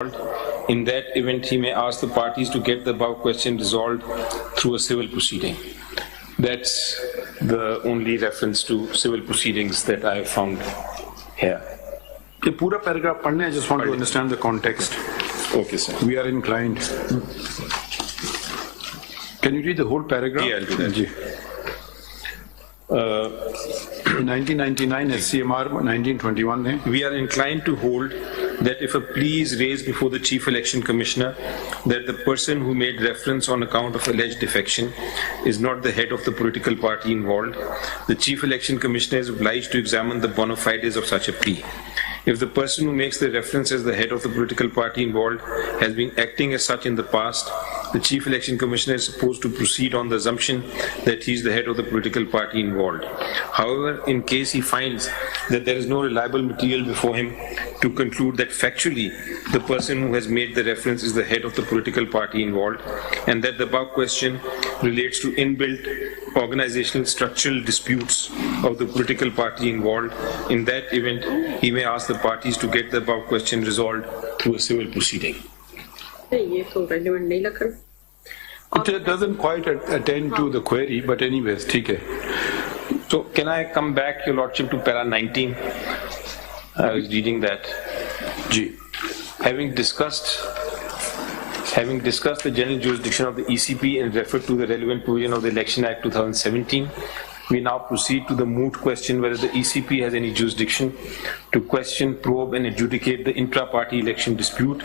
In that event, he may ask the parties to get the above question resolved through a civil proceeding. That's the only reference to civil proceedings that I have found here. The pura paragraph padhne, I just want to understand the context. Okay, sir. We are inclined. Can you read the whole paragraph? Yeah, I'll do that. In 1999, SCMR 1921 We are inclined to hold that if a plea is raised before the Chief Election Commissioner that the person who made reference on account of alleged defection is not the head of the political party involved, the Chief Election Commissioner is obliged to examine the bona fides of such a plea. If the person who makes the reference as the head of the political party involved has been acting as such in the past, the Chief Election Commissioner is supposed to proceed on the assumption that he is the head of the political party involved. However, in case he finds that there is no reliable material before him to conclude that factually the person who has made the reference is the head of the political party involved, and that the above question relates to inbuilt organizational structural disputes of the political party involved, in that event, he may ask the parties to get the above question resolved through a civil proceeding. It doesn't quite attend to the query, but anyways, okay. So can I come back, Your Lordship, to para 19? I was reading that. Ji. Having discussed the general jurisdiction of the ECP and referred to the relevant provision of the Election Act 2017, we now proceed to the moot question whether the ECP has any jurisdiction to question, probe and adjudicate the intra-party election dispute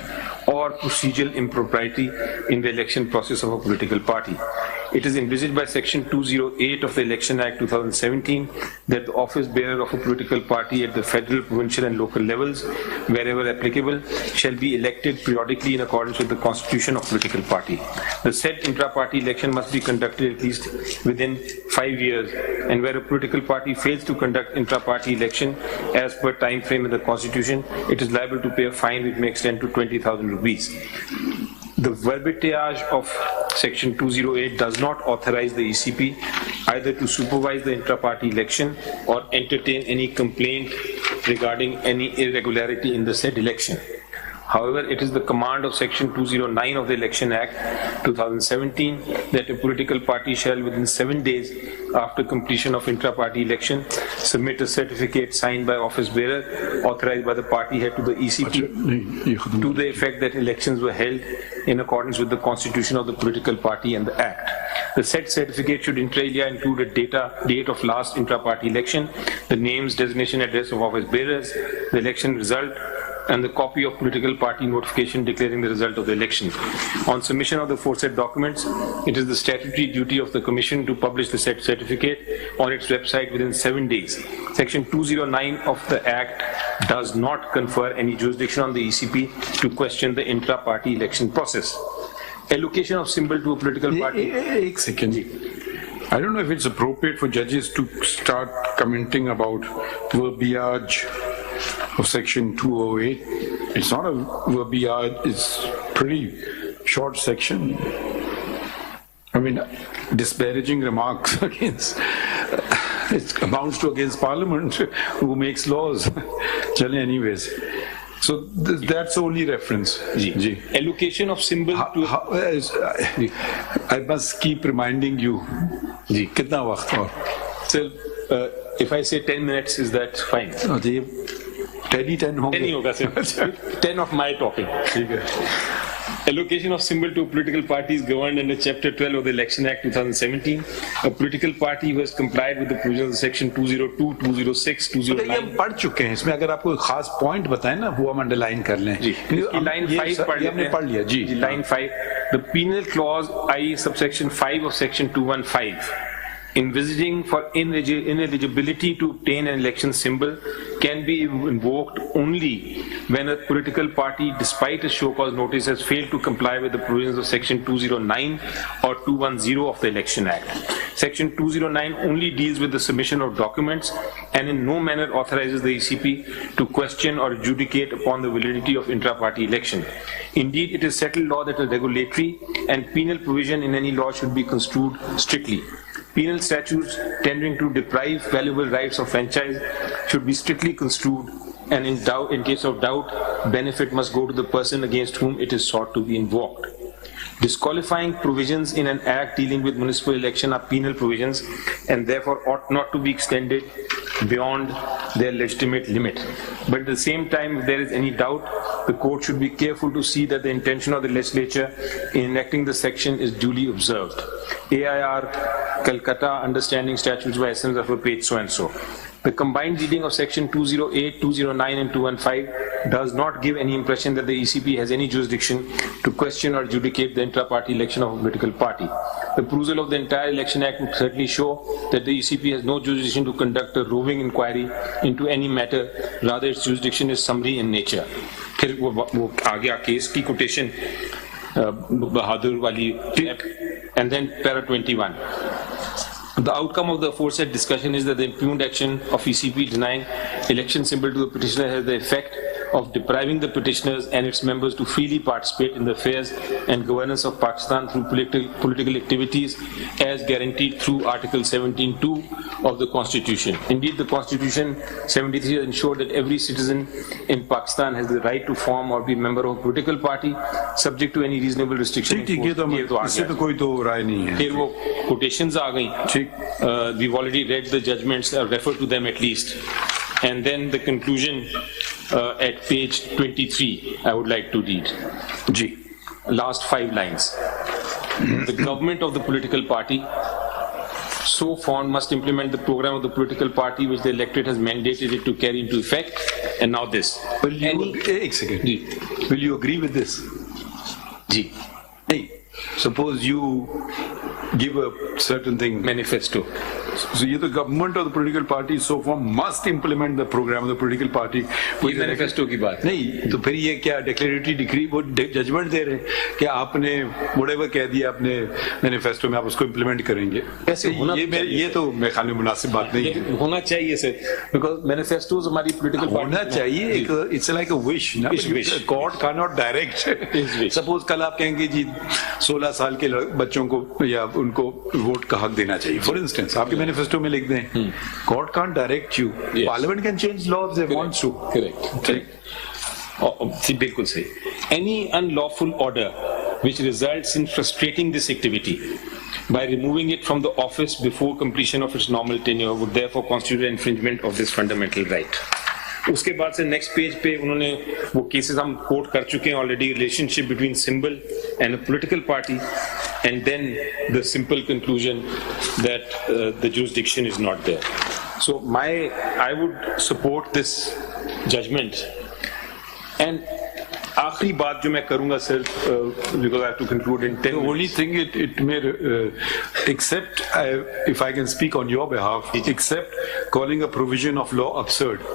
or procedural impropriety in the election process of a political party. It is envisaged by Section 208 of the Election Act 2017 that the office bearer of a political party at the federal, provincial and local levels, wherever applicable, shall be elected periodically in accordance with the constitution of political party. The said intra-party election must be conducted at least within 5 years, and where a political party fails to conduct intra-party election as per time frame in the constitution, it is liable to pay a fine which may extend to 20,000 rupees. The verbiage of Section 208 does not authorize the ECP either to supervise the intra-party election or entertain any complaint regarding any irregularity in the said election. However, it is the command of Section 209 of the Election Act 2017 that a political party shall within 7 days after completion of intra-party election submit a certificate signed by office bearer authorized by the party head to the ECP to the effect that elections were held in accordance with the constitution of the political party and the Act. The said certificate should inter alia include a date of last intra-party election, the names, designation, address of office bearers, the election result, and the copy of political party notification declaring the result of the election. On submission of the aforesaid documents, it is the statutory duty of the Commission to publish the said certificate on its website within 7 days. Section 209 of the Act does not confer any jurisdiction on the ECP to question the intra-party election process. Allocation of symbol to a political party. Ek second. I don't know if it's appropriate for judges to start commenting about verbiage of Section 208. It's not a verbiage, it's pretty short section. I mean, disparaging remarks against, it amounts to against Parliament who makes laws. Anyways. So that's the only reference. Ji. Allocation of symbol to... I must keep reminding you. Ji. Kitna waqt aur? Sir, if I say 10 minutes, is that fine? 10 honge. 10 hoga, sir. 10 of my talking. Allocation of symbol to a political party is governed under Chapter 12 of the Election Act 2017. A political party who has complied with the provisions of Section 202, 206, 209. ये हम पढ़ चुके हैं. इसमें अगर आपको कोई खास पॉइंट बताएं ना, वो हम अंडरलाइन कर लें. जी. Line 5 पढ़ लिया. जी. Line 5. The penal clause, i.e. subsection 5 of Section 215. Envisaging for ineligibility to obtain an election symbol can be invoked only when a political party, despite a show cause notice, has failed to comply with the provisions of Section 209 or 210 of the Election Act. Section 209 only deals with the submission of documents and in no manner authorizes the ECP to question or adjudicate upon the validity of intra-party election. Indeed, it is settled law that a regulatory and penal provision in any law should be construed strictly. Penal statutes tending to deprive valuable rights of franchise should be strictly construed and in case of doubt, benefit must go to the person against whom it is sought to be invoked. Disqualifying provisions in an act dealing with municipal election are penal provisions and therefore ought not to be extended beyond their legitimate limit. But at the same time, if there is any doubt, the court should be careful to see that the intention of the legislature in enacting the section is duly observed. AIR, Calcutta, Understanding Statutes by Essence of a page so and so. The combined reading of section 208, 209 and 215 does not give any impression that the ECP has any jurisdiction to question or adjudicate the intra-party election of a political party. The perusal of the entire Election Act would certainly show that the ECP has no jurisdiction to conduct a roving inquiry into any matter, rather its jurisdiction is summary in nature. फिर वो आ गया case की quotation बहादुर वाली, and then para 21. The outcome of the aforesaid discussion is that the impugned action of ECP denying election symbol to the petitioner has the effect of depriving the petitioners and its members to freely participate in the affairs and governance of Pakistan through political activities as guaranteed through Article 17(2) of the Constitution. Indeed, the Constitution 73 has ensured that every citizen in Pakistan has the right to form or be a member of a political party subject to any reasonable restriction. इससे तो कोई तो राय नहीं है. फिर वो quotations आ गई. We've already read the judgments, refer to them at least. And then the conclusion at page 23, I would like to read. Ji. Last 5 lines. The government of the political party so formed must implement the program of the political party which the electorate has mandated it to carry into effect. And now this. Will you agree with this? Ji. Hey, suppose you give a certain thing. Manifesto. So the government of the political party so formed must implement the program of the political party. कोई manifesto की बात नहीं, तो फिर ये क्या declaratory decree वो judgment दे रहे हैं कि आपने whatever कह दिया अपने manifesto में आप उसको implement करेंगे. ये तो मैं खाने मुनासिब बात नहीं है. होना चाहिए सर, because manifestos हमारी political party होना चाहिए. It's like a wish. God cannot direct. Suppose कल आप कहेंगे जी 16 साल के बच्चों को या उनको वोट का हक देना चाहिए. For instance, आपके manifesto में लिख दें, God can't direct you. Yes. Parliament can change laws if they want to. Correct. बिल्कुल सही. Any unlawful order which results in frustrating this activity by removing it from the office before completion of its normal tenure would therefore constitute an infringement of this fundamental right. उसके बाद से next page पे उन्होंने वो cases हम coat कर चुके हैं already, relationship between symbol and a political party, and then the simple conclusion that the jurisdiction is not there. So I would support this judgment. And आखिरी बात जो मैं करूंगा sir, because I have to conclude in 10 only thing it may except if I can speak on your behalf, except calling a provision of law absurd.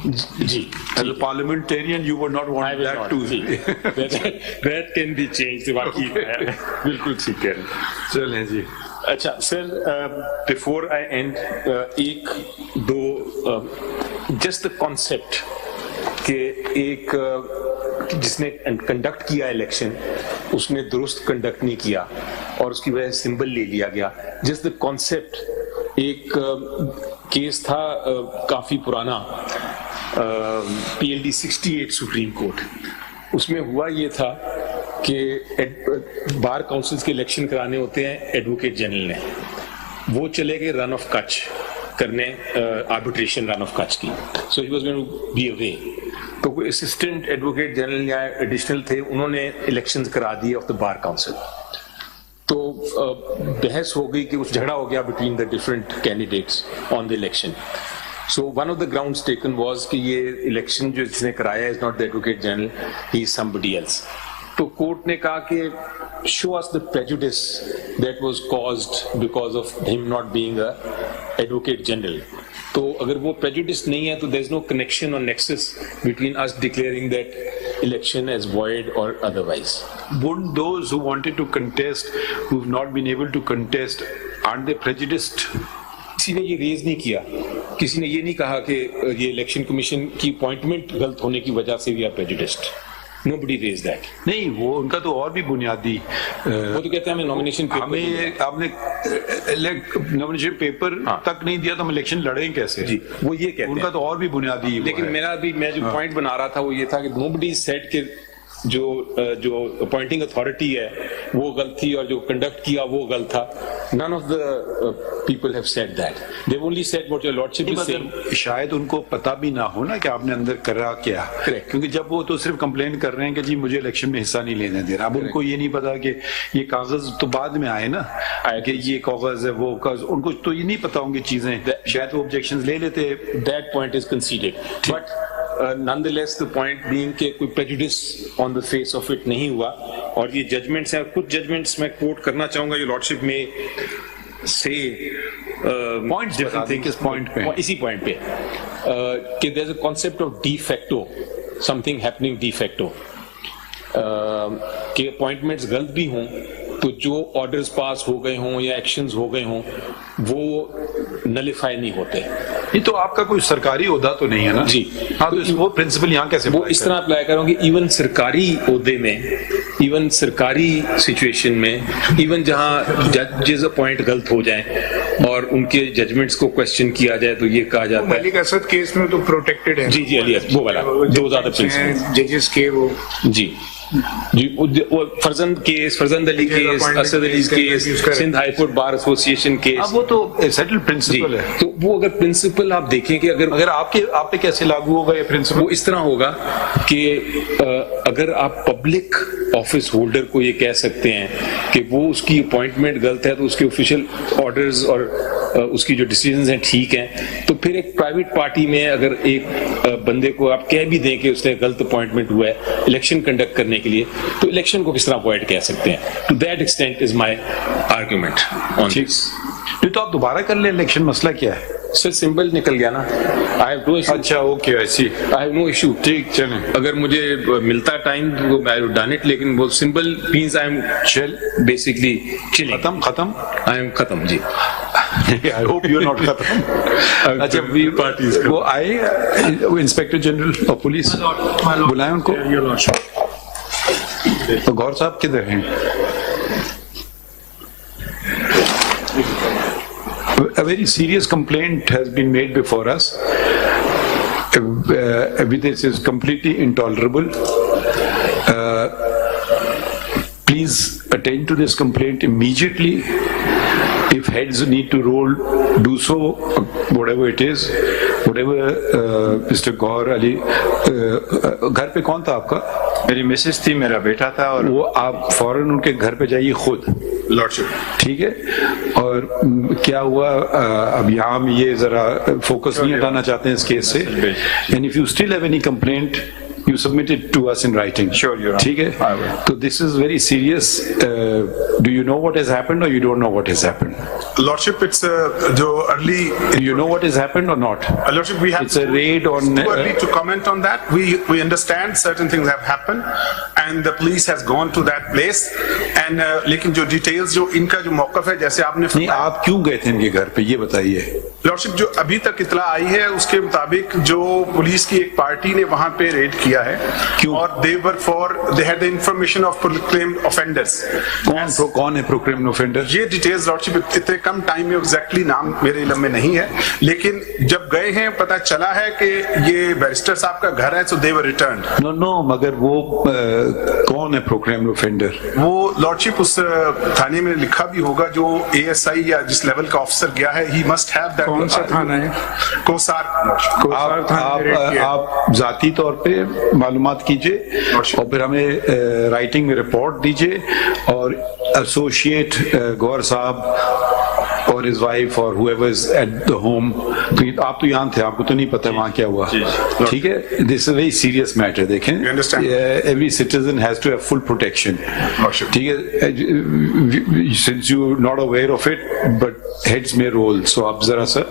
जी, as a parliamentarian you would not want that to that can be changed. बाकी बिल्कुल ठीक है. चलें जी. अच्छा sir, before I and एक दो just the concept के एक जिसने कंडक्ट किया इलेक्शन उसने दुरुस्त कंडक्ट नहीं किया और उसकी वजह से सिंबल ले लिया गया. जस्ट द कॉन्सेप्ट, एक केस था काफी पुराना, PLD 68 सुप्रीम कोर्ट. उसमें हुआ ये था कि बार काउंसिल्स के इलेक्शन कराने होते हैं एडवोकेट जनरल ने, वो चले गए रन ऑफ कच करने, आर्बिट्रेशन रन ऑफ कच की. So he was going to be away. तो कोई असिस्टेंट एडवोकेट जनरल या एडिशनल थे, उन्होंने इलेक्शंस करा दिए ऑफ द बार काउंसिल. तो बहस हो गई कि कुछ झगड़ा हो गया between the different candidates on the election. So one of the grounds taken was कि ये इलेक्शन जो जिसने कराया is not the advocate general, he is somebody else. तो कोर्ट ने कहा कि show us the prejudice that was caused because of him not being a advocate general. तो अगर वो prejudice नहीं है तो there is no connection or nexus between us declaring that election as void or otherwise. Wouldn't those who wanted to contest, who have not been able to contest, aren't they prejudiced? किसी ने ये raise नहीं किया, किसी ने ये नहीं कहा कि ये इलेक्शन कमीशन की अपॉइंटमेंट गलत होने की वजह से we are prejudiced. Nobody raised that. नहीं, वो उनका तो और भी बुनियादी वो तो कहते हैं हमें नॉमिनेशन पेपर हमें आपने नॉमिनेशन पेपर तक नहीं दिया तो हम इलेक्शन लड़ें कैसे? जी, वो ये कहते हैं। उनका तो और भी बुनियादी लेकिन मेरा अभी मैं जो पॉइंट बना रहा था वो ये था कि nobody said कि जो अपॉइंटिंग अथॉरिटी है वो गलत थी और जो कंडक्ट किया वो गलत था. None of the people have said that. They've only said what your lordship is saying. शायद उनको पता भी ना हो ना कि आपने अंदर करा क्या. Correct. क्योंकि जब वो तो सिर्फ कंप्लेन कर रहे हैं कि जी मुझे इलेक्शन में हिस्सा नहीं लेने दे रहा, अब उनको ये नहीं पता कि ये कागज तो बाद में आए ना कि ये कागज है वो कागज, उनको तो ये नहीं पता होंगी चीजें, शायद वो ऑब्जेक्शंस ले लेते. That point is conceded. But nonetheless the point being कि कोई prejudice on the face of it नहीं हुआ. और ये judgments हैं, कुछ judgments मैं quote करना चाहूंगा your lordship में say पॉइंट्स different things. किस पॉइंट पे? इसी पॉइंट पे कि there's a concept of de facto, something happening de facto. कि अपॉइंटमेंट्स गलत भी हों तो जो ऑर्डर्स पास हो गए हों या एक्शंस हो गए हों वो नलिफाई नहीं होते. ये तो आपका कोई सरकारी ओहदा तो नहीं है ना? जी हाँ, तो वो प्रिंसिपल यहाँ कैसे वो इस तरह अप्लाई करूँगी इवन सरकारी ओहदे में, इवन सरकारी सिचुएशन में, इवन जहाँ जजेस अपॉइंट गलत हो जाएं और उनके जजमेंट्स को क्वेश्चन किया जाए तो ये कहा जाता है मलिक असद केस में तो प्रोटेक्टेड है. जी जी अली वो वाला दो ज्यादा प्रिंसिपल जजेस के वो जी जी वो Farzand Ali case, Asad Ali case, Sindh high court bar association case, अब वो तो सेटल्ड प्रिंसिपल है. तो वो अगर प्रिंसिपल आप देखें कि अगर आप पे कैसे लागू होगा ये प्रिंसिपल? वो इस तरह होगा कि अगर आप पब्लिक ऑफिस होल्डर को ये कह सकते हैं कि वो उसकी अपॉइंटमेंट गलत है तो उसके ऑफिशियल ऑर्डर्स और उसकी जो डिसीजंस हैं ठीक हैं, तो फिर एक प्राइवेट पार्टी में अगर एक बंदे को आप कह भी दें कि उसने गलत अपॉइंटमेंट हुआ है इलेक्शन कंडक्ट करने के लिए, तो इलेक्शन को किस तरह अवॉइड कह सकते हैं? To that extent is my argument on this. तो आप दोबारा कर ले इलेक्शन, मसला क्या है? सर सिंबल निकल गया ना. I have no issue. अच्छा ओके ऐसी आई हैव नो इशू. ठीक चले, अगर मुझे मिलता टाइम तो आई वुड डन इट, लेकिन वो सिंबल मींस आई एम चल बेसिकली चिलिंग. खत्म आई एम खत्म जी. I hope you are not खत्म. अच्छा वो आए इंस्पेक्टर जनरल ऑफ पुलिस, बुलाए उनको. तो गौर साहब किधर हैं? A very serious complaint has been made before us. This is completely intolerable. Please attend to this complaint immediately. If heads need to roll, do so, whatever it is. Whatever Mr. Gaur Ali, घर पे कौन था आपका? मेरी Mrs थी, मेरा बेटा था. और वो आप फौरन उनके घर पे जाइए खुद, लॉर्डशिप. ठीक है. और क्या हुआ, अब यहाँ हम ये जरा फोकस नहीं हटाना चाहते हैं इस केस से. And if you still have any complaint you submit it to us in writing. Sure, Your Honor. ठीक है. तो this is very serious. Do you know what has happened or you don't know what has happened? Lordship, it's जो early. Do you know what has happened or not? Lordship, we have. It's a raid on. It's too early to comment on that. We understand certain things have happened, and the police has gone to that place. And लेकिन जो details जो इनका जो मौक़िफ़ है, जैसे आपने. नहीं, आप क्यों गए थे इनके घर पे ये बताइए. लॉर्डशिप, जो अभी तक इतला आई है उसके मुताबिक जो पुलिस की एक पार्टी ने वहां पे रेड किया है. क्यों? और they had the information of proclaimed offenders. कौन है proclaimed offender? ये डिटेल्स लॉर्डशिप इतने कम टाइम में एग्जैक्टली नाम मेरे इल्म में नहीं है, लेकिन जब गए हैं पता चला है कि ये बैरिस्टर साहब का घर है, so they were returned. No, मगर वो कौन है proclaimed offender? वो लॉर्डशिप उस थाने में लिखा भी होगा जो ASI या जिस लेवल का ऑफिसर गया है, he must have that. कौन सा थाना है? कोसार. आप जाती तौर पे मालूमात कीजिए और फिर हमें राइटिंग में रिपोर्ट दीजिए. और एसोसिएट गौर साहब और his wife और whoever is at the home, तो आप तो यहाँ थे, आपको तो नहीं पता वहाँ क्या हुआ. ठीक है. This is a very serious matter. देखें, every citizen has to have full protection. ठीक है. Since you are not aware of it, but heads may roll, so आप जरा सा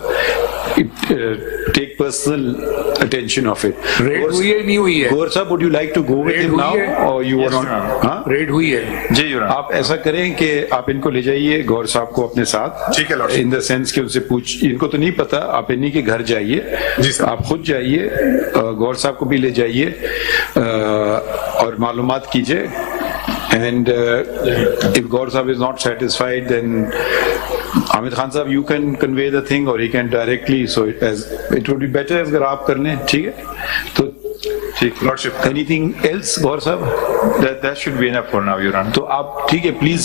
take take personal attention of it. Red हुई है नहीं हुई है? Gaur Sahib, would you like to go with Raid him हुई now, है? or you Yes, want? Your Honor. हाँ? रेड हुई है? जी यूर ऑनर। आप ऐसा करें कि आप इनको ले जाइए गौर साहब को अपने साथ, ठीक है, लॉर्ड। इन द सेंस कि उनसे पूछ, इनको तो नहीं पता, आप इन्हीं के घर जाइए, जी सर। आप खुद जाइए, गौर साहब को भी ले जाइए और मालूमात कीजिए, and if Gaur Sahib is not satisfied, then Hamid Khan Sahib, you can convey the thing or he can directly, so it would be better अगर आप कर लें, ठीक है? तो ठीक, Lordship. anything else Gaur Sahib? that should be enough for now, Your Honor. तो आप ठीक है, please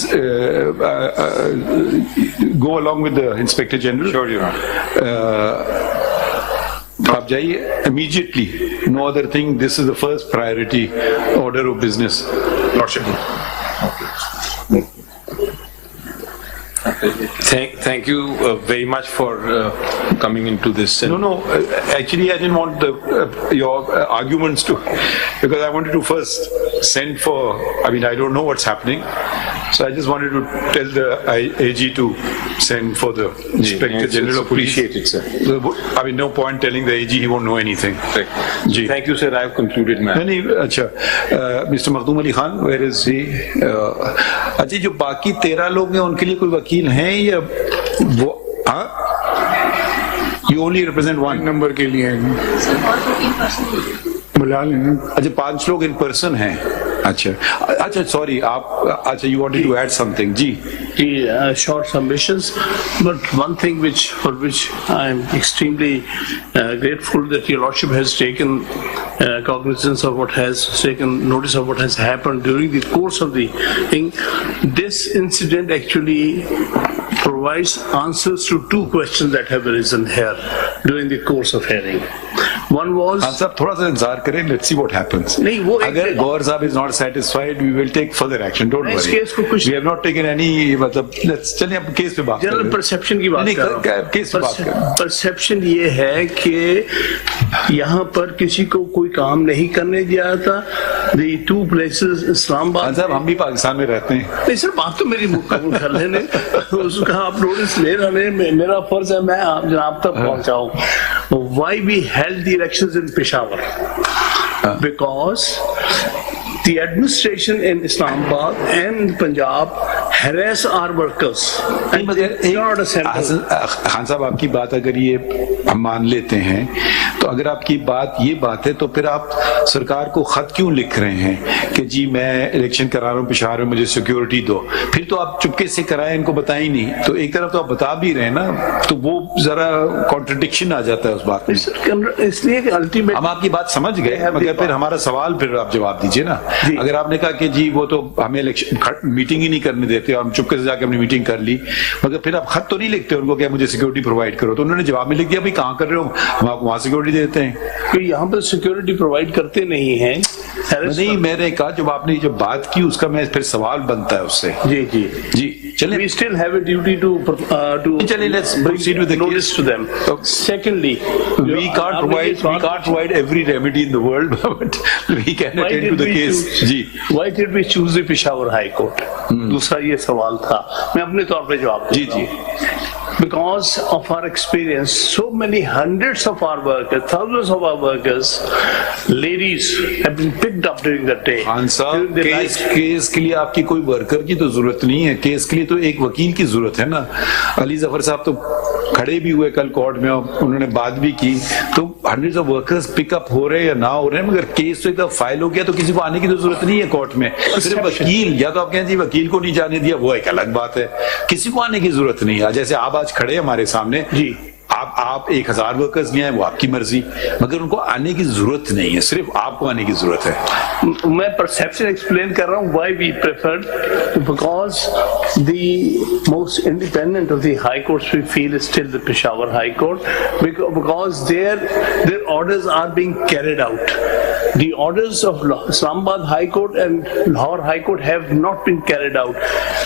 go along with the inspector general. Sure, Your Honor. आप जाइए immediately, no other thing, this is the first priority order of business. Lordship. Thank you very much for coming into this. No, actually I didn't want your arguments to, because I wanted to first send for, I mean, I don't know what's happening. So I just wanted to tell the AG to send for the Inspector General of Police. Appreciate it, sir. So, I mean, no point telling the AG he won't know anything. Ji. Thank you, sir. I have concluded, ma'am. नहीं, अच्छा, mister Makhdoom Ali Khan, where is he? अच्छा, जो बाकी 13 लोग हैं उनके लिए कोई वकील हैं या वो? हाँ, you only represent one number के लिए बुला लेना। अच्छा, 5 लोग इन पर्सन हैं। अच्छा, सॉरी, आप, अच्छा, you wanted to add something? जी, short submissions, but one thing for which I am extremely grateful that Your Lordship has taken cognizance of taken notice of what has happened during the course of the thing. This incident actually provides answers to 2 questions that have arisen here during the course of hearing. One was, हाँ साहब, थोड़ा सा इंतजार करें, let's see what happens. नहीं, वो अगर गौर साहब is not satisfied, we will take further action, don't is worry. Case को कुछ we have not taken any, मतलब लेट्स, चलिए अब केस पे बात करें। जनरल परसेप्शन की बात नहीं, कर रहा हूं। केस पे बात करें। परसेप्शन ये है कि यहाँ पर किसी को कोई काम नहीं करने दिया था। The 2 places इस्लामाबाद, साहब, हम भी पाकिस्तान में रहते हैं। नहीं सर, बात तो मेरी मुकम्मल कर लेने। उसका आप नोटिस ले रहे हैं, मेरा फर्ज है मैं आप जनाब तक पहुंचाऊं। Why we held the elections in Peshawar? Because the administration in Islamabad and Punjab harass our workers. नहीं, मगर खान साहब, आपकी बात अगर ये हम मान लेते हैं, तो अगर आपकी बात ये बात है, तो फिर आप सरकार को खत क्यों लिख रहे हैं कि जी मैं इलेक्शन करा रहा हूँ पेशावर में, मुझे सिक्योरिटी दो? फिर तो आप चुपके से कराएं, इनको बताएं नहीं। तो एक तरफ तो आप बता भी रहे हैं ना, तो वो जरा कॉन्ट्रडिक्शन आ जाता है उस बात में। इसलिए कि अल्टीमेट, हम आपकी बात समझ गए, मगर फिर हमारा सवाल फिर आप जवाब दीजिए ना। अगर आपने कहा कि जी वो तो हमें इलेक्शन मीटिंग ही नहीं करने देते और हम चुपके से जाके अपनी मीटिंग कर ली, मगर फिर आप खत तो नहीं लिखते उनको क्या मुझे सिक्योरिटी प्रोवाइड करो? तो उन्होंने जवाब में लिख दिया, भाई कहाँ कर रहे हो, हम आपको वहां सिक्योरिटी देते हैं। कि यहाँ पर सिक्योरिटी प्रोवाइड करते नहीं हैं। नहीं, मैंने कहा जब आपने जब बात की उसका मैं फिर सवाल बनता है उससे। जी जी जी, चलिए, we still have a duty to चलिए, let's proceed with the notice case to them. Secondly, we can't provide every remedy in the world, but we can attend to the case. Ji, why did we choose the Peshawar High Court? दूसरा ये सवाल था, मैं अपने तौर पे जवाब देता हूं। Because of our experience, so many hundreds of our workers, thousands of our workers, ladies have been picked up during the day. Khan साहब, During the night. केस के लिए आपकी कोई वर्कर की तो जरूरत नहीं है, केस के लिए तो एक वकील की जरूरत है ना। अली जफर साहब तो खड़े भी हुए कल कोर्ट में, उन्होंने बात भी की, तो हंड्रेड्स ऑफ वर्कर्स पिकअप हो रहे हैं या ना हो रहे हैं, मगर केस तो एकदम फाइल हो गया, तो किसी को आने की तो जरूरत नहीं है कोर्ट में। सिर्फ वकील, या तो आप कहें जी वकील को नहीं जाने दिया, वो एक अलग बात है, किसी को आने की जरूरत नहीं है। जैसे आप आज खड़े हमारे सामने जी, आप 1000 वर्कर्स लिए हैं, वो आपकी मर्जी, मगर उनको आने की जरूरत नहीं है, सिर्फ आपको आने की जरूरत है। मैं परसेप्शन एक्सप्लेन कर रहा हूँ, why we preferred, because the most independent of the high courts we feel is still the Peshawar High Court, because their orders are being carried out. The orders of Islamabad High Court and Lahore High Court have not been carried out.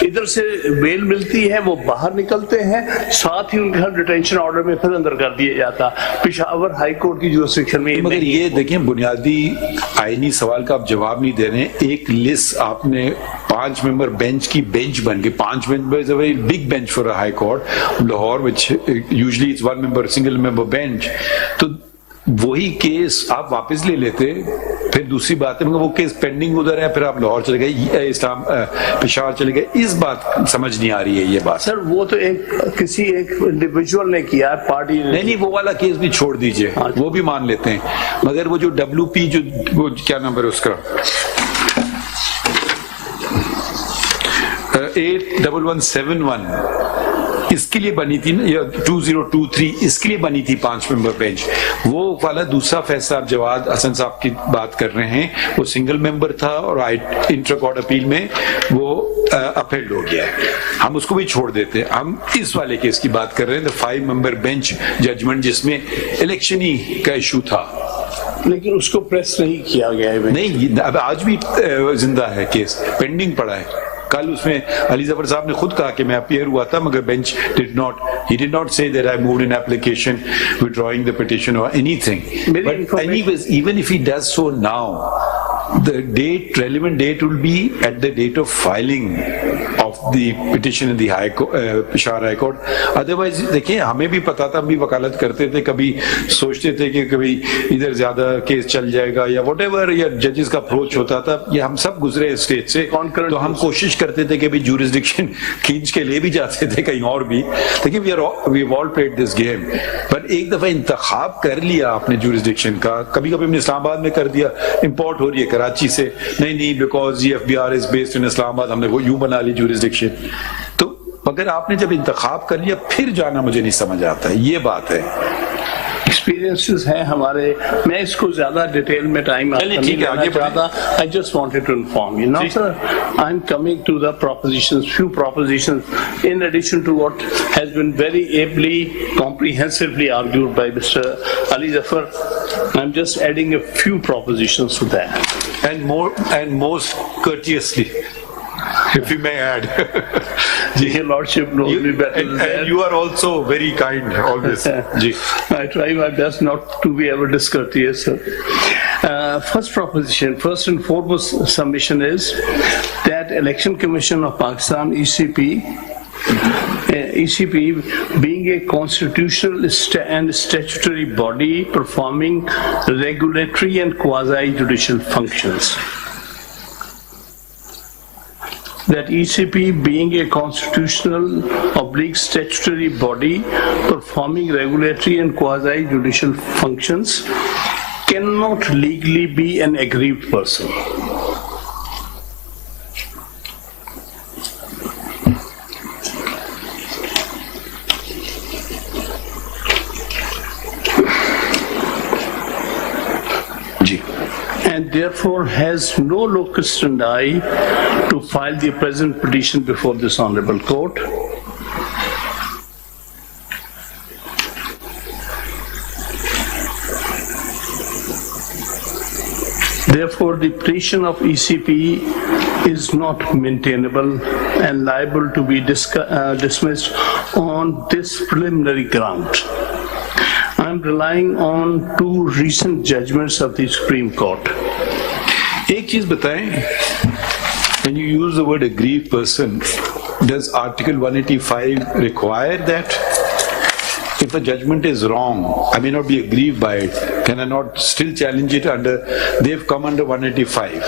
इधर से bell मिलती है, वो बाहर निकलते हैं, साथ ही उनके डिटेंशन ऑर्डर में फिर अंदर कर दिया जाता। पेशावर हाई कोर्ट की जुरिस्डिक्शन में मगर ये देखिए, बुनियादी आईनी सवाल का आप जवाब नहीं दे रहे हैं। एक लिस्ट आपने 5 मेंबर बेंच की बेंच बन गई, 5 member is a very big bench for a high court, Lahore which usually it's 1 member single member bench. तो वही केस आप वापस ले लेते, फिर दूसरी बात है वो केस पेंडिंग उधर है, फिर आप लाहौर चले गए, इस्लाम पेशावर चले गए, इस बात समझ नहीं आ रही है ये बात। सर वो तो किसी एक इंडिविजुअल ने किया, पार्टी ने नहीं, वो वाला केस भी छोड़ दीजिए, वो भी मान लेते हैं, मगर वो जो WP जो वो क्या नंबर है उसका 81171 इसके लिए बनी थी ना, या 2023 इसके लिए बनी थी 5 मेंबर बेंच। वो वाला दूसरा फैसला आप जवाद हसन साहब की बात कर रहे हैं, वो सिंगल मेंबर था और इंटर कोर्ट अपील में वो अपहेल्ड हो गया है, हम उसको भी छोड़ देते हैं। हम इस वाले केस की बात कर रहे हैं, 5 मेंबर बेंच जजमेंट जिसमें इलेक्शन ही का इशू था, लेकिन उसको प्रेस नहीं किया गया है। नहीं, अब आज भी जिंदा है केस, पेंडिंग पड़ा है। कल उसमें अली जफर साहब ने खुद कहा कि मैं अपीयर हुआ था, मगर bench he did not say that I moved an application withdrawing the petition or anything. But anyways, even if he does so now, the relevant date will be at the date of filing of the petition in the Peshawar High Court. Otherwise, देखिए हमें भी पता था, हम भी वकालत करते थे, कभी सोचते थे कि कभी इधर ज्यादा केस चल जाएगा या whatever, या जजेस का अप्रोच होता था, ये हम सब गुजरे स्टेज से, तो हम कोशिश करते थे कि भी jurisdiction खींच के ले भी जाते थे कहीं और भी। देखिए we've all played this game, पर एक दफा इंतखाब कर लिया आपने jurisdiction का, कभी कभी हमने इस्लामाबाद में कर दिया, इम्पोर्ट हो रही है कराची से, नहीं बिकॉज ये FBR is based in Islamabad, हमने वो यूं बना ली jurisdiction। तो अगर आपने जब इंतखाब कर लिया फिर जाना मुझे नहीं समझ आता है, ये बात है। एक्सपीरियंसेस हैं हमारे, मैं इसको ज्यादा डिटेल में टाइम नहीं लेना चाहता। I just wanted to inform you. Now, sir, I'm coming to the propositions, few propositions, in addition to what has been very ably, comprehensively argued by Mr. Ali Zafar. I'm just adding a few propositions to that. And most courteously, if you may add. Your Lordship knows me better than that. And you are also very kind, always. I try my best not to be ever discourteous, sir. First proposition, first and foremost submission is that Election Commission of Pakistan, ECP, being a constitutional and statutory body performing regulatory and quasi-judicial functions. That ECP being a constitutional/statutory body performing regulatory and quasi-judicial functions cannot legally be an aggrieved person. And therefore has no locus standi to file the present petition before this honorable court. Therefore, the petition of ECP is not maintainable and liable to be dismissed on this preliminary ground. I'm relying on 2 recent judgments of the Supreme Court. एक चीज बताएं, when you use the word aggrieved person, does Article 185 require that? If a judgment is wrong, I may not be aggrieved by it. Can I not still challenge it under? They've come under 185.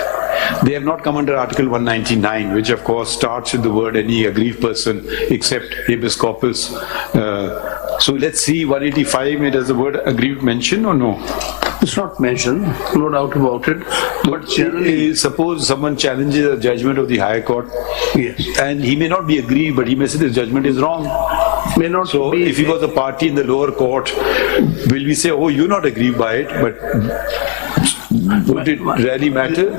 They have not come under Article 199, which of course starts with the word any aggrieved person except habeas corpus. So let's see, 185, does the word aggrieved mention or no? It's not mentioned, no doubt about it. But generally, suppose someone challenges a judgment of the higher court, yes, and he may not be aggrieved, but he may say this judgment is wrong. May not so be, if he was a party in the lower court, will we say, oh, you're not aggrieved by it, but would it really matter?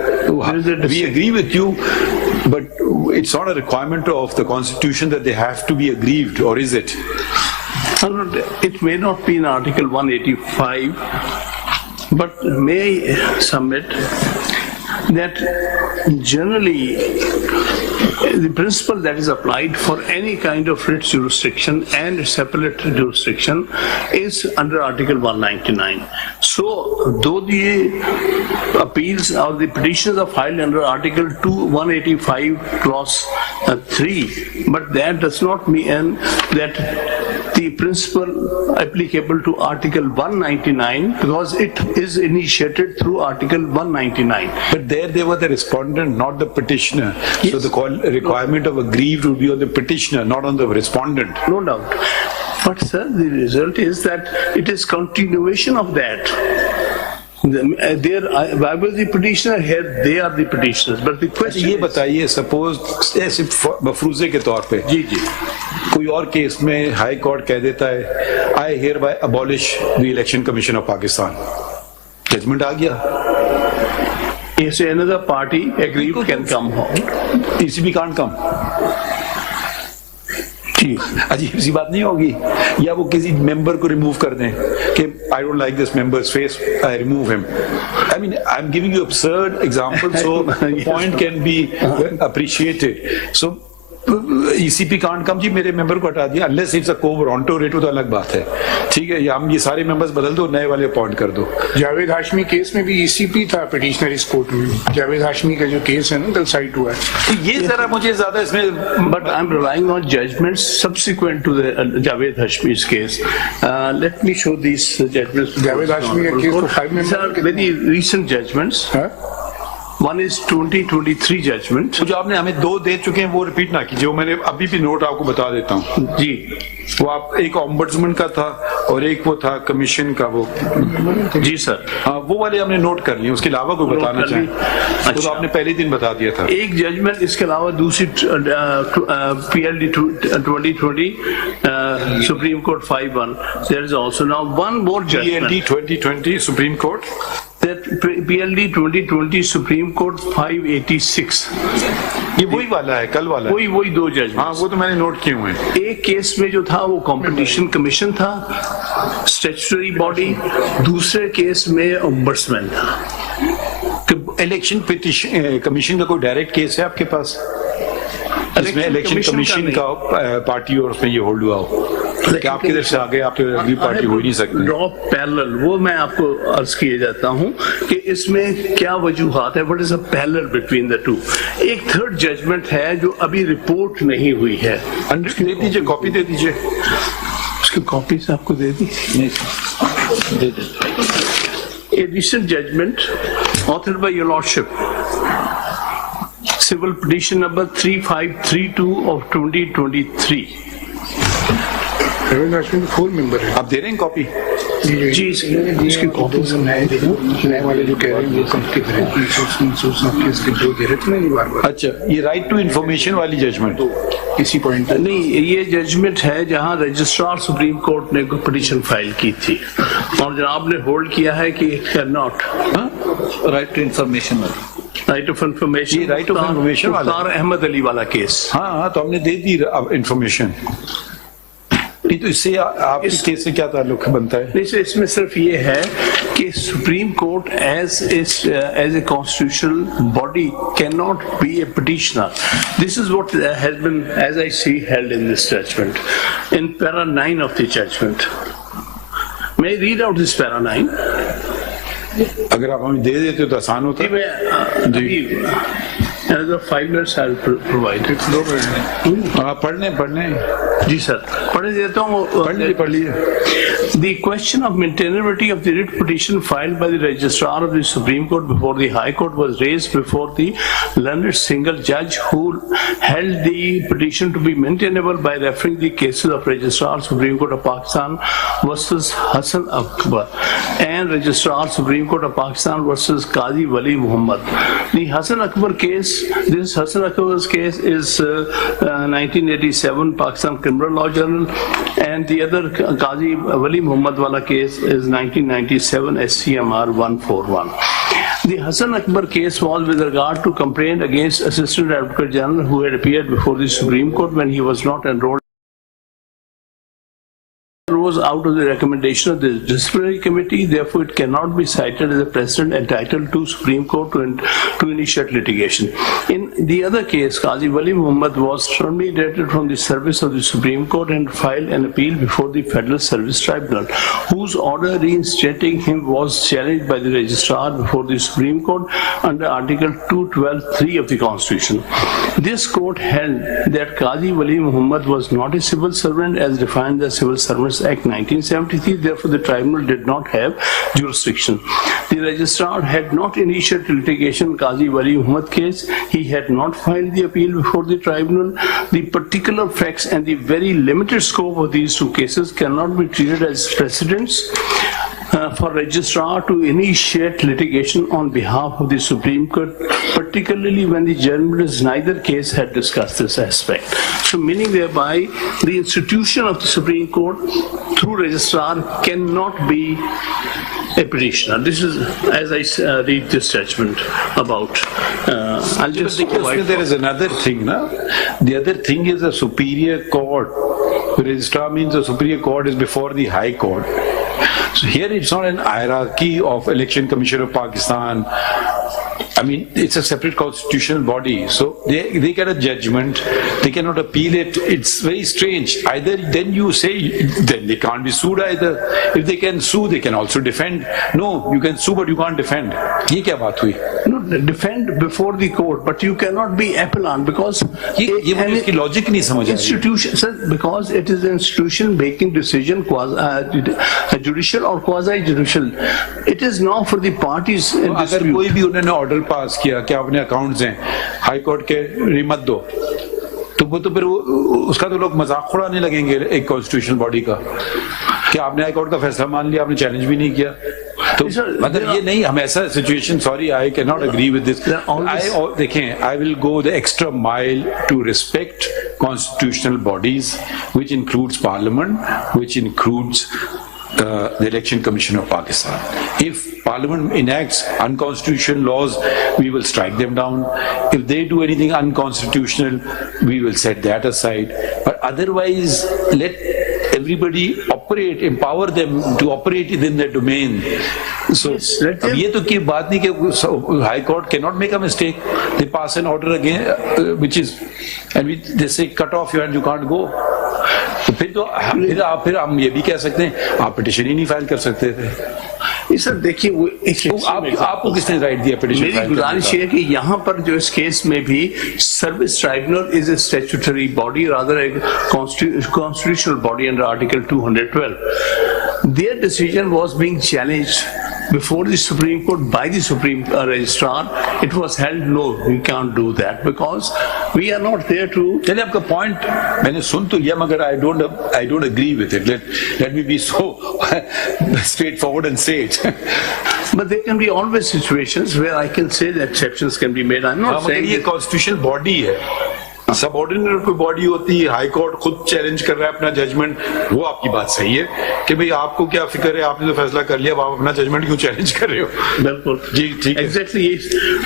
We agree with you, but it's not a requirement of the Constitution that they have to be aggrieved, or is it? It may not be in Article 185, but may I submit that generally the principle that is applied for any kind of writ jurisdiction and separate jurisdiction is under Article 199. So, though the appeals or the petitions are filed under Article 185 clause 3, but that does not mean that the principle applicable to Article 199 because it is initiated through Article 199. But there they were the respondent, not the petitioner. Yes. So the requirement of aggrieved would be on the petitioner, not on the respondent. No doubt. But sir, the result is that it is continuation of that. There, I was the petitioner, here they are the petitioners. But the question ये is, बताइए, suppose ऐसे मफरूजे के तौर पे जी जी कोई और case में high court कह देता है I hereby abolish the Election Commission of Pakistan, judgment आ गया. yes, another party aggrieved can come home. ECB can't come. अजीब सी बात नहीं होगी? या वो किसी मेंबर को रिमूव कर दें कि I don't like this members face, I remove him. I mean I am giving you absurd example so the point can be appreciated. So ECP can't come, जी मेरे मेंबर को हटा दिया, unless it's a co-Toronto rate, तो अलग बात है. ठीक है, या हम ये सारे मेंबर्स बदल दो, नए वाले अपॉइंट कर दो. जावेद हाशमी केस में भी ECP था पिटिशनर इस कोर्ट में. जावेद हाशमी का जो केस है ना कल साइट हुआ है. ये जरा मुझे ज्यादा इसमें, but I'm relying on judgments subsequent to the Javed Hashmi's case. Let me show these judgments. Javed Hashmi का केस तो 5 These are member very recent judgments. One is 2023 judgment. जो आपने हमें 2 दे चुके हैं वो रिपीट ना कीजिए, वो मैंने अभी भी नोट आपको बता देता हूँ. जी वो आप एक ऑम्बड्समैन का था और एक वो था कमीशन का. वो जी सर, हाँ, वो वाले हमने नोट कर लिए, उसके अलावा कोई बताना कर ली. चाहें? वो तो आपने पहले दिन बता दिया था. एक जजमेंट इसके अलावा दूसरी PLD 2020 supreme court 5-1. There is also now one more judgment. PLD 2020 supreme court, That PLD 2020 Supreme Court 586. ये वही वाला है, कल वाला है. वही 2 जज. हाँ, वो तो मैंने नोट किए हुए हैं. एक केस में जो था वो कंपटीशन कमीशन था, स्टैट्यूटरी बॉडी. दूसरे केस में ओम्बड्समैन था. इलेक्शन पिटिशन कमीशन का कोई डायरेक्ट केस है आपके पास जिसमें इलेक्शन कमीशन का पार्टी और उसमें ये होल्ड हुआ हो कि आपके इधर से आगे आप अगली पार्टी हो ही नहीं सकते? ड्रॉ पैरेलल, वो मैं आपको अर्ज किए जाता हूँ कि इसमें क्या वजूहात है. What is a parallel between the two. एक थर्ड जजमेंट है जो अभी रिपोर्ट नहीं हुई है. दे दीजिए, कॉपी दे दीजिए. उसकी कॉपी से आपको दे दी. दे दीजिए. A recent judgment authored by your lordship, civil petition number 3532 of 2023. Javed Hashmi 4 member है. आप दे रहे हैं कॉपी? जी इसकी कॉपी से नए वाले जो कह रहे हैं वो सबके दे रहे हैं. इसके जो दे रहे थे ना ये बार-बार. अच्छा, ये राइट टू इंफॉर्मेशन वाली जजमेंट इसी पॉइंट नहीं, ये जजमेंट है जहां रजिस्ट्रार सुप्रीम कोर्ट ने पिटीशन फाइल की थी और जनाब ने होल्ड किया है कि it can not. Right to information right of information, ये right of information वाला. मुख्तार अहमद अली वाला केस. हाँ, तो हमने दे दी अब इंफॉर्मेशन. नहीं तो इससे आपके केस से क्या ताल्लुक बनता है? नहीं सर, इसमें सिर्फ ये है कि supreme court as a constitutional body can not be a petitioner. This is what has been, as I see, held in this judgment in para 9 of the judgment. May I read out this para 9? अगर आप हमें दे देते तो आसान होता. Another 5 minutes I'll provide. आप पढ़ लें. जी सर, पढ़ देता हूँ. पढ़ लीजिए. The question of maintainability of the writ petition filed by the registrar of the Supreme Court before the High Court was raised before the learned single judge who held the petition to be maintainable by referring the cases of Registrar Supreme Court of Pakistan versus Hassan Akbar and Registrar Supreme Court of Pakistan versus Qazi Wali Muhammad. The Hassan Akbar case, this Hassan Akbar's case is 1987 Pakistan Criminal Law Journal, and the other Qazi Wali Muhammad wala case is 1997 SCMR 141. The Hassan Akbar case was with regard to complaint against Assistant Advocate General who had appeared before the Supreme Court when he was not enrolled arose out of the recommendation of the disciplinary committee. Therefore, it cannot be cited as a precedent entitled to Supreme Court to initiate litigation. In the other case, Qazi Wali Muhammad was terminated from the service of the Supreme Court and filed an appeal before the Federal Service Tribunal, whose order reinstating him was challenged by the registrar before the Supreme Court under Article 212(3) of the Constitution. This court held that Qazi Wali Muhammad was not a civil servant as defined in the Civil Servants Act 1973. Therefore, the tribunal did not have jurisdiction. The registrar had not initiated litigation in Qazi Wali Muhammad case. He had not filed the appeal before the tribunal. The particular facts and the very limited scope of these two cases cannot be treated as precedents for registrar to initiate litigation on behalf of the Supreme Court, particularly when the journalists in neither case had discussed this aspect. So meaning thereby the institution of the Supreme Court through registrar cannot be a petitioner. This is as I read this judgment about. I'll just there is another thing, na? The other thing is a superior court. The registrar means the superior court is before the high court. So here it's not an hierarchy of Election Commission of Pakistan. I mean, it's a separate constitutional body. So they get a judgment. They cannot appeal it. It's very strange. Either then you say, then they can't be sued either. If they can sue, they can also defend. No, you can sue, but you can't defend. Ye kya baat hui? No, defend before the court, but you cannot be appellant because ये मुझे इसकी logic नहीं समझ आ रही। institution, sir, because it is an institution making decision, judicial or quasi-judicial. It is now for the parties in अगर dispute. कोई भी उन्होंने ऑर्डर पास किया कि अपने अकाउंट्स हैं हाई कोर्ट के रिमत दो, तो वो तो फिर उसका तो लोग मजाक उड़ाने लगेंगे एक कॉन्स्टिट्यूशनल बॉडी का कि आपने हाई कोर्ट का फैसला मान लिया, आपने चैलेंज भी नहीं किया। तो मतलब ये नहीं, हम ऐसा situation, sorry I can not agree with this. देखें, I will go the extra mile to respect constitutional bodies which includes parliament, which includes the Election Commission of Pakistan. If Parliament enacts unconstitutional laws, we will strike them down. If they do anything unconstitutional, we will set that aside. But otherwise, let everybody operate, empower them to operate within their domain. So, अब ये तो की बात नहीं कि High Court cannot make a mistake. They pass an order again, which is, and they say cut off your hand, you can't go. तो फिर हम ये भी कह सकते हैं आप पिटीशन ही नहीं फाइल कर सकते थे। सर देखिए, आपको किसने राइट दिया पिटीशन? मेरी गुजारिश है कि यहाँ पर जो इस केस में भी service tribunal is a statutory body, rather A constitutional body under article 212. Their decision was being challenged before the Supreme Court by the Supreme Registrar. It was held, no, we can't do that because we are not there to. चलिए आपका point मैंने सुन तो लिया, मगर I don't agree with it. Let me be so straightforward and say it. But there can be always situations where I can say that exceptions can be made. I'm not saying ये constitutional body है, subordinate कोई body होती है, high court खुद challenge कर रहा है अपना जजमेंट, वो आपकी बात सही है कि भाई आपको क्या फिक्र है, आपने तो फैसला कर लिया, अब आप अपना जजमेंट क्यों चैलेंज कर रहे हो? बिल्कुल जी, ठीक है। एग्जैक्टली।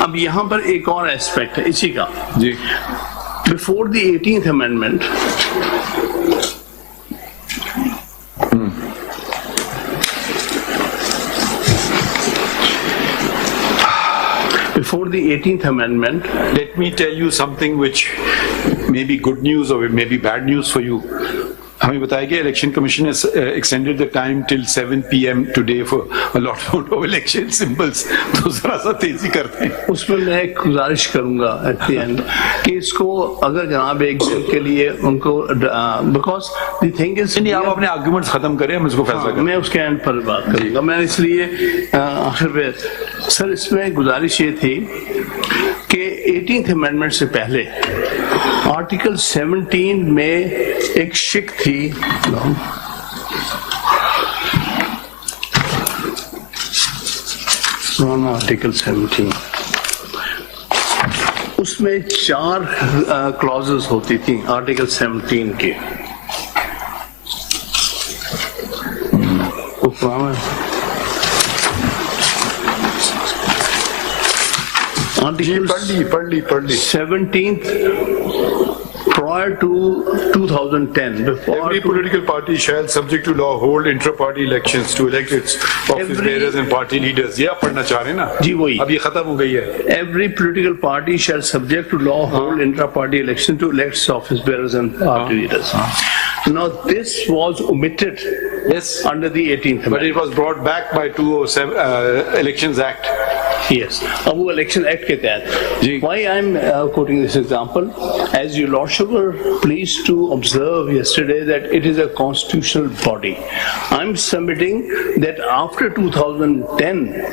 अब यहाँ पर एक और एस्पेक्ट है इसी का। जी, before the 18th amendment, before the 18th amendment, let me tell you something which may be good news or it may be bad news for you. हमें बताया गया election commission has extended the time till 7 PM today for allotment of election symbols. तो जरा सा तेजी करते हैं। उसमें मैं एक गुजारिश करूंगा एट द एंड कि इसको अगर जनाब एक दिन के लिए उनको, बिकॉज द थिंग इज, नहीं आप अपने आर्गुमेंट्स खत्म करें, हम इसको फैसला करें। मैं उसके एंड पर बात करूंगा। मैं इसलिए आखिर में सर इसमें गुजारिश ये थी कि 18th अमेंडमेंट से पहले आर्टिकल 17 में एक शिक थी, आर्टिकल 17, उसमें 4 क्लॉजेस होती थी आर्टिकल 17 के। पढ़ ली 17th prior to 2010, before Every political party shall, subject to law, hold intra-party elections to elect its office bearers and party leaders. ये आप पढ़ना चाह रहे हैं ना? जी वही. अब ये खत्म हो गई है. Every political party shall, subject to law, hold intra-party election to elect its office bearers and party leaders. Now this was omitted. Yes. Under the 18th But it Amendment. was brought back by 207 Elections Act. Yes. अब वो election act के तहत. Why I'm quoting this example? As you lordship were pleased to observe yesterday that it is a constitutional body. I'm submitting that after 2010,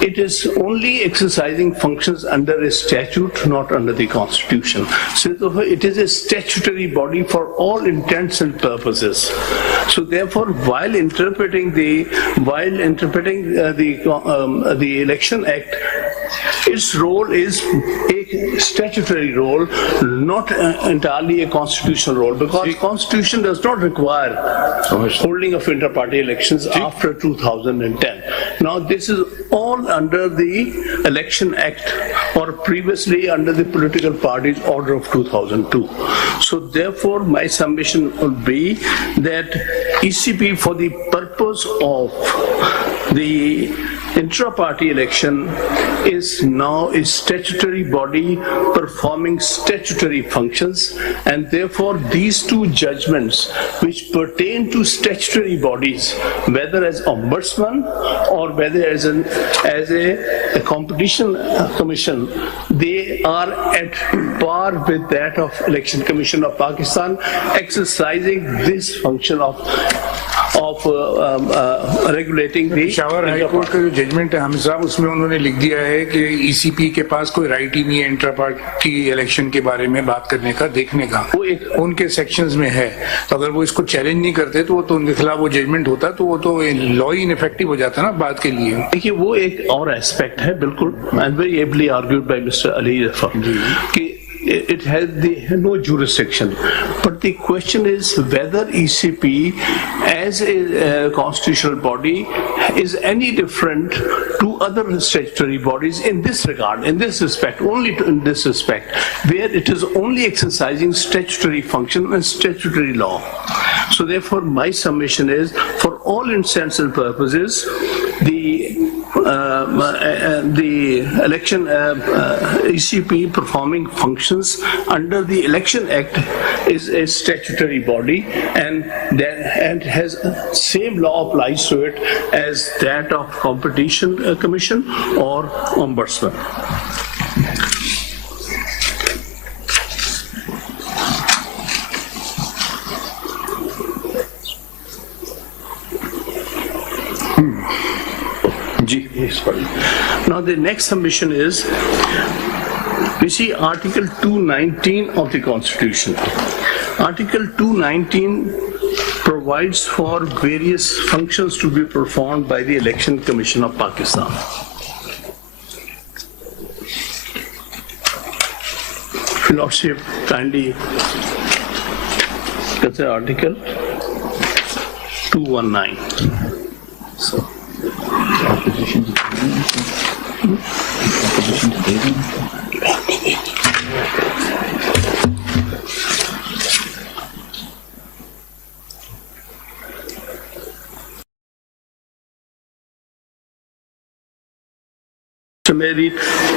it is only exercising functions under a statute, not under the constitution. So therefore, it is a statutory body for all intents and purposes. So therefore, while interpreting the Election Act, its role is a statutory role, not entirely a constitutional role, because Constitution does not require holding of inter-party elections after 2010. Now this is all under the Election Act, or previously under the Political Parties Order of 2002. So therefore, my submission would be that ECP, for the purpose of the intra-party election, is now a statutory body performing statutory functions, and therefore these two judgments which pertain to statutory bodies, whether as ombudsman or whether as a competition commission, they are at par with that of Election Commission of Pakistan, exercising this function of regulating the Peshawar high court का जो judgement है हामिद साहब, उसमें उन्होंने लिख दिया है कि ईसीपी के पास कोई राइट ही नहीं है इंटर पार्टी इलेक्शन के बारे में बात करने का, देखने का. वो एक उनके सेक्शंस में है. तो अगर वो इसको चैलेंज नहीं करते तो उनके खिलाफ वो जजमेंट होता तो वो तो लॉ ही इनफेक्टिव हो जाता ना बात के लिए. देखिए वो एक और एस्पेक्ट है, बिल्कुल, and very ably argued by mister Ali Zafar कि it has no jurisdiction. But the question is whether ECP as a constitutional body is any different to other statutory bodies in this regard, in this respect, only in this respect, where it is only exercising statutory function and statutory law. So therefore my submission is, for all intents and purposes, the election ECP performing functions under the Election Act is a statutory body, and has same law applies to it as that of Competition Commission or Ombudsman. Now the next submission is, we see Article 219 of the Constitution. Article 219 provides for various functions to be performed by the Election Commission of Pakistan. Lordship, kindly consider Article 219. So. So may I read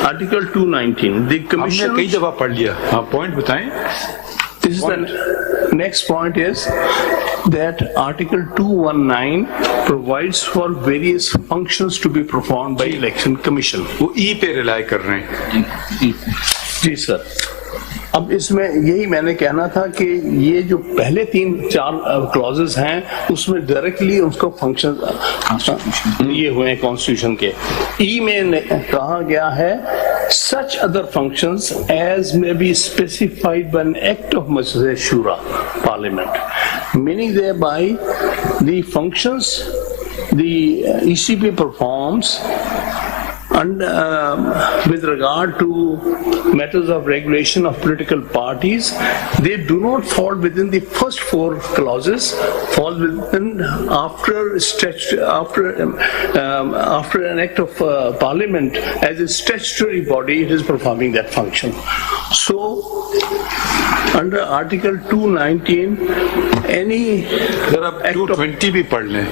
Article 219. The Commission. हमने कई दफा पढ़ लिया. हाँ, point बताएं. This is the next point is that Article 219 provides for various functions to be performed by Election Commission. वो E पे rely कर रहे हैं. जी सर. अब इसमें यही मैंने कहना था कि ये जो पहले 3-4 क्लॉजेस हैं उसमें डायरेक्टली उसको फंक्शन ये हुए हैं कॉन्स्टिट्यूशन के. ई में कहा गया है such other functions as may be specified by an act of Majlis Shura Parliament, meaning thereby the functions the ECP performs and with regard to matters of regulation of political parties, they do not fall within the first 4 clauses, fall within after an act of Parliament as a statutory body, it is performing that function. So under Article 219, any अगर आप act of 220 भी पढ़ लें,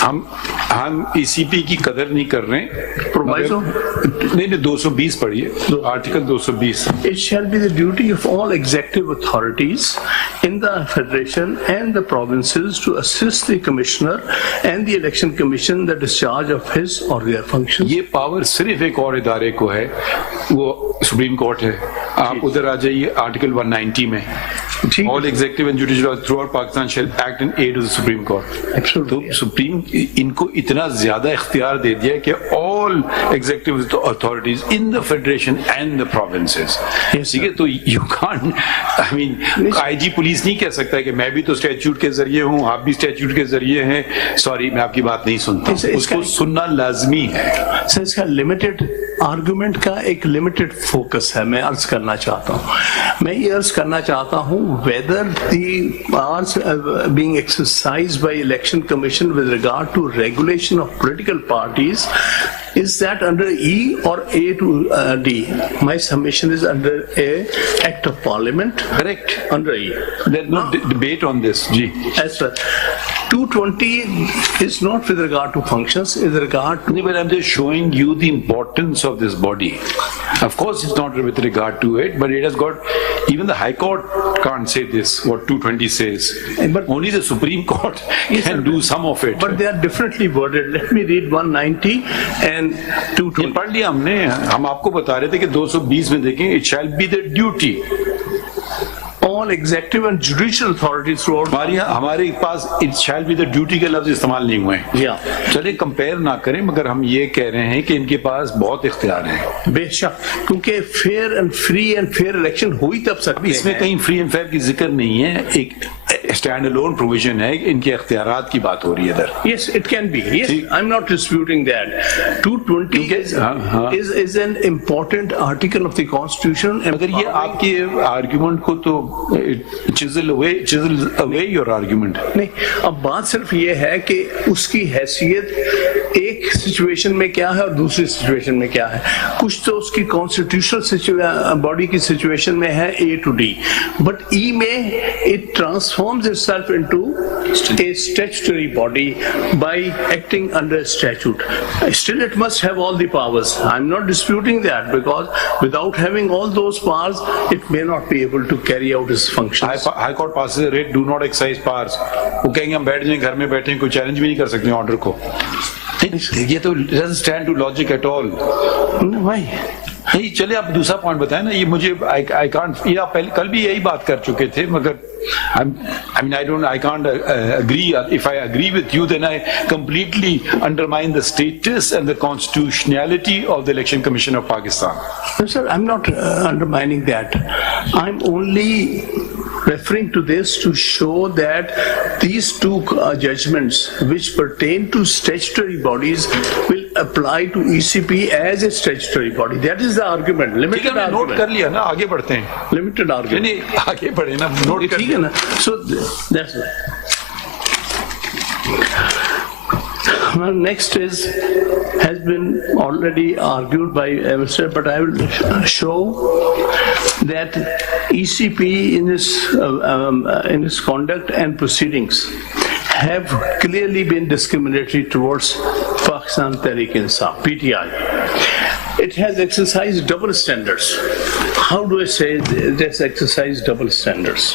हम ECP की कदर नहीं कर रहे हैं। Proviso? नहीं 220 पढ़िए, article 220। It shall be the duty of all executive authorities in the federation and the provinces to assist the commissioner and the election commission in the discharge of his or their functions. ये power सिर्फ एक और इदारे को है, वो supreme court है। आप उधर आ जाइए आर्टिकल 190 में, all executive and judicial throughout Pakistan shall act in aid of the supreme court. तो सुप्रीम इनको इतना ज्यादा इख्तियार दे दिया कि all executive authorities in the federation and the provinces, ठीक है। तो you can't, I mean IG police नहीं कह सकता कि मैं भी तो स्टैट्यूट के जरिए हूँ, आप भी स्टैट्यूट के जरिए हैं, सॉरी मैं आपकी बात नहीं सुनता। उसको सुनना लाजमी है। सर इसका लिमिटेड आर्गुमेंट का एक लिमिटेड फोकस है, मैं अर्ज करना चाहता हूँ। मैं ये अर्ज करना चाहता हूँ whether the powers being exercised by election commission with regard to regulation of political parties, is that under E or A to D? My submission is under A, Act of Parliament. Correct. Under E. There's no debate on this, ji. As well. 220 is not with regard to functions, is with regard to... But I'm just showing you the importance of this body. Of course, it's not with regard to it, but it has got, even the High Court can't say this, what 220 says. But only the Supreme Court can do some of it. But they are differently worded. Let me read 190 and 220. पढ़ लिया हमने, हम आपको बता रहे थे कि 220 में देखें, it shall be the duty. All executive and judicial authorities throughout. हमारे पास it shall be the duty के लफ्ज इस्तेमाल नहीं हुए। चले कंपेयर ना करें, मगर हम ये कह रहे हैं कि इनके पास बहुत इख्तियार है। बेशक, क्योंकि fair and free and fair election हुई तब सकती है। इसमें कहीं फ्री एंड फेयर की जिक्र नहीं है, एक स्टैंड अलोन प्रोविजन है, इनके इख्तियारात की बात हो रही है इधर। Yes, it can be. Yes, I'm not disputing that. 220 is an important article of the Constitution. अगर ये आपके आर्गुमेंट को तो chisel away your argument. नहीं, अब बात सिर्फ ये है कि उसकी हैसियत एक सिचुएशन में क्या है और दूसरी सिचुएशन में क्या है। कुछ तो उसकी कॉन्स्टिट्यूशनल बॉडी की सिचुएशन में है A to D, but E में it transforms itself into a statutory body by acting under statute. Still, it must have all the powers. I'm not disputing that, because without having all those powers, it may not be able to carry out its functions. High Court passes a writ, do not exercise powers. वो कहेंगे हम बैठ जाएं घर में बैठे, कोई challenge भी नहीं कर सकते ऑर्डर को। ये तो doesn't stand to logic at all. Why? नहीं, चलिए आप दूसरा पॉइंट बताएं ना। ये मुझे I can't, ये आप पहले कल भी यही बात कर चुके थे, मगर I can't agree. If I agree with you, then I completely undermine the status and the constitutionality of the Election Commission of Pakistan. No, sir, I'm not undermining that. I'm only referring to this to show that these two judgments which pertain to statutory bodies will apply to ECP as a statutory body. That is the argument. Limited argument. Note कर लिया ना, आगे बढ़ते हैं। Limited argument. नहीं, आगे बढ़े ना, नोट कर लिया ना। So that's it. Well, next has been already argued by Mr. But I will show that ECP in his conduct and proceedings have clearly been discriminatory towards Pakistan Tehreek-e-Insaf, PTI. It has exercised double standards. How do I say it has exercised double standards?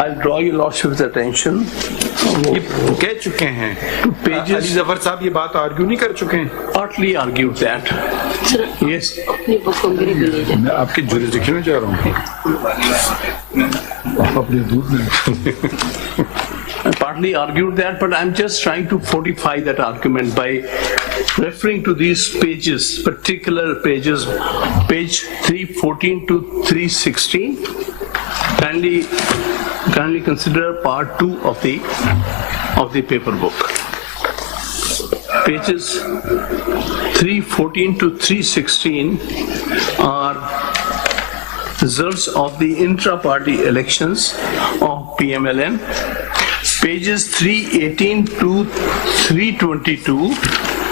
I'll draw your lordship's attention. ये कह चुके हैं, अली जफर साहब ये बात argue नहीं कर चुके हैं? Partly argued that. Yes. मैं आपके जुरिस्डिक्शन में जा रहा हूँ। आप अपने दूर में। I partly argued that, but I'm just trying to fortify that argument by referring to these pages, particular pages, page 314 to 316. Kindly consider part 2 of the paper book. Pages 314 to 316 are results of the intra-party elections of PMLN. Pages 318 to 322.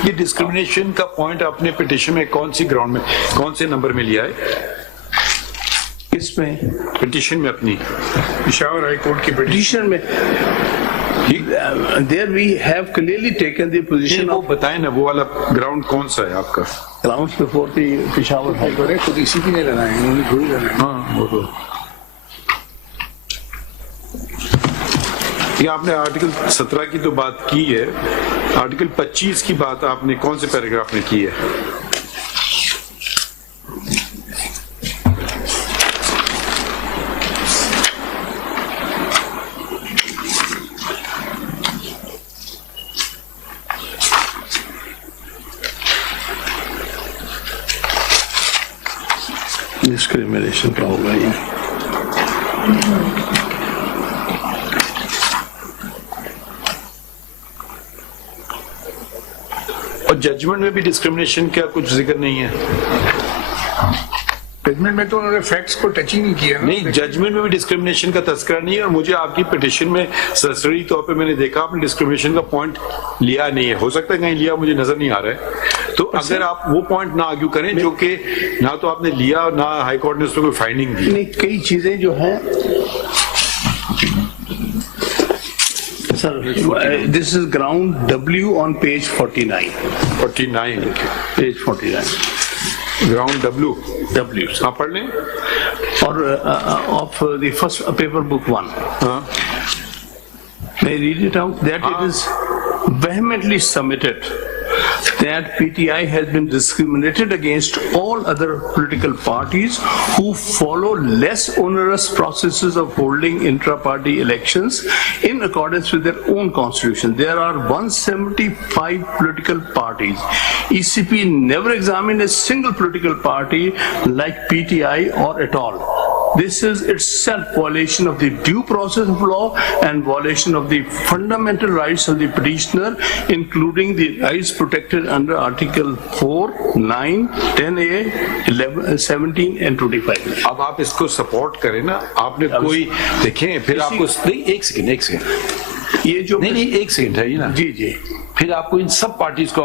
ये discrimination का point आपने petition में कौन सी ground में, कौन से number में लिया है? किसमें? पिटिशन में अपनी पेशावर हाई कोर्ट की पिटिशन में there we have clearly taken the position वो of बताएं ना, वो वाला ग्राउंड कौन सा है आपका? grounds before the Peshawar High Court. खुद ईसीपी ने लगाए हैं, उन्होंने थोड़ी लगाए। हाँ, वो तो ये आपने आर्टिकल 17 की तो बात की है, आर्टिकल 25 की बात आपने कौन से पैराग्राफ में की है? डिस्क्रिमिनेशन का होगा ये। और जजमेंट में भी डिस्क्रिमिनेशन का कुछ जिक्र नहीं है? जजमेंट में तो उन्होंने फैक्ट्स को टच ही नहीं किया ना। नहीं, जजमेंट में भी डिस्क्रिमिनेशन का तस्करा नहीं है, और मुझे आपकी पिटिशन में सरसरी तौर पे मैंने देखा आपने डिस्क्रिमिनेशन का पॉइंट लिया नहीं है। हो सकता है कहीं लिया, मुझे नजर नहीं आ रहा है। तो अगर आप वो पॉइंट ना आर्ग्यू करें जो कि ना तो आपने लिया और ना हाई कोर्ट ने उसमें कोई फाइंडिंग दी। नहीं, कई चीजें जो हैं sir, this is ground W on page 49. 49 Page 49. Ground W W. हाँ, पढ़ लें। और of the first paper book 1. हाँ, May I read it out? That it is vehemently submitted that PTI has been discriminated against all other political parties who follow less onerous processes of holding intra-party elections in accordance with their own constitution. There are 175 political parties. ECP never examined a single political party like PTI or at all. This is itself violation of the due process of law and violation of the fundamental rights of the petitioner, including the rights protected under Article 4, 9, 10A, 11, 17 and 25. अब आप इसको support करें ना, आपने कोई देखें फिर आपको नहीं, एक सेकंड ये जो नहीं, एक सेकंड है ये ना जी जी, फिर आपको इन सब पार्टीज को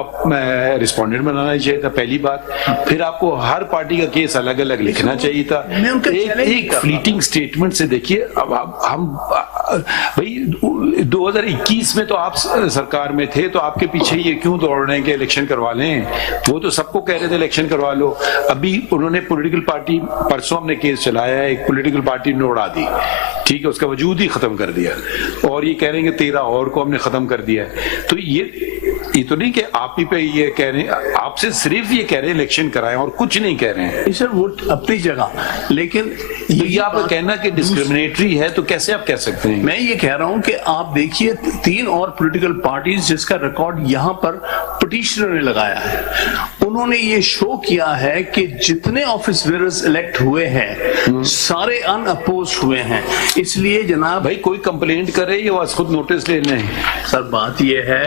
रिस्पोंडेंट बनाना चाहिए था, पहली बात। फिर आपको हर पार्टी का केस अलग अलग लिखना चाहिए था। एक फ्लीटिंग स्टेटमेंट से देखिए, अब हम भाई 2021 में तो आप सरकार में थे, तो आपके पीछे ये क्यों दौड़ रहे हैं कि इलेक्शन करवा लें? वो तो सबको कह रहे थे इलेक्शन करवा लो। अभी उन्होंने पॉलिटिकल पार्टी, परसों हमने केस चलाया है, एक पॉलिटिकल पार्टी ने उड़ा दी, ठीक है, उसका वजूद ही खत्म कर दिया, और ये कह रहे हैं कि 13 और को हमने खत्म कर दिया है। तो ये तो नहीं कि आप ही पे ये कह रहे हैं, आपसे सिर्फ ये कह रहे हैं इलेक्शन कराएं और कुछ नहीं कह रहे हैं। सर वो अपनी जगह, लेकिन ये आप कहना कि डिस्क्रिमिनेटरी है, तो कैसे आप कह सकते हैं? मैं ये कह रहा हूं कि आप देखिए 3 और पॉलिटिकल पार्टीज जिसका रिकॉर्ड यहां पर पिटिशनर ने लगाया है, उन्होंने ये शो किया है कि जितने ऑफिस बेयरर्स इलेक्ट हुए हैं सारे अनअपोज हुए हैं। इसलिए जनाब भाई कोई कंप्लेंट करे या बस खुद नोटिस ले लें? सर बात ये है,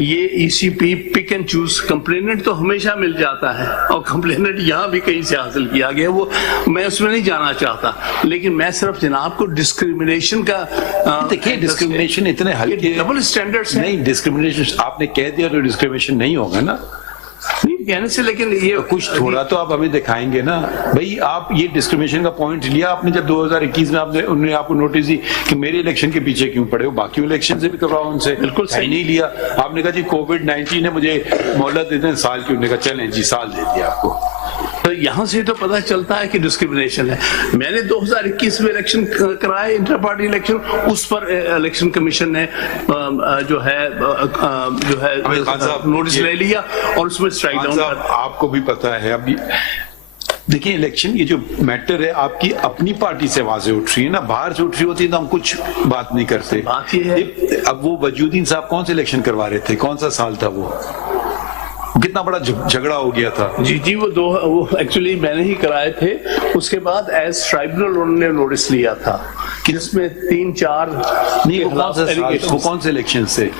ये ECP pick and choose, complainant तो हमेशा मिल जाता है, और कंप्लेनेंट यहाँ भी कहीं से हासिल किया गया, वो मैं उसमें नहीं जाना चाहता, लेकिन मैं सिर्फ जनाब को डिस्क्रिमिनेशन का देखिए, डिस्क्रिमिनेशन इतने हल्के डबल स्टैंडर्ड्स नहीं, डिस्क्रिमिनेशन आपने कह दिया तो डिस्क्रिमिनेशन नहीं होगा ना नहीं कहने से, लेकिन ये कुछ थोड़ा तो आप हमें दिखाएंगे ना। भाई आप ये डिस्क्रिमिनेशन का पॉइंट लिया आपने जब 2021 में आपने उन्होंने आपको नोटिस दी कि मेरे इलेक्शन के पीछे क्यों पड़े हो, बाकी इलेक्शन से भी करवाओ उनसे, बिल्कुल सही नहीं लिया। आपने कहा जी कोविड-19 है, मुझे मोहलत देते हैं साल की, उन्होंने कहा चलें जी साल दे दिया आपको। तो यहाँ से तो पता चलता है कि डिस्क्रिमिनेशन है। मैंने 2021 में इलेक्शन कराए, इंटर पार्टी इलेक्शन, उस पर इलेक्शन कमीशन ने जो है नोटिस ले लिया और उसमें स्ट्राइक डाउन। आपको भी पता है, अभी देखिए इलेक्शन ये जो मैटर है आपकी अपनी पार्टी से आवाजें उठ रही है ना, बाहर से उठ रही होती है तो हम कुछ बात नहीं करते। बात ये है, अब वो वजूदीन साहब कौन से इलेक्शन करवा रहे थे, कौन सा साल था वो, कितना बड़ा झगड़ा हो गया था? जी वो एक्चुअली मैंने ही कराए थे। उसके बाद एज ट्राइब्यूनल उन्होंने नोटिस लिया था कि जिसमें 3-4 नहीं, वो कौन से इलेक्शन से?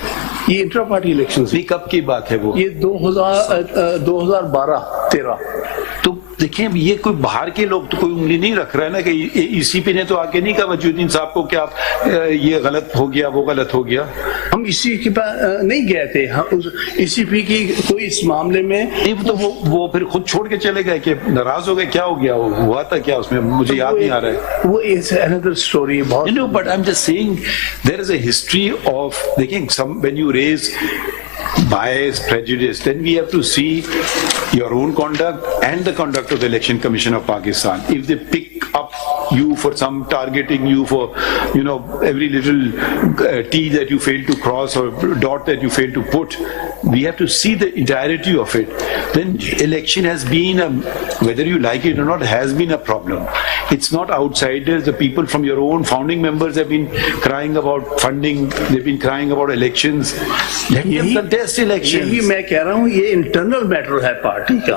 ये इंटर पार्टी इलेक्शन से। कब की बात है वो? ये 2012 13। तो देखिए ये कोई बाहर के लोग तो कोई उंगली नहीं रख रहा है ना कि ईसीपी ने तो आके नहीं कहा वजूद्दीन साहब को कि आप ये गलत हो गया वो गलत हो गया। हम इसी के पास नहीं गए थे, हम ईसीपी की कोई इस मामले में नहीं तो वो फिर खुद छोड़ के चले गए कि नाराज हो गए, क्या हो गया, हुआ था क्या उसमें, मुझे याद नहीं आ रहा है। वो is another story. But I am just saying there is a history of, देखिए some when you raise bias, prejudice, then we have to see your own conduct and the conduct of the Election Commission of Pakistan. If they pick up you for some targeting you for, you know, every little T that you fail to cross or dot that you fail to put, we have to see the entirety of it. Then election has been, whether you like it or not, has been a problem. It's not outsiders. The people from your own founding members have been crying about funding. They've been crying about elections. Let them contest elections. यही मैं कह रहा हूँ, ये internal matter है party का।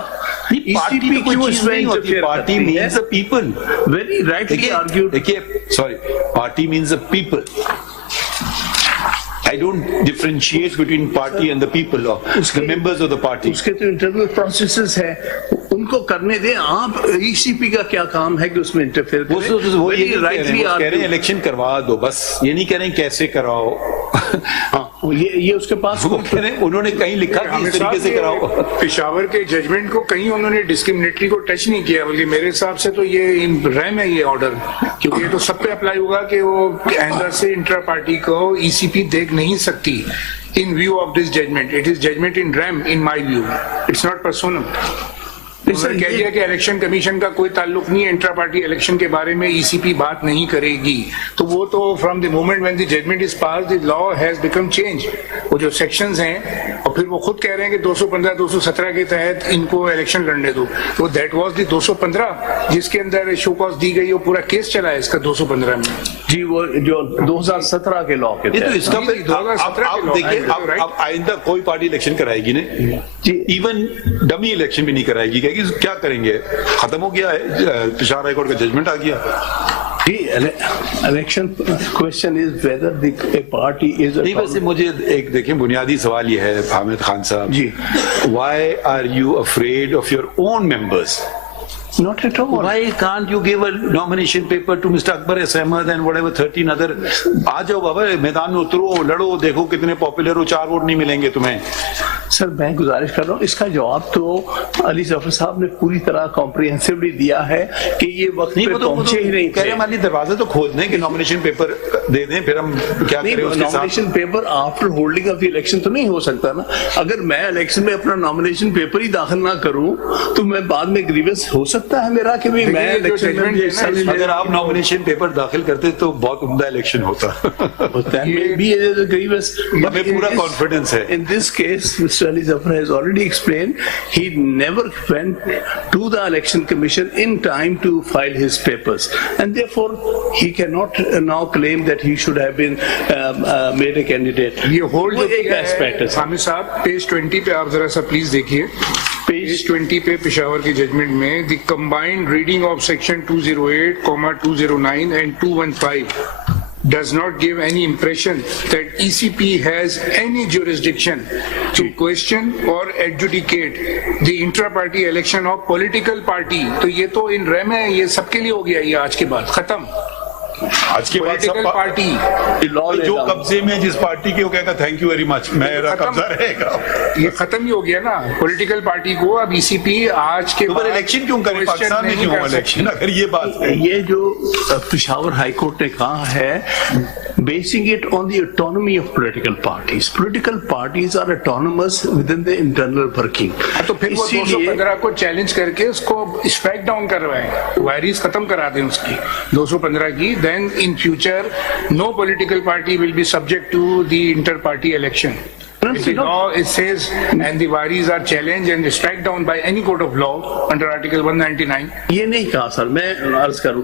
Party में कोई चीज नहीं होती, party means the people. Very rightly argued. देखिए, sorry, party means the people. I don't differentiate between party and the people or the members of the party. उसके तो इंटरनल प्रोसेसेस है, उनको करने दें। आप ईसीपी का क्या काम है कि उसमें इंटरफेयर करें? वो ये कह रहे हैं इलेक्शन करवा दो, बस ये नहीं कह रहे हैं कैसे कराओ। हाँ, ये उसके पास उन्होंने कहीं लिखा कि इस तरीके से कराओ। पेशावर के जजमेंट को कहीं उन्होंने डिस्क्रिमिनेटरी को टच नहीं किया, बल्कि मेरे हिसाब से तो ये रैम है ये ऑर्डर, क्योंकि ये तो सब पे अप्लाई होगा कि वो अंदर से इंट्रा पार्टी को ईसीपी देख नहीं सकती। In view of this judgment, it is judgment in rem in my view, it's not personal. उन्होंने कह दिया कि इलेक्शन कमीशन का कोई ताल्लुक नहीं है, इंट्रा पार्टी इलेक्शन के बारे में ईसीपी बात नहीं करेगी। तो वो तो from the moment when the judgment is pass the law has become change. वो जो सेक्शंस हैं, और फिर वो खुद कह रहे हैं कि 215 217 के तहत इनको इलेक्शन लड़ने दो। तो दैट वाज द 215 जिसके अंदर शो कॉज दी गई, वो पूरा केस चला है इसका 215 में। जी, वो जो 2017 के लॉ के तो इसका देखिए, अब आइंदा कोई पार्टी इलेक्शन कराएगी नहीं, इवन डमी इलेक्शन भी नहीं कराएगी। क्या करेंगे, खत्म हो गया है, पेशावर हाई कोर्ट का जजमेंट आ गया। Election question is whether A party is. नहीं, वैसे मुझे एक देखिए बुनियादी सवाल ये है Hamid Khan sahab ji, why are you afraid of your own members? Not at all. Why can't you give a nomination paper to Mr. Akbar S. Ahmed and whatever 13 other? आ जाओ बाबा, मैदान में उतरो, लड़ो, देखो कितने पॉपुलर हो, 4 वोट नहीं मिलेंगे तुम्हें। सर मैं गुजारिश कर रहा हूँ, इसका जवाब तो अली जफर साहब ने पूरी तरह कॉम्प्रिहेंसिवली दिया है कि ये वक्त पे पहुंचे ही नहीं। कह रहे हमारी दरवाजा तो खोल दें कि नॉमिनेशन पेपर दे दें, फिर हम क्या करें उसके साथ। Nomination paper after holding of the election तो नहीं हो सकता ना। अगर मैं इलेक्शन में अपना नॉमिनेशन पेपर ही दाखिल ना करूं तो मैं बाद में ग्रीवेंस हो सकता है मेरा कि मैं इलेक्शन में, अगर आप नॉमिनेशन पेपर दाखिल करते तो बहुत उम्दा इलेक्शन होता। हमें पूरा कॉन्फिडेंस है। In this case, Mr. Ali Zafar has already explained he never went to the election commission in time to file his papers, and therefore he cannot now claim that he should have been made a candidate. ये hold एक aspect है। हामिद साहब, page 20 पे आप जरा सा please देखिए। Page 20 पे पेशावर की जजमेंट में the combined reading of section 208, 209 and 215 does not give any impression that ECP has any jurisdiction to question or adjudicate the intra-party election of political party. तो ये तो इन रैम है, ये सबके लिए हो गया, ये आज के बाद खत्म। आज के बाद सब पार्टी जो कब्जे में जिस पार्टी के, वो कहेगा थैंक यू वेरी मच, मेरा कब्जा रहेगा। ये खत्म ही हो गया ना पॉलिटिकल पार्टी को। अब ईसीपी आज के बाद इलेक्शन क्यों करें, पाकिस्तान में क्यों इलेक्शन, अगर ये बात है। ये जो पेशावर हाई कोर्ट ने कहा है, basing it on the autonomy of political parties. Political parties are autonomous within the internal working. तो फिर वो 215 को चैलेंज करके उसको स्ट्राइक डाउन करवाएं, वायरिस खत्म करा दें उसकी 215 की। Then in future, no political party will be subject to the inter-party election. If the law it says and the varies are challenged and struck down by any court of law under Article 199. ये नहीं कहा sir, मैं अर्ज करूं,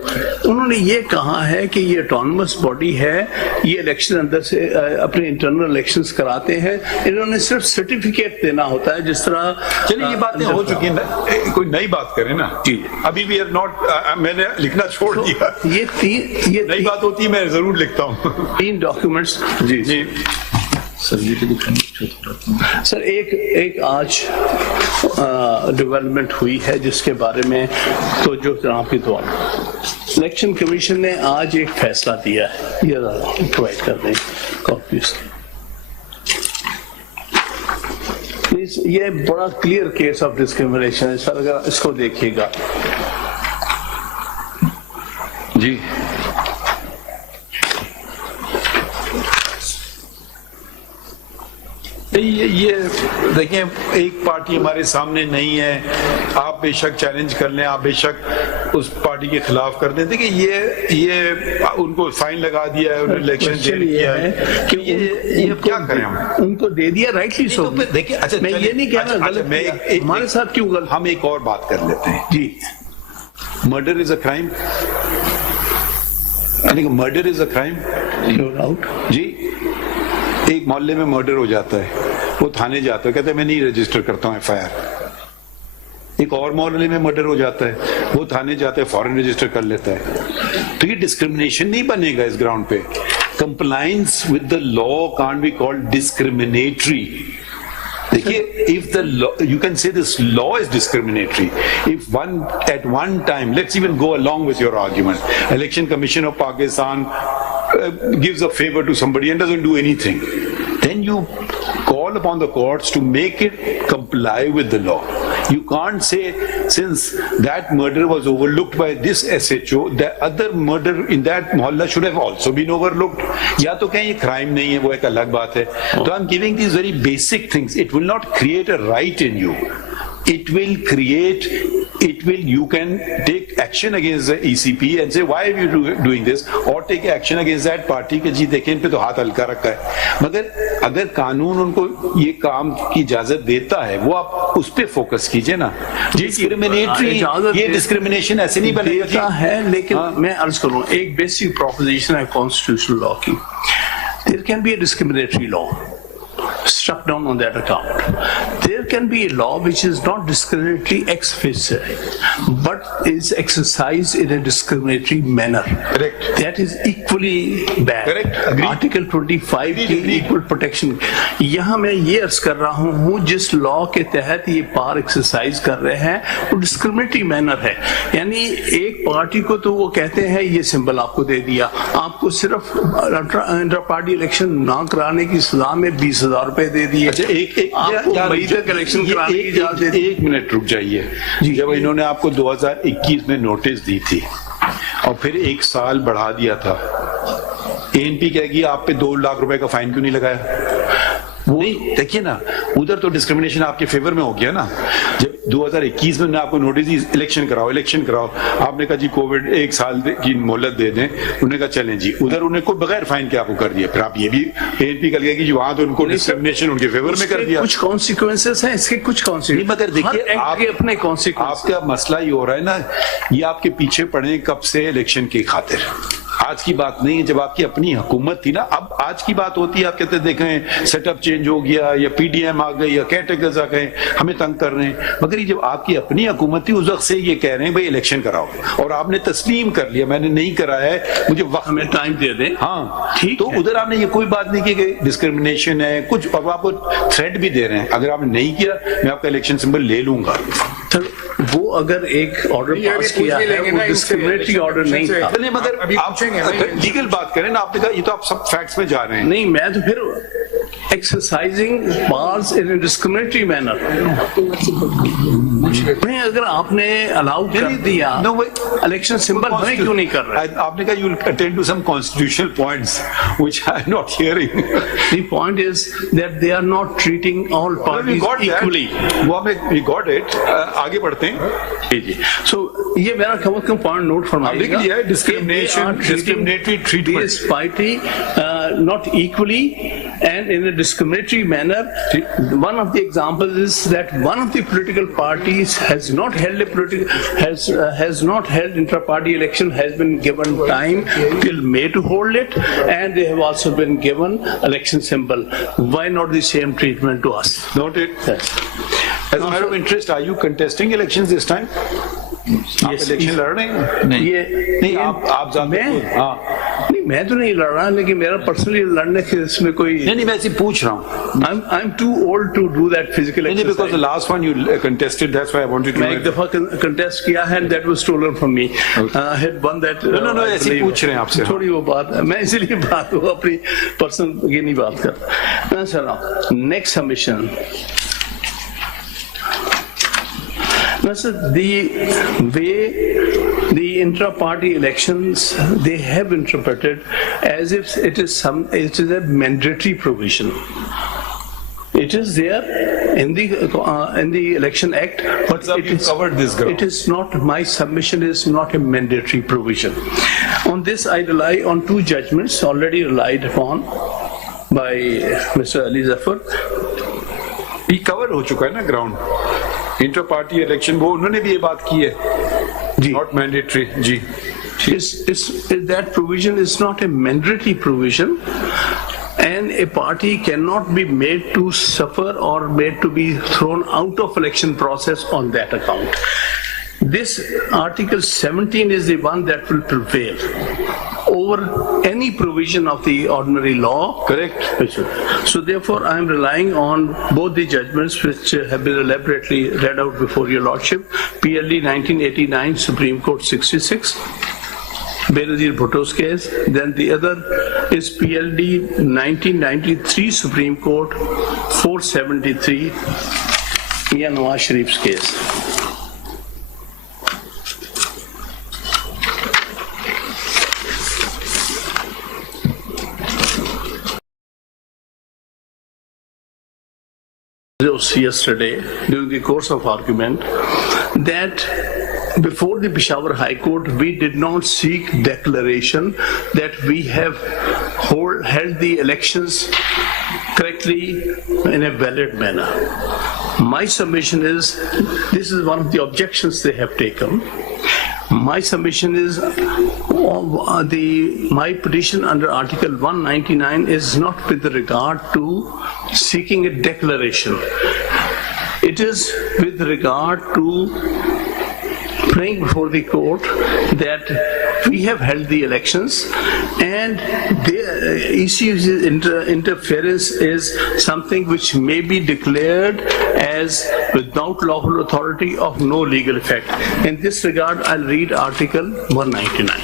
उन्होंने ये कहा है कि ये ऑटोनमस बॉडी है, ये इलेक्शन अंदर से अपने इंटरनल इलेक्शंस कराते हैं, इन्होंने सिर्फ सर्टिफिकेट देना होता है। जिस तरह चलिए ये बातें हो चुकी हैं, कोई नई बात करें ना जी। अभी भी नॉट, मैंने लिखना छोड़ दिया। ये नई बात होती है, मैं जरूर लिखता हूँ। 3 डॉक्यूमेंट्स जी सर, ये सर एक आज डेवलपमेंट हुई है जिसके बारे में तो जो जनाब की दुआ, इलेक्शन कमीशन ने आज एक फैसला दिया है, ये प्रोवाइड कर दें कॉपीज प्लीज। ये बड़ा क्लियर केस ऑफ डिस्क्रिमिनेशन है सर, अगर इसको देखिएगा जी। ये देखिए, एक पार्टी हमारे सामने नहीं है, आप बेशक चैलेंज कर लें, आप बेशक उस पार्टी के खिलाफ कर दें। देखिए ये उनको फाइन लगा दिया है, उन्होंने इलेक्शन किया है कि ये क्या करें हम? उनको दे दिया राइटली सो। देखिए अच्छा, मैं ये नहीं कह रहा गलत, हमारे साथ क्यों गलत? हम एक और बात कर लेते हैं जी। Murder is a crime, murder is a crime no doubt जी। एक मोहल्ले में मर्डर हो जाता है, वो थाने जाता है, कहते हैं मैं नहीं रजिस्टर करता हूं एफआईआर। एक और मोहल्ले में मर्डर हो जाता है, वो थाने जाता है, फौरन रजिस्टर कर लेता है। तो ये डिस्क्रिमिनेशन नहीं बनेगा इस ग्राउंड पे। Compliance with the law can't be called discriminatory. देखिए, if the law, you can say this law is discriminatory. If at one time, let's even go along with your argument, Election Commission of Pakistan gives a favor to somebody and doesn't do anything, then you call upon the courts to make it comply with the law. You can't say, since that murder was overlooked by this SHO, the other murder in that mohalla should have also been overlooked. या तो कहीं ये crime नहीं है, वो एक अलग बात है। तो I'm giving these very basic things. It will not create a right in you. You can take action against the ECP and say, why are you doing this? Or take action against that party कि जी देखें इन पे तो हाथ हल्का रखा है। मगर अगर कानून उनको ये काम की इजाजत देता है, वो आप उस पे फोकस कीजिए ना। डिस्क्रिमिनेटरी, ये डिस्क्रिमिनेशन ऐसे नहीं बनेगा है। लेकिन मैं अर्ज करूं, एक बेसिक प्रोपोजिशन है कॉन्स्टिट्यूशनल लॉ की, there can be a discriminatory law struck down on that account. There can be a law which is not discriminatory ex officio, but is exercised in a discriminatory manner. Correct. That is equally bad. Correct. Agreed. Article 25 की equal protection. यहाँ मैं ये अर्ज कर रहा हूँ, जिस law के तहत ये पावर एक्सरसाइज कर रहे हैं वो डिस्क्रिमिनेटरी मैनर है। यानी एक पार्टी को तो वो कहते हैं ये सिंबल आपको दे दिया, आपको सिर्फ इंटर पार्टी इलेक्शन ना कराने की सजा में 20,000 रुपए दे दिए। अच्छा, इलेक्शन कराने की इजाजत दे दी। एक मिनट रुक जाइए। जब इन्होंने आपको 2021 में नोटिस दी थी और फिर 1 साल बढ़ा दिया था, एएनपी कहेगी आप पे 2 लाख रुपए का फाइन क्यों नहीं लगाया? नहीं, देखिए ना, उधर तो डिस्क्रिमिनेशन आपके फेवर में हो गया ना। जब 2021 में आपको नोटिस दी इलेक्शन कराओ, आपने कहा जी कोविड 1 साल की मोहलत दे दें, उन्होंने कहा चलें जी, उधर उन्हें कोई बगैर फाइन के आपको कर दिया। फिर आप ये भी एएनपी कर गया कि वहां तो उनको डिस्क्रिमिनेशन उनके फेवर में कर दिया। कुछ कॉन्सिक्वेंसेस हैं इसके, कुछ कॉन्सिक्वेंसेस। मगर देखिए, आप अपने कॉन्सिक्वेंस, आपका मसला ये हो रहा है ना, ये आपके पीछे पड़े कब से इलेक्शन की खातिर। आज की बात नहीं है, जब आपकी अपनी हुकूमत थी ना। अब आज की बात होती है, आप कहते देखें सेटअप चेंज हो गया, या पीडीएम आ गई, या केयरटेकर्स आ गए, हमें तंग कर रहे हैं। मगर ये जब आपकी अपनी हुकूमत थी, उस वक्त से ये कह रहे हैं भाई इलेक्शन कराओ, और आपने तस्लीम कर लिया मैंने नहीं कराया है, मुझे वक्त हमें टाइम दे दें। हाँ ठीक, तो उधर आपने ये कोई बात नहीं की कि डिस्क्रिमिनेशन है कुछ, अब आपको थ्रेट भी दे रहे हैं, अगर आपने नहीं किया मैं आपका इलेक्शन सिंबल ले लूंगा। तो वो अगर एक ऑर्डर पास किया है, वो डिस्क्रिमिनेटरी ऑर्डर नहीं था। नहीं, मगर आप लीगल बात करें ना, आपने कहा ये तो आप सब फैक्ट्स में जा रहे हैं। नहीं, मैं तो फिर exercising powers in a discriminatory manner. नहीं, अगर आपने अलाउ कर दिया इलेक्शन सिंबल, हमें क्यों नहीं कर रहे? आपने कहा you will attend to some constitutional points which I am not hearing. The point is that they are not treating all parties equally. वो हमें वी गॉट इट। आगे बढ़ते हैं जी। सो ये मेरा कम पॉइंट नोट फरमाइएगा। Discriminatory treatment this party not equally and in a discriminatory manner. One of the examples is that one of the political parties has not held intra-party election, has been given time till May to hold it, and they have also been given election symbol. Why not the same treatment to us? Noted. As a matter of interest, are you contesting elections this time? आप election लड़ रहे हैं? नहीं, आप जानते हैं। हाँ नहीं, मैं तो नहीं लड़ रहा, लेकिन मेरा पर्सनली लड़ने के इसमें कोई नहीं, मैं ऐसे पूछ रहा हूँ। I'm too old to do that physical exercise. Because the last one you contested, that's why I wanted to मैं know. एक दफा contest किया है, and that was stolen from me. I had won that. No, ऐसे ही पूछ रहे हैं आपसे। थोड़ी वो बात, मैं इसलिए बात वो अपनी पर्सनल ये नहीं बात करता। मैं चला next submission. The way the intra-party elections, they have interpreted as if it is a mandatory provision. It is there in the Election Act, but it is not. My submission is not a mandatory provision. On this, I rely on two judgments already relied upon by Mr. Ali Zafar. ये cover हो चुका है ना ground inter party election, वो उन्होंने भी ये बात की है, नॉट मैंडेटरी। जी, that provision is not a mandatory provision, and a party cannot be made to suffer or made to be thrown out of election process on that account. This Article 17 is the one that will prevail over any provision of the ordinary law. Correct. So therefore, I am relying on both the judgments which have been elaborately read out before your lordship. PLD 1989, Supreme Court 66. Benazir Bhutto's case. Then the other is PLD 1993, Supreme Court 473, Mian Nawaz Sharif's case. Yesterday, during the course of argument, that before the Peshawar High Court, we did not seek declaration that we have held the elections correctly in a valid manner. My submission is, this is one of the objections they have taken. My submission is, my petition under Article 199 is not with regard to seeking a declaration. It is with regard to praying before the court that we have held the elections, and the EC's interference is something which may be declared as without lawful authority of no legal effect. In this regard, I'll read Article 199.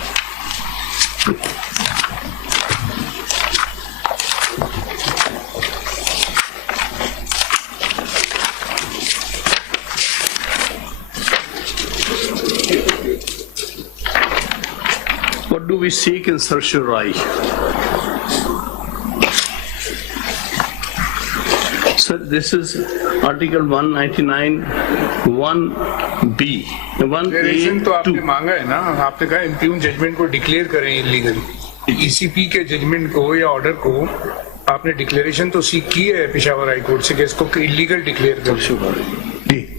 What do we seek in certiorari? So this is Article 199, 1B, 1A, तो आपने 2. मांगा है ना, आपने कहा impugn judgement को declare करें illegal. ECP के जजमेंट को या ऑर्डर को आपने डिक्लेरेशन तो सीख की है पेशावर हाई कोर्ट से कि इसको इलीगल डिक्लेयर कर,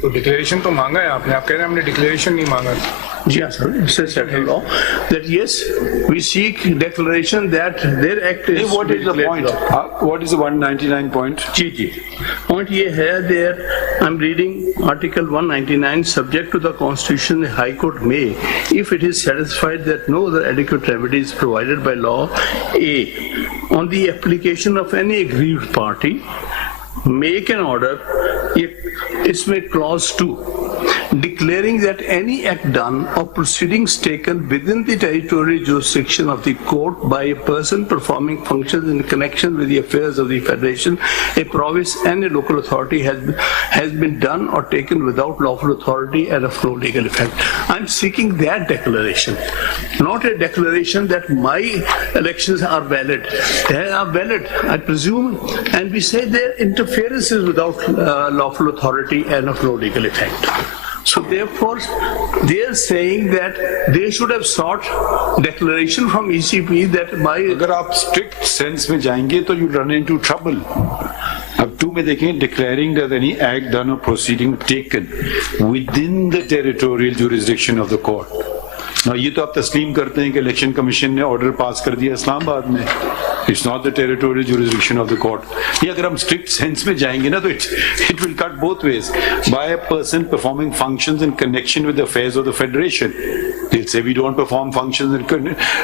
तो डिक्लेरेशन तो मांगा है आपने। आप कह रहे हैं हमने डिक्लेरेशन नहीं मांगा। Yes, sir. It says that in law that yes, we seek declaration that their act is. What is the point? What is the 199 point? Ji. Point ये है that I'm reading Article 199, subject to the Constitution, the High Court may, if it is satisfied that no other adequate remedy is provided by law, A, on the application of any aggrieved party, make an order, इसमें clause 2, declaring that any act done or proceedings taken within the territorial jurisdiction of the court by a person performing functions in connection with the affairs of the federation, a province and a local authority has been done or taken without lawful authority and of no legal effect. I'm seeking that declaration, not a declaration that my elections are valid. They are valid, I presume, and we say their interference is without lawful authority and of no legal effect. So therefore, they are saying that they should have sought declaration from ECP that by. अगर आप strict sense में जाएंगे तो you run into trouble. अब 2 में देखें, declaring that any act done or proceeding taken within the territorial jurisdiction of the court. ये तो आप तस्लीम करते हैं कि इलेक्शन कमीशन ने ऑर्डर पास कर दिया इस्लामाबाद में. It's not the territorial jurisdiction of the court. ये अगर हम strict sense में जाएंगे ना तो it will cut both ways. By a person performing functions in connection with the affairs of the federation. They'll say we don't perform functions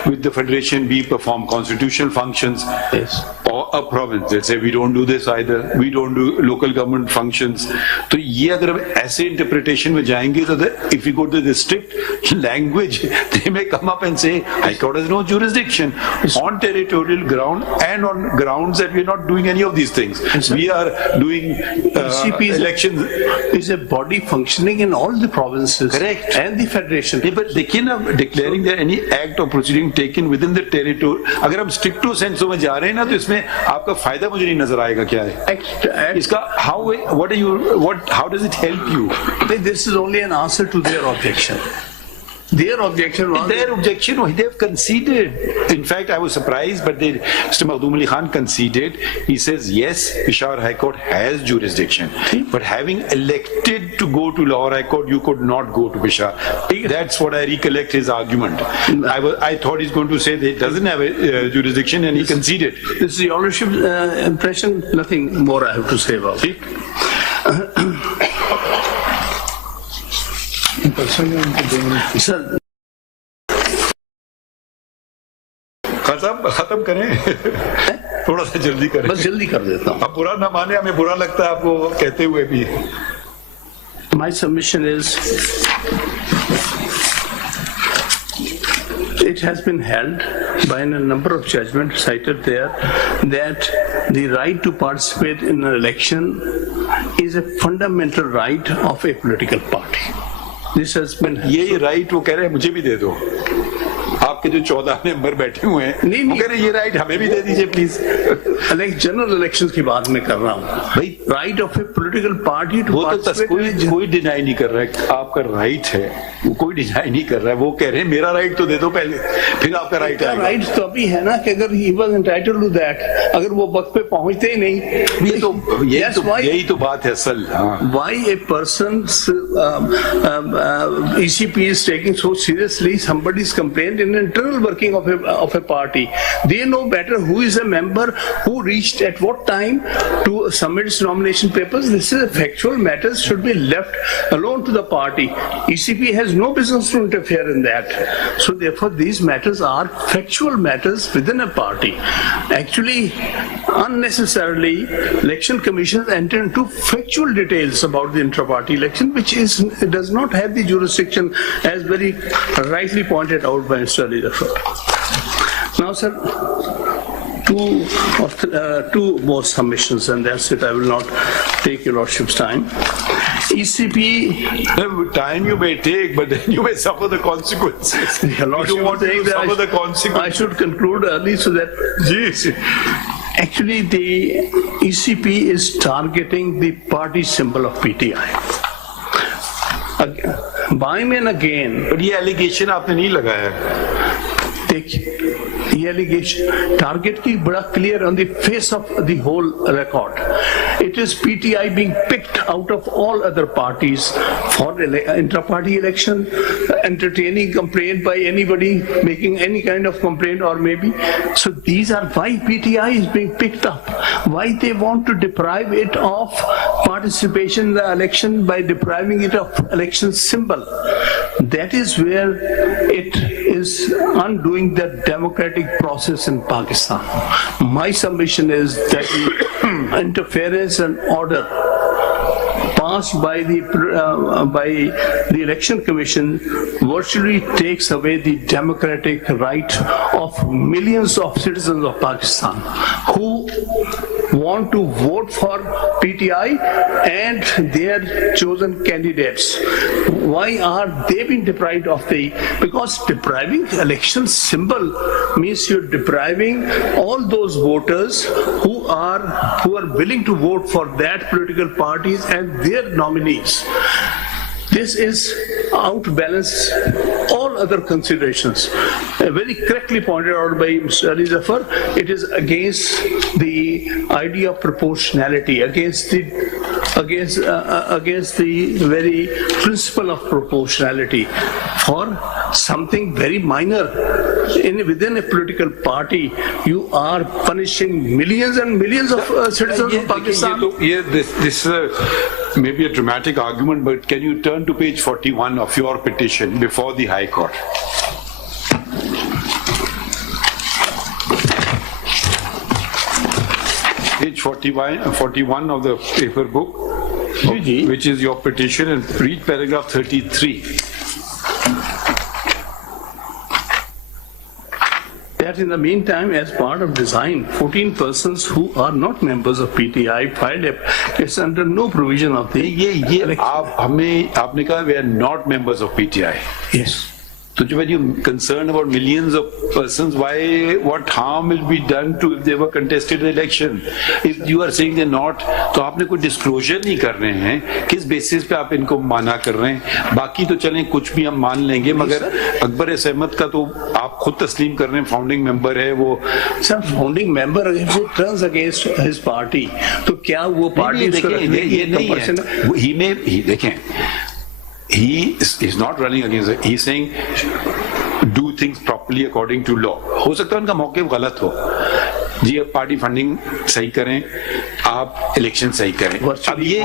with the federation, we perform constitutional functions. Yes. Or a province. They'll say we don't do this either. We don't do local government functions. तो ये अगर हम ऐसे interpretation में जाएंगे तो if we go to the strict language, they may come up and say High Court has no jurisdiction on territorial ground and on grounds that we are not doing any of these things. We are doing elections. Is a body functioning in all the provinces. Correct. And the federation. But they cannot declaring that any act or proceeding taken within the territory. अगर हम strict to sense में जा रहे हैं ना तो इसमें आपका फायदा मुझे नहीं नजर आएगा क्या है? इसका how does it help you? This is only an answer to their objection. Their objection was... Their objection, they have conceded. In fact, I was surprised, but Mr. Makhdoom Ali Khan conceded. He says, yes, Peshawar High Court has jurisdiction. But having elected to go to Lahore High Court, you could not go to Peshawar. That's what I recollect his argument. I thought he's going to say that it doesn't have a jurisdiction, and he conceded. This is your lordship's impression. Nothing more I have to say about it. Sir, खत्म करें थोड़ा सा जल्दी करें. बस जल्दी कर देता हूँ. आप बुरा ना माने, हमें बुरा लगता है आपको कहते हुए भी. My submission is it has been held by a number of judgments cited there that the right to participate in an election is a fundamental right of a political party. This has been ये right वो कह रहे हैं मुझे भी दे दो. आपके जो 14 मेंबर बैठे हुए हैं वो कह रहे हैं ये राइट हमें भी दे दीजिए प्लीज. जनरल इलेक्शंस की बात मैं कर रहा हूँ भाई. Right of a political party to participate कोई डिनाई नहीं कर रहा है. आपका राइट है, वो कोई डिनाई नहीं कर रहा है. वो कह रहे हैं मेरा राइट तो दे दो पहले, फिर आपका राइट है. राइट तो अभी है ना कि अगर he was entitled to that, अगर वो वक्त पे पहुंचते ही नहीं. यही तो बात है असल. Why A persons ECP is taking so seriously somebody's complaint in internal working of a party. They know better who is a member, who reached at what time to submit its nomination papers. This is a factual matters should be left alone to the party. ECP has no business to interfere in that. So therefore these matters are factual matters within a party. Actually, unnecessarily, election commissions enter into factual details about the intra-party election, which does not have the jurisdiction, as very rightly pointed out by Mr. Ali Zafar. Now, sir, two more submissions, and that's it. I will not take your lordship's time. ECP... Time you may take, but then you may suffer the consequences. Your lordship you don't want to suffer the consequences. I should conclude early so that... Jeez. Actually, the ECP is targeting the party symbol of PTI. By and again. But ये allegation आपने नहीं लगाया. देखिए, ये allegation target की बड़ा clear on the face of the whole record. It is PTI being picked out of all other parties for intra-party election, entertaining complaint by anybody making any kind of complaint or maybe. So these are why PTI is being picked up. Why they want to deprive it of participation in the election by depriving it of election symbol. That is where it is undoing the democratic process in Pakistan. My submission is that the interference and order passed by the election commission virtually takes away the democratic right of millions of citizens of Pakistan who want to vote for PTI and their chosen candidates. Why are they being deprived of because depriving election symbol means you're depriving all those voters who are willing to vote for that political parties and their nominees. this is outbalance all other considerations. Very correctly pointed out by Mr. Ali Zafar, it is against the idea of proportionality, against the very principle of proportionality for something very minor. Within a political party, you are punishing millions and millions of citizens of Pakistan. This is maybe a dramatic argument, but can you turn to page 41 of your petition before the High Court? Page 41 of the paper book, which is your petition, and read paragraph 33. That in the meantime, as part of design, 14 persons who are not members of PTI filed a case under no provision of the. आपने कहा we are not members of PTI. Yes. So when you're concerned about millions of persons, what harm will be done to if they were contested the election? If you are saying they're not, तो आपने कोई disclosure नहीं कर रहे हैं, किस basis पे आप इनको माना कर रहे हैं? बाकी तो चलें कुछ भी हम मान लेंगे, मगर अकबर अहमद का तो आप खुद तस्लीम कर रहे हैं, फाउंडिंग मेंबर है वो. Sir, founding member who turns against his party, तो क्या वो पार्टी उसको रखने की compulsion है? देखें, he is not running against it. He's saying do things properly according to law. हो सकता है उनका मौके गलत हो, जी आप पार्टी फंडिंग सही करें, आप इलेक्शन सही करें. अब ये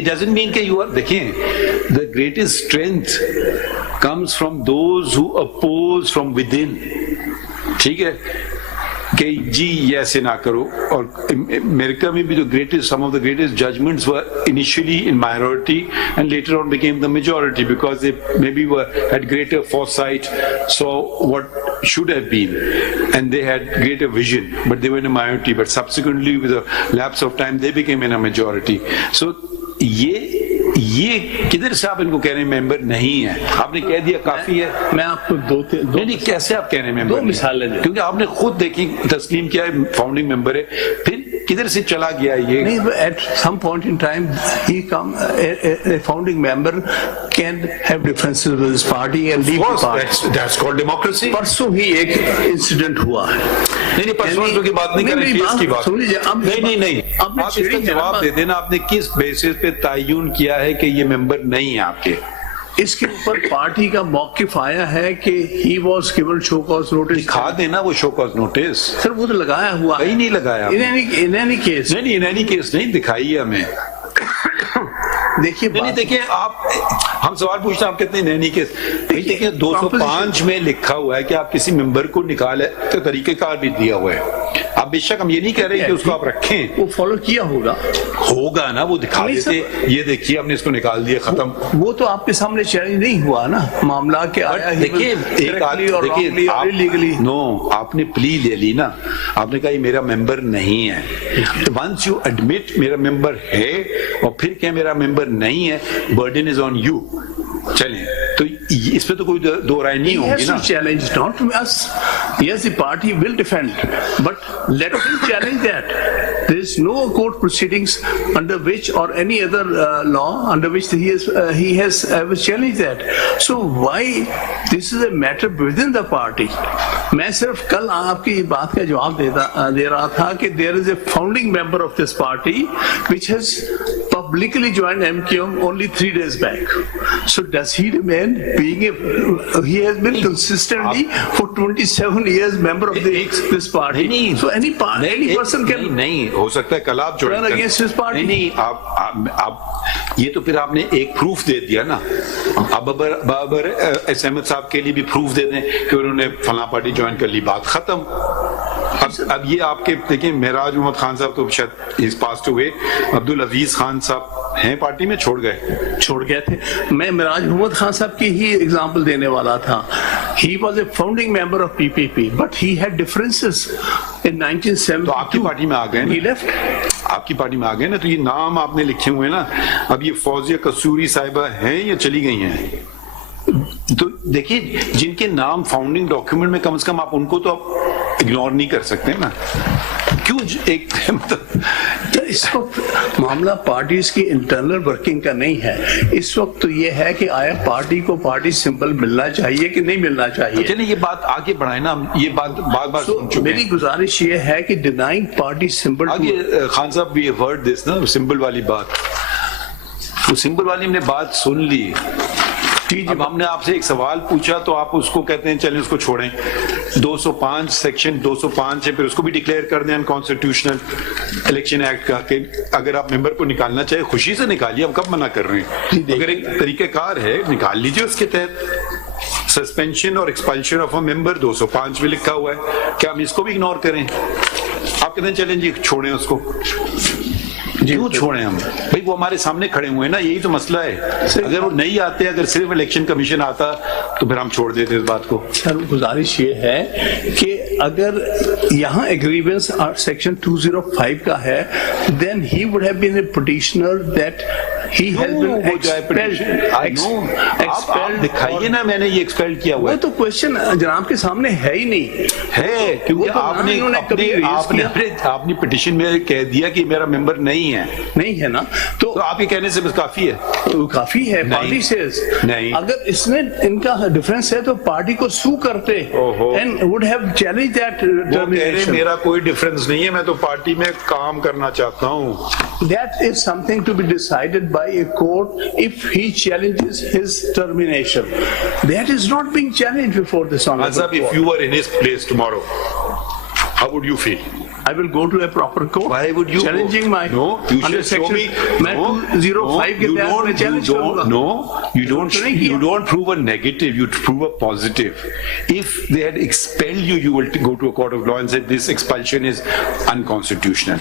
it doesn't mean कि you are, देखें, the greatest strength comes from those who oppose from within. ठीक है कि जी ये ऐसे ना करो. और अमेरिका में भी जो some of the greatest judgments were initially in minority and later on became the majority because they maybe had greater foresight, saw what should have been, and they had greater vision, but they were in a minority, but subsequently with a lapse of time they became in a majority. So ये किधर से आप इनको कह रहे हैं member नहीं है? आपने कह दिया काफी है. मैं आपको दो नहीं कैसे आप कह रहे हैं मेंबर? दो मिसालें दें, क्योंकि आपने खुद देखी तस्लीम किया है फाउंडिंग मेंबर है, फिर किधर से चला गया ये? नहीं, at some point in time a founding member can have differences with his party and leave the party. That's called democracy. परसों ही एक इंसिडेंट हुआ है. नहीं परसों की बात नहीं कर रहे, केस की बात. नहीं आप इसका जवाब दे देना, आपने किस बेसिस पे तयन किया है कि ये मेंबर नहीं है आपके? इसके ऊपर पार्टी का मौकिफ आया है कि he was given show cause notice. दिखा देना वो show cause notice. सर वो तो लगाया हुआ है. कहीं नहीं लगाया. In any case. नहीं in any case नहीं दिखाई है हमें. देखिए आप, हम सवाल पूछते हैं आप कहते हैं नहीं केस. देखिए 205 में लिखा हुआ है कि आप किसी मेंबर को निकाले तो तरीकेकार भी दिया हुआ है. आप बेशक हम ये नहीं कह रहे कि उसको आप रखें, वो फॉलो किया होगा ना, वो दिखा देते ये देखिए हमने इसको निकाल दिया, खत्म. वो तो आपके सामने चैलेंज नहीं हुआ ना मामला के आया. देखिए एक देखिए नो, आपने प्ली ले ली ना, आपने कहा ये मेरा मेंबर नहीं है. वंस यू एडमिट मेरा मेंबर है और फिर क्या मेरा मेंबर नहीं है, बर्डन इज ऑन यू. चलें तो इस पे तो कोई दो राय नहीं होगी ना. Challenge not us. Yes, the party will defend, but let him challenge that. There is no court proceedings under which or any other law under which he has ever challenged that. So why this is a matter within the party? मैं सिर्फ कल आपकी बात का जवाब दे रहा था कि there is a founding member of this party which has publicly joined MQM only 3 days back. So does he remain being he has been consistently for 27 years member of this party. So any person can नहीं हो सकता है कल आप turn against his party. नहीं आप ये तो फिर आपने एक प्रूफ दे दिया ना. अब बाबर अहमद साहब के लिए भी प्रूफ दे दें कि उन्होंने फलां पार्टी ज्वाइन कर ली, बात खत्म. अब ये आपके देखिए महराज मोहम्मद खान साहब तो शायद इस पास्ट हुए, अब्दुल अजीज खान साहब हैं पार्टी में, छोड़ गए थे. मैं महराज मोहम्मद खान साहब की ही एग्जांपल देने वाला था. He was a founding member of PPP, but he had differences in 1972. तो आपकी पार्टी में आ गए ना? He left. आपकी पार्टी में आ गए ना, तो ये नाम आपने लिखे हुए ना. अब ये फौजिया कसूरी साहिबा हैं या चली गई हैं? तो देखिए जिनके नाम फाउंडिंग डॉक्यूमेंट में, कम से कम आप उनको तो इग्नोर नहीं कर सकते ना. क्यों एक मतलब तो इस वक्त मामला पार्टीज की इंटरनल वर्किंग का नहीं है, इस वक्त तो ये है कि आया पार्टी को पार्टी सिंबल मिलना चाहिए कि नहीं मिलना चाहिए। चलिए ये बात आगे बढ़ाए ना, हम ये बात बार-बार सुन चुके मेरी हैं। गुजारिश ये है कि डिनाइंग पार्टी सिंबल आगे खान साहब भी वर्ड दिस ना, सिंबल वाली बात, वो सिंबल वाली हमने बात सुन ली। अब हमने आपसे एक सवाल पूछा तो आप उसको कहते हैं चलें उसको छोड़ें, 205 सेक्शन 205 है, फिर उसको भी डिक्लेयर कर दें अनकॉन्स्टिट्यूशनल इलेक्शन एक्ट का, कि अगर आप मेंबर को निकालना चाहे खुशी से निकालिए, अब कब मना कर रहे हैं? अगर एक तरीकेकार है निकाल लीजिए उसके तहत। सस्पेंशन और एक्सपल्शन ऑफ अ मेंबर 205 में लिखा हुआ है, क्या हम इसको भी इग्नोर करें? आप कहते हैं चलें जी छोड़ें उसको, क्यों छोड़ें हम भाई? वो हमारे सामने खड़े हुए हैं ना, यही तो मसला है। अगर वो नहीं आते, अगर सिर्फ इलेक्शन कमीशन आता तो फिर हम छोड़ देते इस बात को। सर गुजारिश ये है कि अगर यहाँ एग्रीवेंस सेक्शन 205 का है, then he would have been a petitioner that he has been expelled. आप दिखाइए ना, मैंने ये एक्सपेल किया हुआ वो है। तो क्वेश्चन जनाब के सामने है ही नहीं है, क्योंकि तो आपने पिटिशन में कह दिया कि मेरा मेंबर नहीं है। नहीं है ना, तो आप ये कहने से बस काफी है? काफी है। पार्टी से नहीं, अगर इसमें इनका डिफरेंस है तो पार्टी को सू करते and would have challenge that termination. मेरा कोई डिफरेंस नहीं है, मैं तो पार्टी में काम करना चाहता हूँ। That is something to be decided by a court if he challenges his termination. That is not being challenged before this honorable Azab, if court. you were in his place tomorrow, how would you feel? I will go to a proper court. Why would you challenging go? my No, you under should show me. मैं 205 के तहत मैं challenge करूंगा। No, you don't prove a negative, you prove a positive. If they had expelled you, you will go to a court of law and say this expulsion is unconstitutional.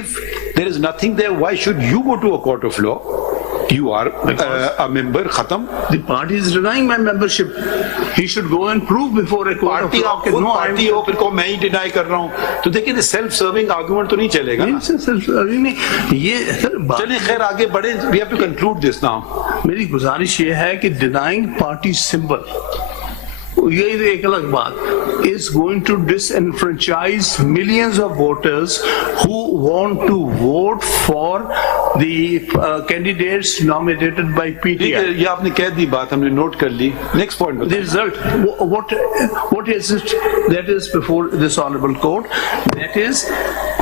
If there is nothing there, why should you go to a court of law? You are a member, khatam. The party is denying my membership. He should go and prove before a court party of law. आपको party हो, फिर को मैं ही deny कर रहा हूँ, तो देखिए सेल्फ सर्विंग आर्गुमेंट तो नहीं चलेगा ना। ये चलिए खैर आगे बढ़े, we have to conclude this now. मेरी गुजारिश ये है कि denying party symbol, ये एक अलग बात, is going to disenfranchise millions of voters who want to vote for the candidates nominated by PTI. ये आपने कह दी बात, हमने नोट कर ली। Next point The result, what is it that is before this honorable court? That is,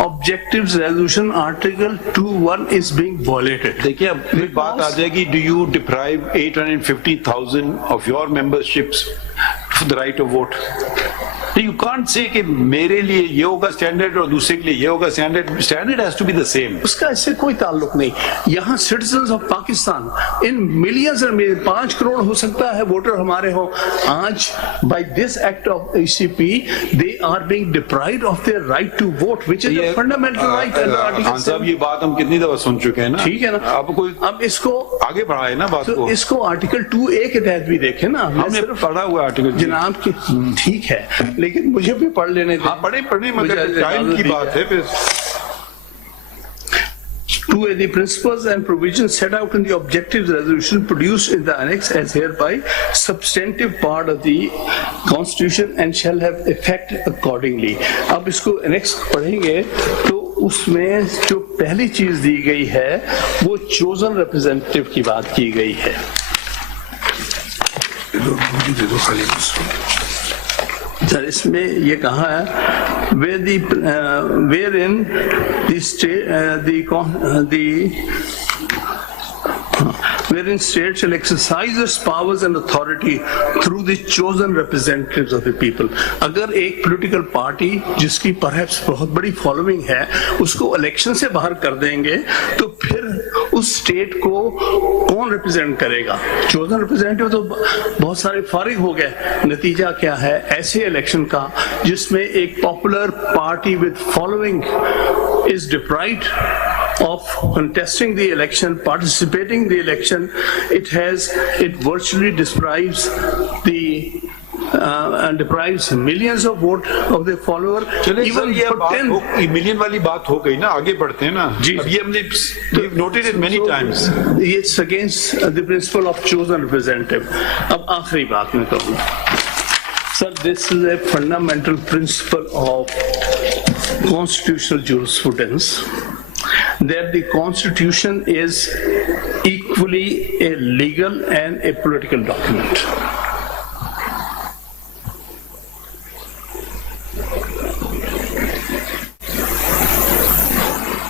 objectives resolution article 2(1) is being violated. देखिए अब फिर बात आ जाएगी, do you deprive 850,000 of your memberships for the right of vote? You can't say कि मेरे लिए ये होगा स्टैंडर्ड और दूसरे के लिए ये होगा standard. Standard has to be the same. उसका इससे कोई ताल्लुक नहीं। यहाँ citizens of Pakistan in millions और 5 करोड़ हो सकता है वोटर हमारे हो, आज by this act of ECP they are being deprived of their right to vote, which is a fundamental right under article 7। साहब ये बात हम कितनी दफा सुन चुके हैं ना, ठीक है ना। अब कोई अब इसको आगे बढ़ाए ना बात तो को। इसको आर्टिकल 2(a) के तहत भी देखें ना, हमने पढ़ा हुआ आर्टिकल जनाब की, ठीक है, लेकिन मुझे भी पढ़ लेने दें। हाँ पढ़े मगर टाइम की बात है फिर। 2(a) the principles and provisions set out in the objectives resolution produced in the annex as hereby substantive part of the constitution and shall have effect accordingly. अब इसको annex पढ़ेंगे तो उसमें जो पहली चीज दी गई है वो chosen representative की बात की गई है। सर इसमें ये कहा है where in the state wherein state shall exercise its powers and authority through the chosen representatives of the people. अगर एक political party जिसकी perhaps बहुत बड़ी following है उसको election से बाहर कर देंगे तो फिर उस स्टेट को कौन रिप्रेजेंट करेगा? chosen representative तो बहुत सारे फारिग हो गए। नतीजा क्या है ऐसे इलेक्शन का जिसमें एक popular party with following is deprived of contesting the election, participating in the election. It virtually deprives and deprives millions of vote of their follower. Even for 10 million वाली बात हो गई ना, आगे बढ़ते हैं ना जी। अब ये हमने we've noted it many times. It's against the principle of chosen representative. अब आखिरी बात मैं कहूँ, Sir, this is a fundamental principle of constitutional jurisprudence, that the Constitution is equally a legal and a political document.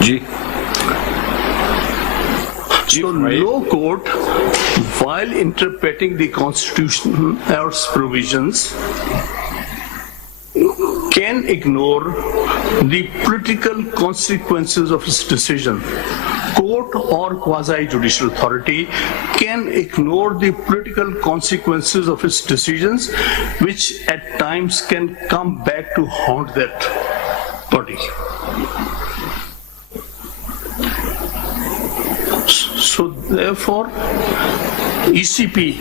Ji So no court, while interpreting the Constitution or its provisions, can ignore the political consequences of its decision. Court or quasi-judicial authority can ignore the political consequences of its decisions, which at times can come back to haunt that body. So therefore, ECP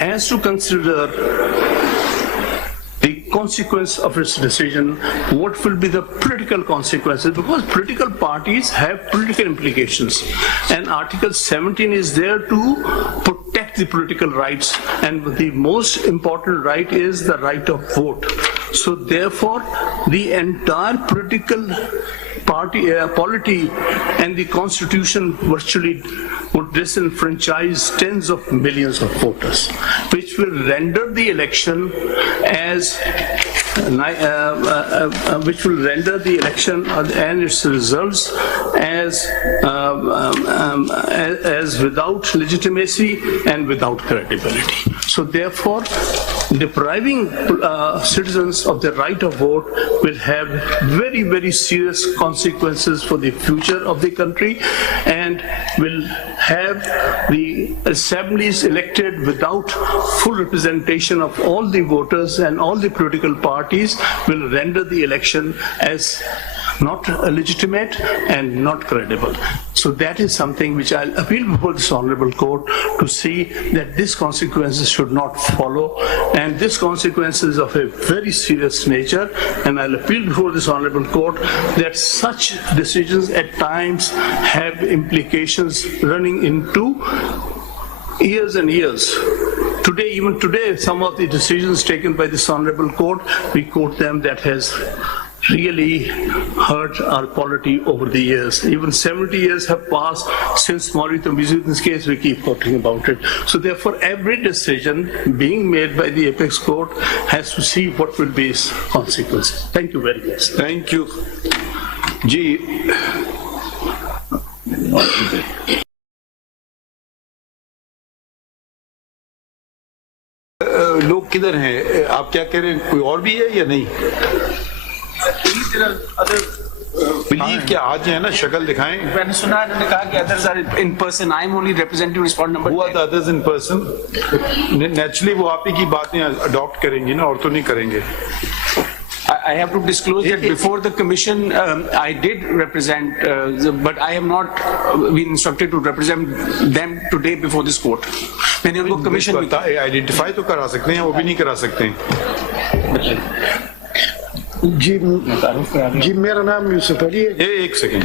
has to consider the consequence of its decision, what will be the political consequences, because political parties have political implications, and Article 17 is there to protect the political rights, and the most important right is the right of vote. So therefore, the entire political polity and the Constitution virtually would disenfranchise tens of millions of voters, which will render the election as and its results as without legitimacy and without credibility. So therefore, depriving citizens of the right of vote will have very, very serious consequences for the future of the country, and will have the assemblies elected without full representation of all the voters and all the political parties, will render the election as not legitimate and not credible. So that is something which I'll appeal before this honorable court to see that these consequences should not follow, and these consequences of a very serious nature, and I'll appeal before this honorable court that such decisions at times have implications running into years and years. Today, even today, some of the decisions taken by this honorable court, we quote them, that has really hurt our polity over the years. Even 70 years have passed since Maurito Mizutin's case, we keep talking about it. So therefore, every decision being made by the apex court has to see what will be its consequences. Thank you very much. Thank you. जी लोग किधर हैं? आप क्या कह रहे हैं? कोई और भी है या नहीं? बिलीव क्या आज है ना, शक्ल दिखाएं. मैंने सुना है, उन्होंने कहा कि others are in person. I am only representing respond number. Who are the others in person? Naturally वो आप ही की बातें अडॉप्ट करेंगी ना, और तो नहीं करेंगे. I have to disclose that before the commission, I did represent, but I have not been instructed to represent them today before this court. मैंने उनको commission में आइडेंटिफाई तो करा सकते हैं, वो भी नहीं करा सकते हैं. जी मेरा नाम यूसुफ अली है. एक सेकेंड.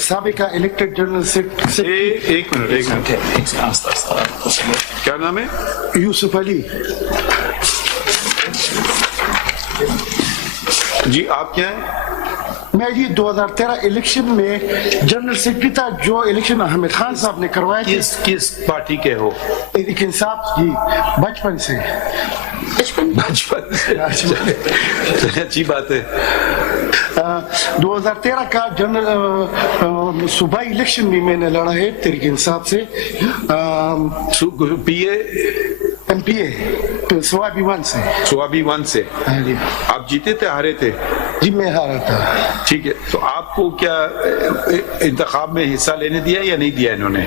साबिका इलेक्टेड जनरल सेक्रेटरी. एक मिनट. क्या नाम है? यूसुफ अली. जी आप क्या हैं? मैं जी 2013 इलेक्शन में जनरल सेक्रेटरी था, जो इलेक्शन अहमद खान साहब ने करवाया. किस पार्टी के हो? लेकिन साहब जी बचपन से. अच्छी बात है. 2013 का जनरल सूबाई इलेक्शन भी मैंने लड़ा है तरीके इंसाफ से. पीए एमपीए स्वाबी वन से. स्वाबी वन से. हाँ जी. आप जीते थे, हारे थे? जी मैं हारा था. ठीक है, तो आपको क्या इंतखाब में हिस्सा लेने दिया या नहीं दिया इन्होंने?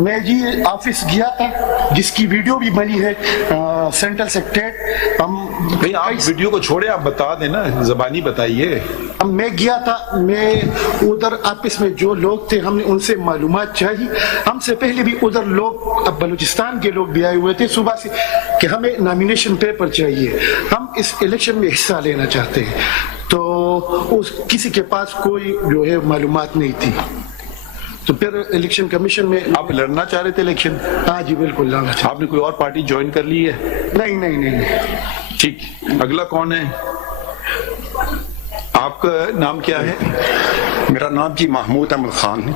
मैं जी ऑफिस गया था, जिसकी वीडियो भी बनी है, सेंट्रल सेक्रेटरीट. हम भाई आप वीडियो को छोड़े, आप बता देना, जबानी बताइए. मैं गया था, मैं उधर ऑफिस में जो लोग थे, हमने उनसे मालूमात चाही. हमसे पहले भी उधर लोग, अब बलूचिस्तान के लोग भी आए हुए थे सुबह से, कि हमें नॉमिनेशन पेपर चाहिए, हम इस इलेक्शन में हिस्सा लेना चाहते हैं. तो किसी के पास कोई जो है मालूमात नहीं थी. तो फिर इलेक्शन कमीशन में आप लड़ना चाह रहे थे इलेक्शन? हाँ जी बिल्कुल लड़ना चाहता आपने कोई और पार्टी ज्वाइन कर ली है? नहीं नहीं नहीं ठीक, अगला कौन है? आपका नाम क्या है? मेरा नाम जी महमूद अहमद खान है।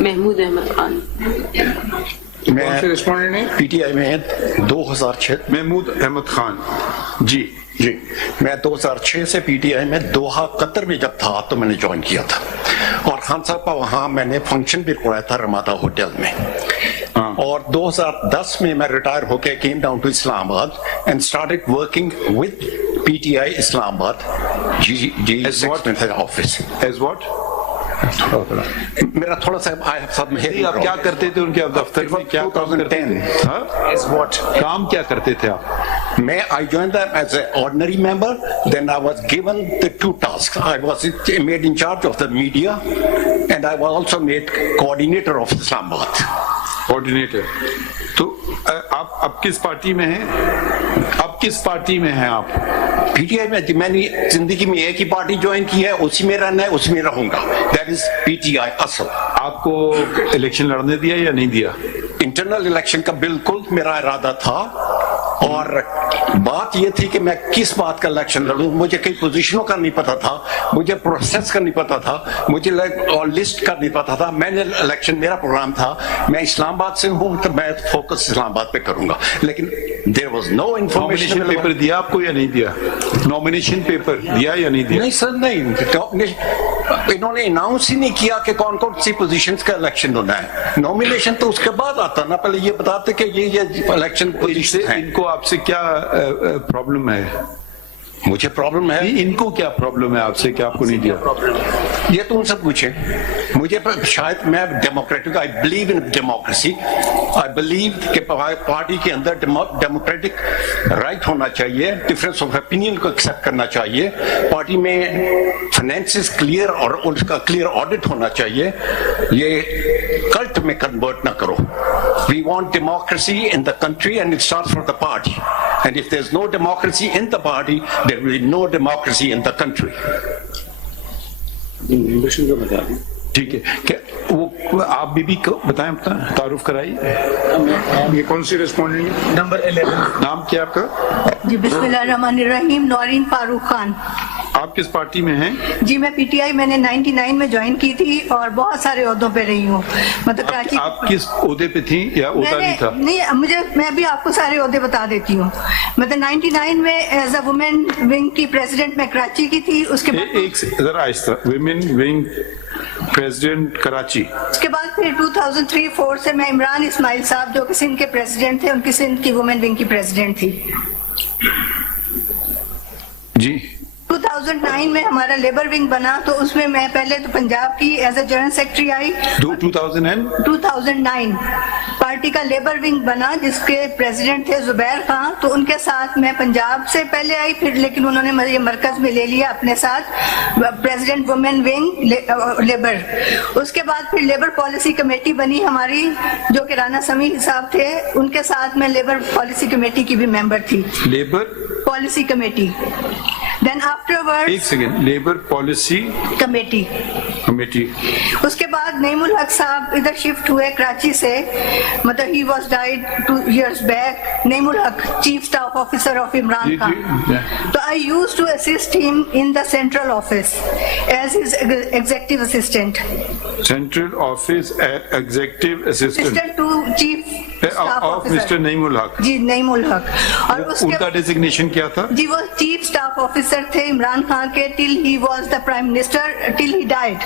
महमूद अहमद खान। कौन से रेस्पोंडेंट है? PTI में 2006। महमूद अहमद खान जी। मैं 2006 से PTI में दोहा कतर में जब था तो मैंने ज्वाइन किया था, और खान साहब का वहाँ मैंने फंक्शन भी करवाया था रमादा होटल में। और 2010 में मैं रिटायर होके came down to Islamabad and started working with PTI Islamabad जी ऑफिस। As what? मेरा थोड़ा सा सब में आप क्या करते थे उनके दफ्तर में? क्या काम करते थे? काम क्या करते थे आप? I joined them as an ordinary member. Then I was given the two tasks. I was made in charge of the media, and I was also made coordinator of Islamabad. Coordinator. तो आप किस party में हैं? आप किस party में हैं आप? PTI में मैंने जिंदगी में एक ही पार्टी ज्वाइन की है, उसी में रहना है, उसी में रहूंगा। That is PTI असल। आपको इलेक्शन लड़ने दिया या नहीं दिया? इंटरनल इलेक्शन का बिल्कुल मेरा इरादा था, और बात यह थी कि मैं किस बात का इलेक्शन लड़ूं। मुझे कई पोजीशनों का नहीं पता था, मुझे प्रोसेस का नहीं पता था, मुझे और लिस्ट का नहीं पता था। मैंने इलेक्शन, मेरा प्रोग्राम था, मैं इस्लामाबाद से हूं तो मैं फोकस इस्लामाबाद पे करूंगा, लेकिन there was no information. Paper दिया आपको या नहीं दिया? नॉमिनेशन पेपर दिया या नहीं दिया? नहीं सर, नहीं। इन्होंने अनाउंस ही नहीं किया कि कौन कौन सी पोजीशंस का इलेक्शन होना है। नॉमिनेशन तो उसके बाद आता ना, पहले ये बताते कि ये इलेक्शन पोजीशन है। इनको आपसे क्या प्रॉब्लम है? मुझे प्रॉब्लम है। इनको क्या प्रॉब्लम है आपसे कि आपको नहीं दिया? ये तो उनसे पूछे। मुझे शायद, मैं democratic, I believe in democracy. I believe कि पार्टी के अंदर डेमोक्रेटिक राइट होना चाहिए, डिफरेंस ऑफ ओपिनियन को एक्सेप्ट करना चाहिए, पार्टी में फाइनेंसेस क्लियर और उसका क्लियर ऑडिट होना चाहिए। ये कल्ट में कन्वर्ट ना करो। We want democracy in the country and it starts from the party, and if there is no democracy in the party, there will be no democracy in the country. ठीक है, क्या वो आप बीबी को बताएं, अपना तारुफ कराइए। ये कौन सी रेस्पोंडेंट? नंबर 11। नाम क्या आपका? जी बिस्मिल्लाहिर्रहमानिर्रहीम, नौरीन फारूक खान। आप किस पार्टी में हैं? जी मैं PTI मैंने 99 में ज्वाइन की थी और बहुत सारे ओहदों पे रही हूँ, मतलब कराची। आप किस ओहदे पे थी या ओहदा नहीं था? नहीं, मैं भी आपको सारे ओहदे बता देती हूँ। मतलब 99 में एज अ वुमेन विंग की प्रेसिडेंट मैं कराची की थी। उसके बाद एक जरा आहिस्ता, वुमेन विंग प्रेसिडेंट कराची। उसके बाद फिर 2003-04 से मैं इमरान इस्माइल साहब जो कि सिंध के प्रेसिडेंट थे, उनकी सिंध की वुमेन विंग की प्रेसिडेंट थी। जी 2009 में हमारा लेबर विंग बना, तो उसमें मैं पहले तो पंजाब की एज ए जनरल सेक्रेटरी आई। 2009 पार्टी का लेबर विंग बना जिसके प्रेसिडेंट थे जुबैर खान, तो उनके साथ मैं पंजाब से पहले आई, फिर लेकिन उन्होंने मुझे मरकज में ले लिया अपने साथ, प्रेसिडेंट वुमेन विंग लेबर। उसके बाद फिर लेबर पॉलिसी कमेटी बनी हमारी, जो कि राना समी साहब थे, उनके साथ मैं लेबर पॉलिसी कमेटी की भी मेंबर थी। Labour policy committee. Then afterwards, एक सेकेंड, लेबर पॉलिसी कमेटी। उसके बाद नईमुल हक साहब इधर शिफ्ट हुए कराची से, मतलब he was died 2 years back। Naimul हक chief staff officer of Imran Khan. तो I used to assist him in the central office as his executive assistant. Central office executive assistant to chief staff of Mr. Naimul हक। जी नईमुल हक। और उनका designation क्या था? जी वो chief staff officer थे इमरान खान के till he was the prime minister till he died।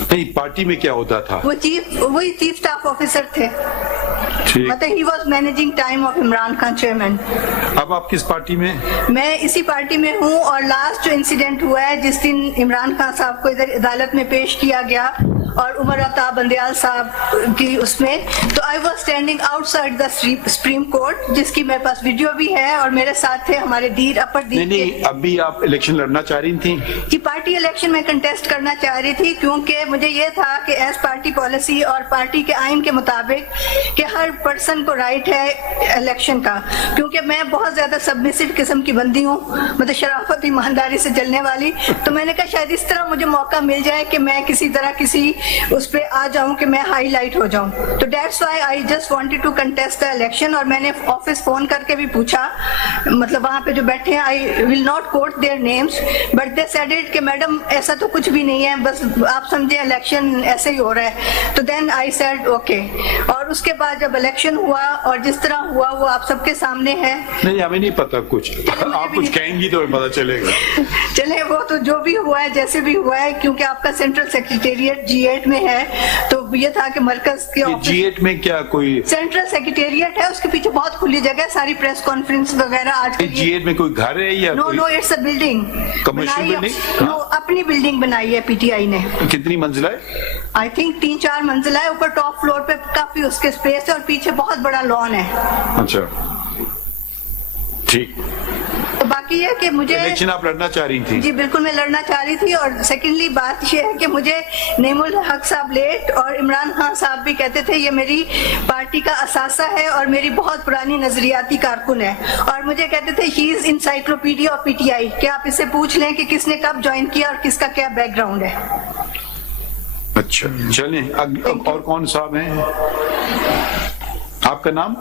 नहीं, पार्टी में क्या होता था? वही चीफ स्टाफ ऑफिसर थे, मतलब he was managing time of Imran Khan chairman. अब आप किस पार्टी में? मैं इसी पार्टी में हूँ, और लास्ट जो इंसिडेंट हुआ है जिस दिन इमरान खान साहब को इधर अदालत में पेश किया गया, और उमर अता बंदयाल साहब की उसमें, तो I was standing outside the supreme court, जिसकी मेरे पास वीडियो भी है, और मेरे साथ थे हमारे डीर अपर डीर। नहीं, अभी आप इलेक्शन लड़ना चाह रही थी? जी, पार्टी इलेक्शन में कंटेस्ट करना चाह रही थी, क्योंकि मुझे ये था कि एज पार्टी पॉलिसी और पार्टी के आइन के मुताबिक कि हर पर्सन को राइट है इलेक्शन का, क्योंकि मैं बहुत ज्यादा सबमिसिव किस्म की बंदी हूँ, मतलब शराफत ईमानदारी से चलने वाली। तो मैंने कहा शायद इस तरह मुझे मौका मिल जाए कि मैं किसी तरह किसी उस पे आ जाऊं कि मैं हाईलाइट हो जाऊं। तो that's why I just wanted to contest the election. और मैंने ऑफिस फोन करके भी पूछा, मतलब वहां पे जो बैठे हैं, I will not quote their names, but they said it कि मैडम ऐसा तो कुछ भी नहीं है, बस आप समझे इलेक्शन ऐसे ही हो रहा है। तो देन आई सेड ओके। और उसके बाद जब इलेक्शन हुआ और जिस तरह हुआ वो आप सबके सामने है। नहीं, हमें नहीं पता कुछ, आप कुछ कहेंगी तो पता चलेगा। चले, वो तो जो भी हुआ है जैसे भी हुआ है, क्योंकि आपका सेंट्रल सेक्रेटेरिएट G8 में है, तो ये था कि मरकज के G8 में क्या कोई सेंट्रल सेक्रेटेरिएट है, उसके पीछे बहुत खुली जगह है, सारी प्रेस कॉन्फ्रेंस वगैरह आज के G8 में कोई घर है या no it's a building, commercial building? No, अपनी बिल्डिंग बनाई है PTI ने। कितनी मंजिला है? आई थिंक 3-4 मंजिला है। ऊपर टॉप फ्लोर पे काफी उसके स्पेस है और पीछे बहुत बड़ा लॉन है। अच्छा, ठीक। तो बाकी है कि मुझे इलेक्शन आप लड़ना चाह रही थी? जी बिल्कुल, मैं लड़ना चाह रही थी। और सेकेंडली बात यह है कि मुझे नेमुल हक साहब लेट और इमरान खान साहब भी कहते थे ये मेरी पार्टी का असासा है और मेरी बहुत पुरानी नजरियाती कारकुन है, और मुझे कहते थे he is encyclopedia of PTI, कि आप इससे पूछ लें कि किसने कब ज्वाइन किया और किसका क्या बैकग्राउंड है। अच्छा, चलें। और कौन साहब हैं? आपका नाम?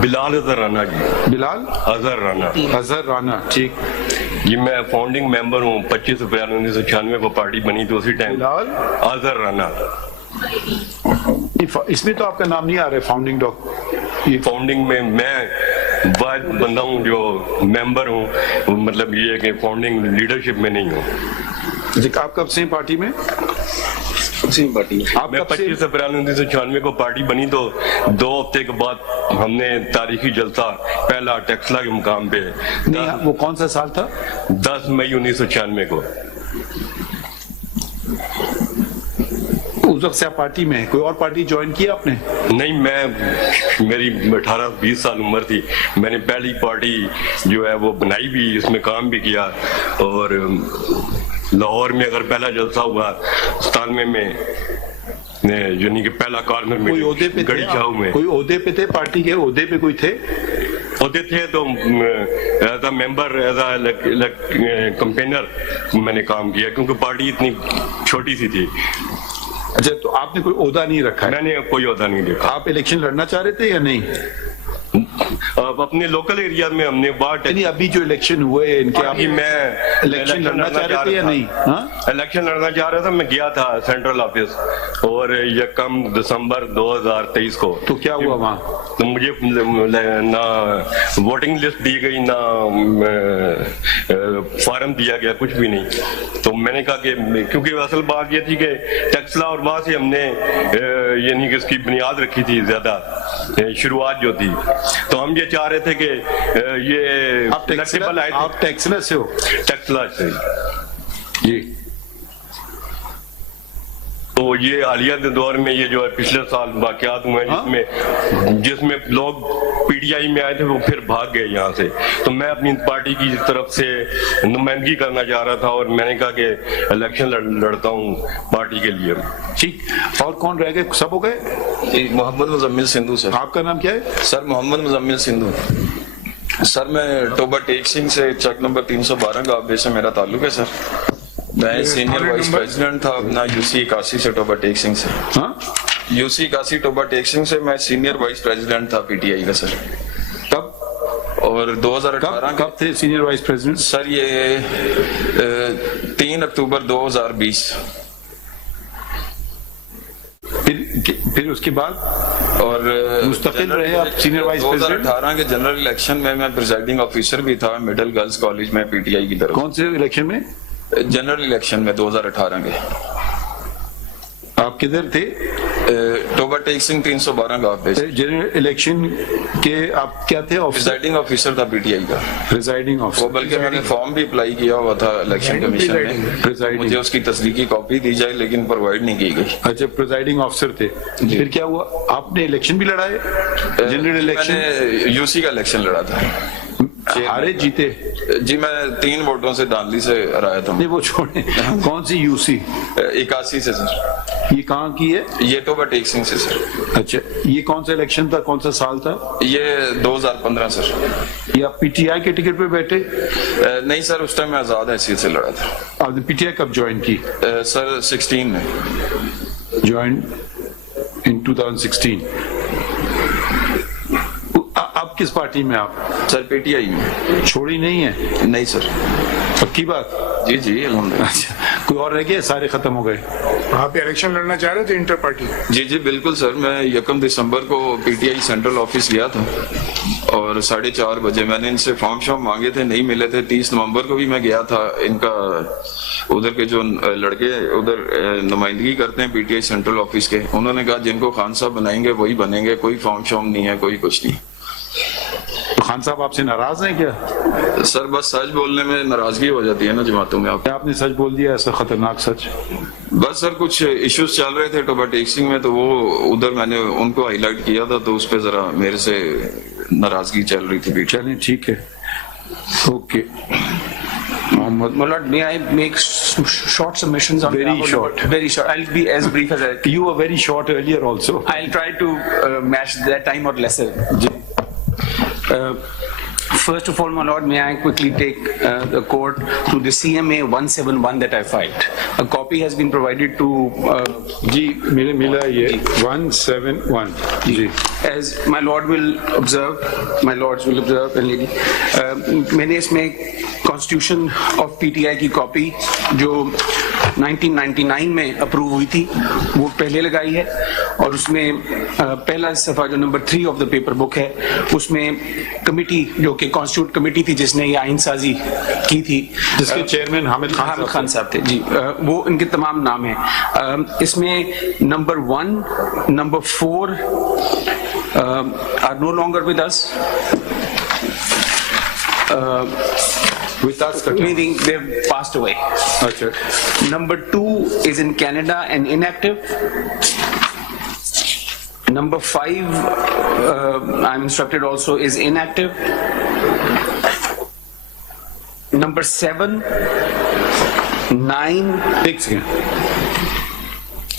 बिलाल अजहर राना जी। बिलाल अजहर राना। अजहर राना, ठीक जी। मैं फाउंडिंग मेंबर हूँ। 25 अप्रैल 1996 को पार्टी बनी थी, उसी टाइम। बिलाल अजहर राना। इसमें तो आपका नाम नहीं आ रहा है फाउंडिंग ये फाउंडिंग में मैं वाद बंदा हूँ जो मेंबर हूँ, मतलब ये है कि फाउंडिंग लीडरशिप में नहीं हूँ। आप कब से पार्टी में? पार्टी मैं 25 अप्रैल 1996 को पार्टी बनी, तो 2 हफ्ते के बाद हमने तारीखी जलसा पहला टेक्सला के मुकाम पे। नहीं, वो कौन सा साल था? 10 मई 1996 को। उस वक्त से आप पार्टी में? कोई और पार्टी ज्वाइन की आपने? नहीं, मेरी 18-20 साल उम्र थी, मैंने पहली पार्टी जो है वो बनाई भी, इसमें काम भी किया। और लाहौर में अगर पहला जलसा हुआ 97 में, यानी कि पहला कॉर्नर में, कोई ओहदे पे गड़ी चाऊ में। कोई ओहदे पे थे? पार्टी के ओहदे पे कोई थे? ओहदे थे तो as a member, as a campaigner मैंने काम किया, क्योंकि पार्टी इतनी छोटी सी थी। अच्छा, तो आपने कोई ओहदा नहीं रखा है? मैंने कोई ओहदा नहीं रखा। आप इलेक्शन लड़ना चाह रहे थे या नहीं? अपने लोकल एरिया में हमने बात, अभी जो इलेक्शन हुए इनके, अभी मैं इलेक्शन लड़ना चाह रहे थे या नहीं? इलेक्शन लड़ना चाह रहा था, मैं गया था सेंट्रल ऑफिस, और 1 दिसंबर 2023 को। तो क्या हुआ वहाँ? तो मुझे ना वोटिंग लिस्ट दी गई, ना फॉर्म दिया गया, कुछ भी नहीं। तो मैंने कहा कि क्योंकि असल बात ये थी कि टेक्सला और वहां से हमने यानी कि इसकी बुनियाद रखी थी, ज्यादा शुरुआत जो थी, तो हम ये चाह रहे थे कि ये आप टेक्सला से हो? टेक्सला से जी। तो ये हालिया दौर में ये जो है पिछले साल वाकयात हुए हैं, जिसमें लोग PTI में आए थे, वो फिर भाग गए यहाँ से। तो मैं अपनी पार्टी की तरफ से नुमाइंदगी करना चाह रहा था, और मैंने कहा कि इलेक्शन लड़ता हूँ पार्टी के लिए। ठीक। और कौन रह गए? सब हो गए? मोहम्मद मुजम्मिल सिंधु सर। आपका नाम क्या है? सर मोहम्मद मुजम्मिल सिंधु। सर मैं टोबा टेक सिंह से, चक नंबर 312 गाबे से मेरा ताल्लुक है सर। मैं सीनियर वाइस प्रेसिडेंट था अपना UC 81 से, टोबा टेक सिंह से। UC 81 टोबा टेक सिंह से मैं सीनियर वाइस प्रेसिडेंट था PTI का सर। कब? और 2018 कब थे सीनियर वाइस प्रेसिडेंट? सर ये 3 अक्टूबर 2020। फिर उसके बाद और मुस्तकिल रहे आप सीनियर वाइस प्रेसिडेंट? 2018 के जनरल इलेक्शन में मैं प्रिजाइडिंग ऑफिसर भी था मिडिल गर्ल्स कॉलेज में PTI की तरफ। कौन से इलेक्शन में? जनरल इलेक्शन में 2018 के। आप किधर थे? टोबा टेक सिंह 312 का ऑफिस। जनरल इलेक्शन के आप क्या थे? प्रिजाइडिंग ऑफिसर था पीटीआई का। प्रिजाइडिंग वो ऑफिसर, बल्कि मैंने फॉर्म भी अप्लाई किया हुआ था इलेक्शन कमीशन में, प्रिजाइडिंग। मुझे उसकी तस्दीकी कॉपी दी जाए लेकिन प्रोवाइड नहीं की गई। अच्छा, प्रिजाइडिंग ऑफिसर थे। फिर क्या हुआ? आपने इलेक्शन भी लड़ाए? General election? मैंने यूसी का इलेक्शन लड़ा था। हारे जीते? जी मैं 3 वोटों से दानली से हराया था। नहीं वो छोड़े, कौन सी यूसी? 81 से सर। ये कहाँ की है? ये टोबा टेक सिंह से सर। अच्छा, ये कौन सा इलेक्शन था, कौन सा साल था? ये 2015 सर। ये आप पीटीआई के टिकट पे बैठे? नहीं सर, उस टाइम मैं आजाद हैसियत से लड़ा था। आपने पीटीआई कब ज्वाइन की? सर 16 में ज्वाइन इन 2016। आप किस पार्टी में? आप सर पीटीआई में। छोड़ी नहीं है? नहीं सर। पक्की बात? जी जी अल्हम्दुलिल्लाह। अच्छा, कोई और रह गया? सारे खत्म हो गए? आप इलेक्शन लड़ना चाह रहे थे इंटर पार्टी? जी जी बिल्कुल सर, मैं 1 दिसंबर को पीटीआई सेंट्रल ऑफिस गया था और 4:30 बजे मैंने इनसे फॉर्म शॉर्म मांगे थे, नहीं मिले थे। 30 नवंबर को भी मैं गया था, इनका उधर के जो लड़के उधर नुमाइंदगी करते हैं पीटीआई सेंट्रल ऑफिस के, उन्होंने कहा जिनको खान साहब बनाएंगे वही बनेंगे, कोई फॉर्म शॉर्म नहीं है, कोई कुछ नहीं। तो खान साहब आपसे नाराज हैं क्या? सर बस सच बोलने में नाराजगी हो जाती है ना जमातों में। आपने सच बोल दिया, ऐसा खतरनाक सच? बस सर कुछ इश्यूज चल रहे थे टोबा टेक सिंह में, तो वो उधर मैंने उनको हाईलाइट किया था, तो उस पर जरा मेरे से नाराजगी चल रही थी। चलिए ठीक है, okay. Malad, may I make short submissions on Very behalf of short. Very short. I'll be as brief as I can. You were very short earlier also. I'll try to match that time or lesser. First of all, my lord, may I quickly take the court to the CMA 171 that I filed. A copy has been provided to. जी मिला ये 171 जी। As my lord will observe, my lords will observe, and lady, मैंने इसमें Constitution of PTI की copy जो 1999 में approve हुई थी वो पहले लगाई है, और उसमें पहला सफा जो number 3 of the paper book है उसमें कमिटी जो कि कॉन्स्टिट्यूट कमिटी थी जिसने ये आइन साजी की थी, जिसके चेयरमैन हामिद खान साहब थे जी, वो इनके तमाम नाम हैं। इसमें number 1, number 4 are no longer with us, with us, meaning they've passed away. अच्छा। Number 2 is in Canada and inactive. Number 5, I'm instructed also, is inactive. Number 7, 9,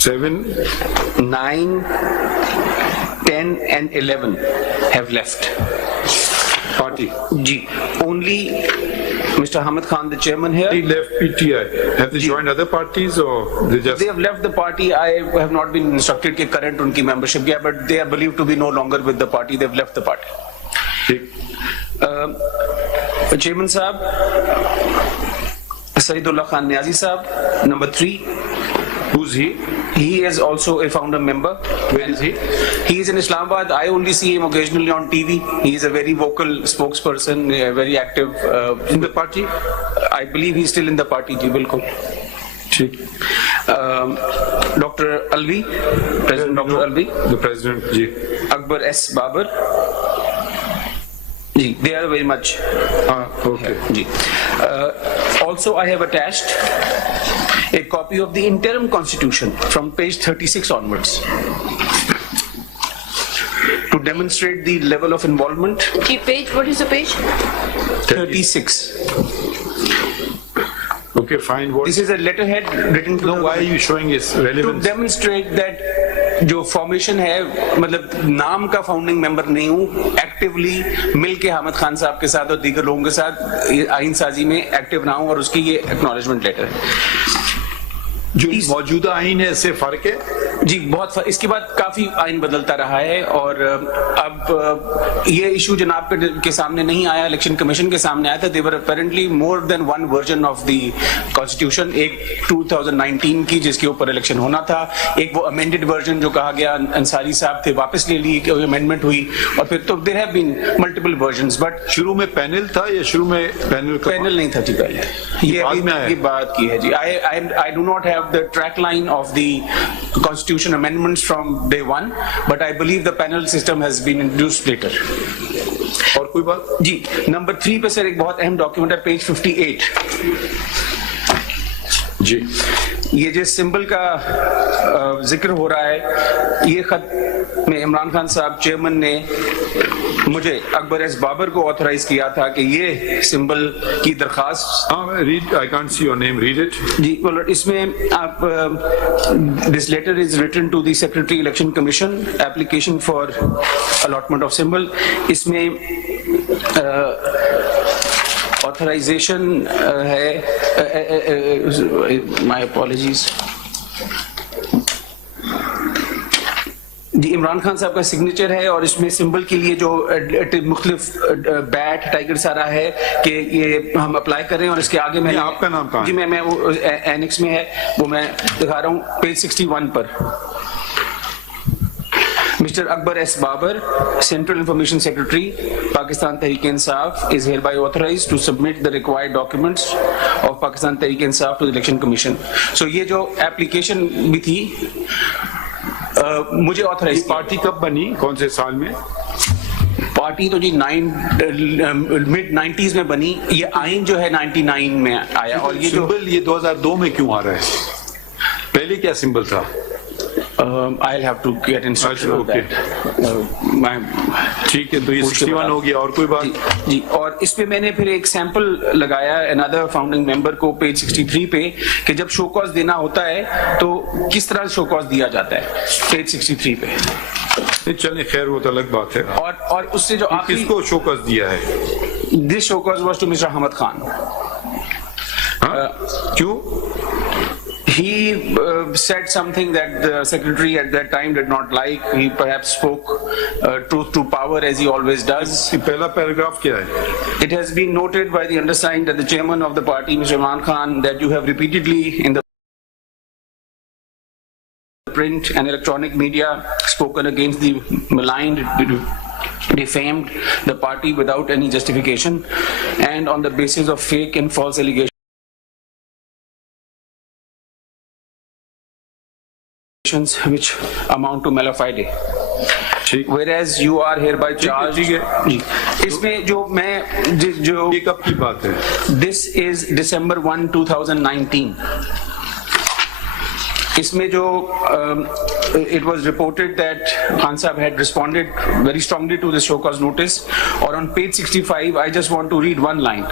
7, 9, 10 and 11 have left party. Ji, only Mr. Hamid Khan, the chairman here. He left PTI. Have they joined other parties or they just? They have left the party. I have not been instructed कि current उनकी membership क्या, but they are believed to be no longer with the party. They've left the party. Chairman साहब, Saidullah Khan Niazi साहब, number 3. Who's he? He is also a founder member. Where is he? He is in Islamabad. I only see him occasionally on TV. He is a very vocal spokesperson, very active In the party? I believe he's still in the party. Ji, bilkul. ठीक। Dr. Alvi, President Dr. Alvi. The president, जी। Akbar S. Babar. Ji, they are very much. Okay. Ji. Also, I have attached a copy of the interim constitution from page 36 onwards to demonstrate the level of involvement. Page, what is the page? 36. Okay, fine. What? This is a letterhead written to No, the, why are you showing its to relevance? demonstrate that जो formation है, मतलब नाम का founding member नहीं हूँ, actively मिलके हामिद खान साहब के साथ और दीगर लोगों के साथ आइन साजी में एक्टिव रहा हूँ, और उसकी ये एक्नॉलेजमेंट लेटर है। जो मौजूदा आइन है इससे फर्क है जी, बहुत इसके बाद काफी आइन बदलता रहा है, और अब ये इशू जनाब के सामने नहीं आया, इलेक्शन कमीशन के सामने आया था। There were apparently more than one version of the constitution, एक 2019 की जिसके ऊपर इलेक्शन होना था, एक वो अमेंडेड वर्जन जो कहा गया अंसारी साहब थे वापस ले ली, अमेंडमेंट हुई, और फिर तो there have been multiple versions. But शुरू में पैनल था या शुरू में पैनल नहीं था जी, पहले ये बात की है जी। I do not have the track line of the constitution amendments from day one, but I believe the panel system has been introduced later. और कोई बात? जी, नंबर 3 पे सर एक बहुत अहम डॉक्यूमेंट है, पेज 58. जी, ये जिस सिंबल का जिक्र हो रहा है, ये खत में इमरान खान साहब चेयरमैन ने मुझे अकबर एस बाबर को ऑथराइज किया था कि ये सिंबल की दरखास्त. Read, I can't see your name, read it. जी, इसमें आप this letter is written to the secretary election commission, application for allotment of symbol. इसमें ऑथराइजेशन है, माय अपॉलॉजीज जी, इमरान खान साहब का सिग्नेचर है और इसमें सिंबल के लिए जो मुख्तलिफ बैट टाइगर सारा है कि ये हम अप्लाई कर रहे हैं. और इसके आगे मैं, आपका नाम कहाँ है? जी, मैं वो एनेक्स में है, वो मैं दिखा रहा हूँ पेज 61 पर. Mr. Akbar S. Babar, Central Information Secretary, Pakistan Tehreek-e-Insaf, is hereby authorized to submit the required documents of Pakistan Tehreek-e-Insaf to the Election Commission. So ये जो application भी थी, मुझे ऑथराइज. पार्टी कब बनी, कौन से साल में? पार्टी तो जी मिड 90s में बनी. ये आइन जो है 99 में आया. और ये सिंबल ये 2002 में क्यों आ रहा है? पहले क्या सिंबल था? I'll have to get instruction of that. ठीक है, तो ये 61 हो गया. और कोई बात? जी, और इसमें मैंने फिर एक सैंपल लगाया अनदर फाउंडिंग मेंबर को पेज 63 पे कि जब शो कॉज देना होता है तो किस तरह शो कॉज दिया जाता है, पेज 63 पे. चलिए, खैर वो तो अलग बात है. और उससे जो किसको शो कॉज दिया है? This show cause was to mister Ahmed Khan. क्यों? He said something that the secretary at that time did not like. He perhaps spoke truth to power as he always does. पहला पैराग्राफ क्या है? It has been noted by the undersigned that the chairman of the party, Mr. Imran Khan, that you have repeatedly in the print and electronic media spoken against the maligned, defamed the party without any justification and on the basis of fake and false allegations which amount to malafide. Whereas you are hereby charged. इसमें जो मैं जो ये कब की बात है? This is December 1, 2019. इसमें जो it was reported that Khan Sahab had responded very strongly to the show cause notice. और on page 65, I just want to read one line.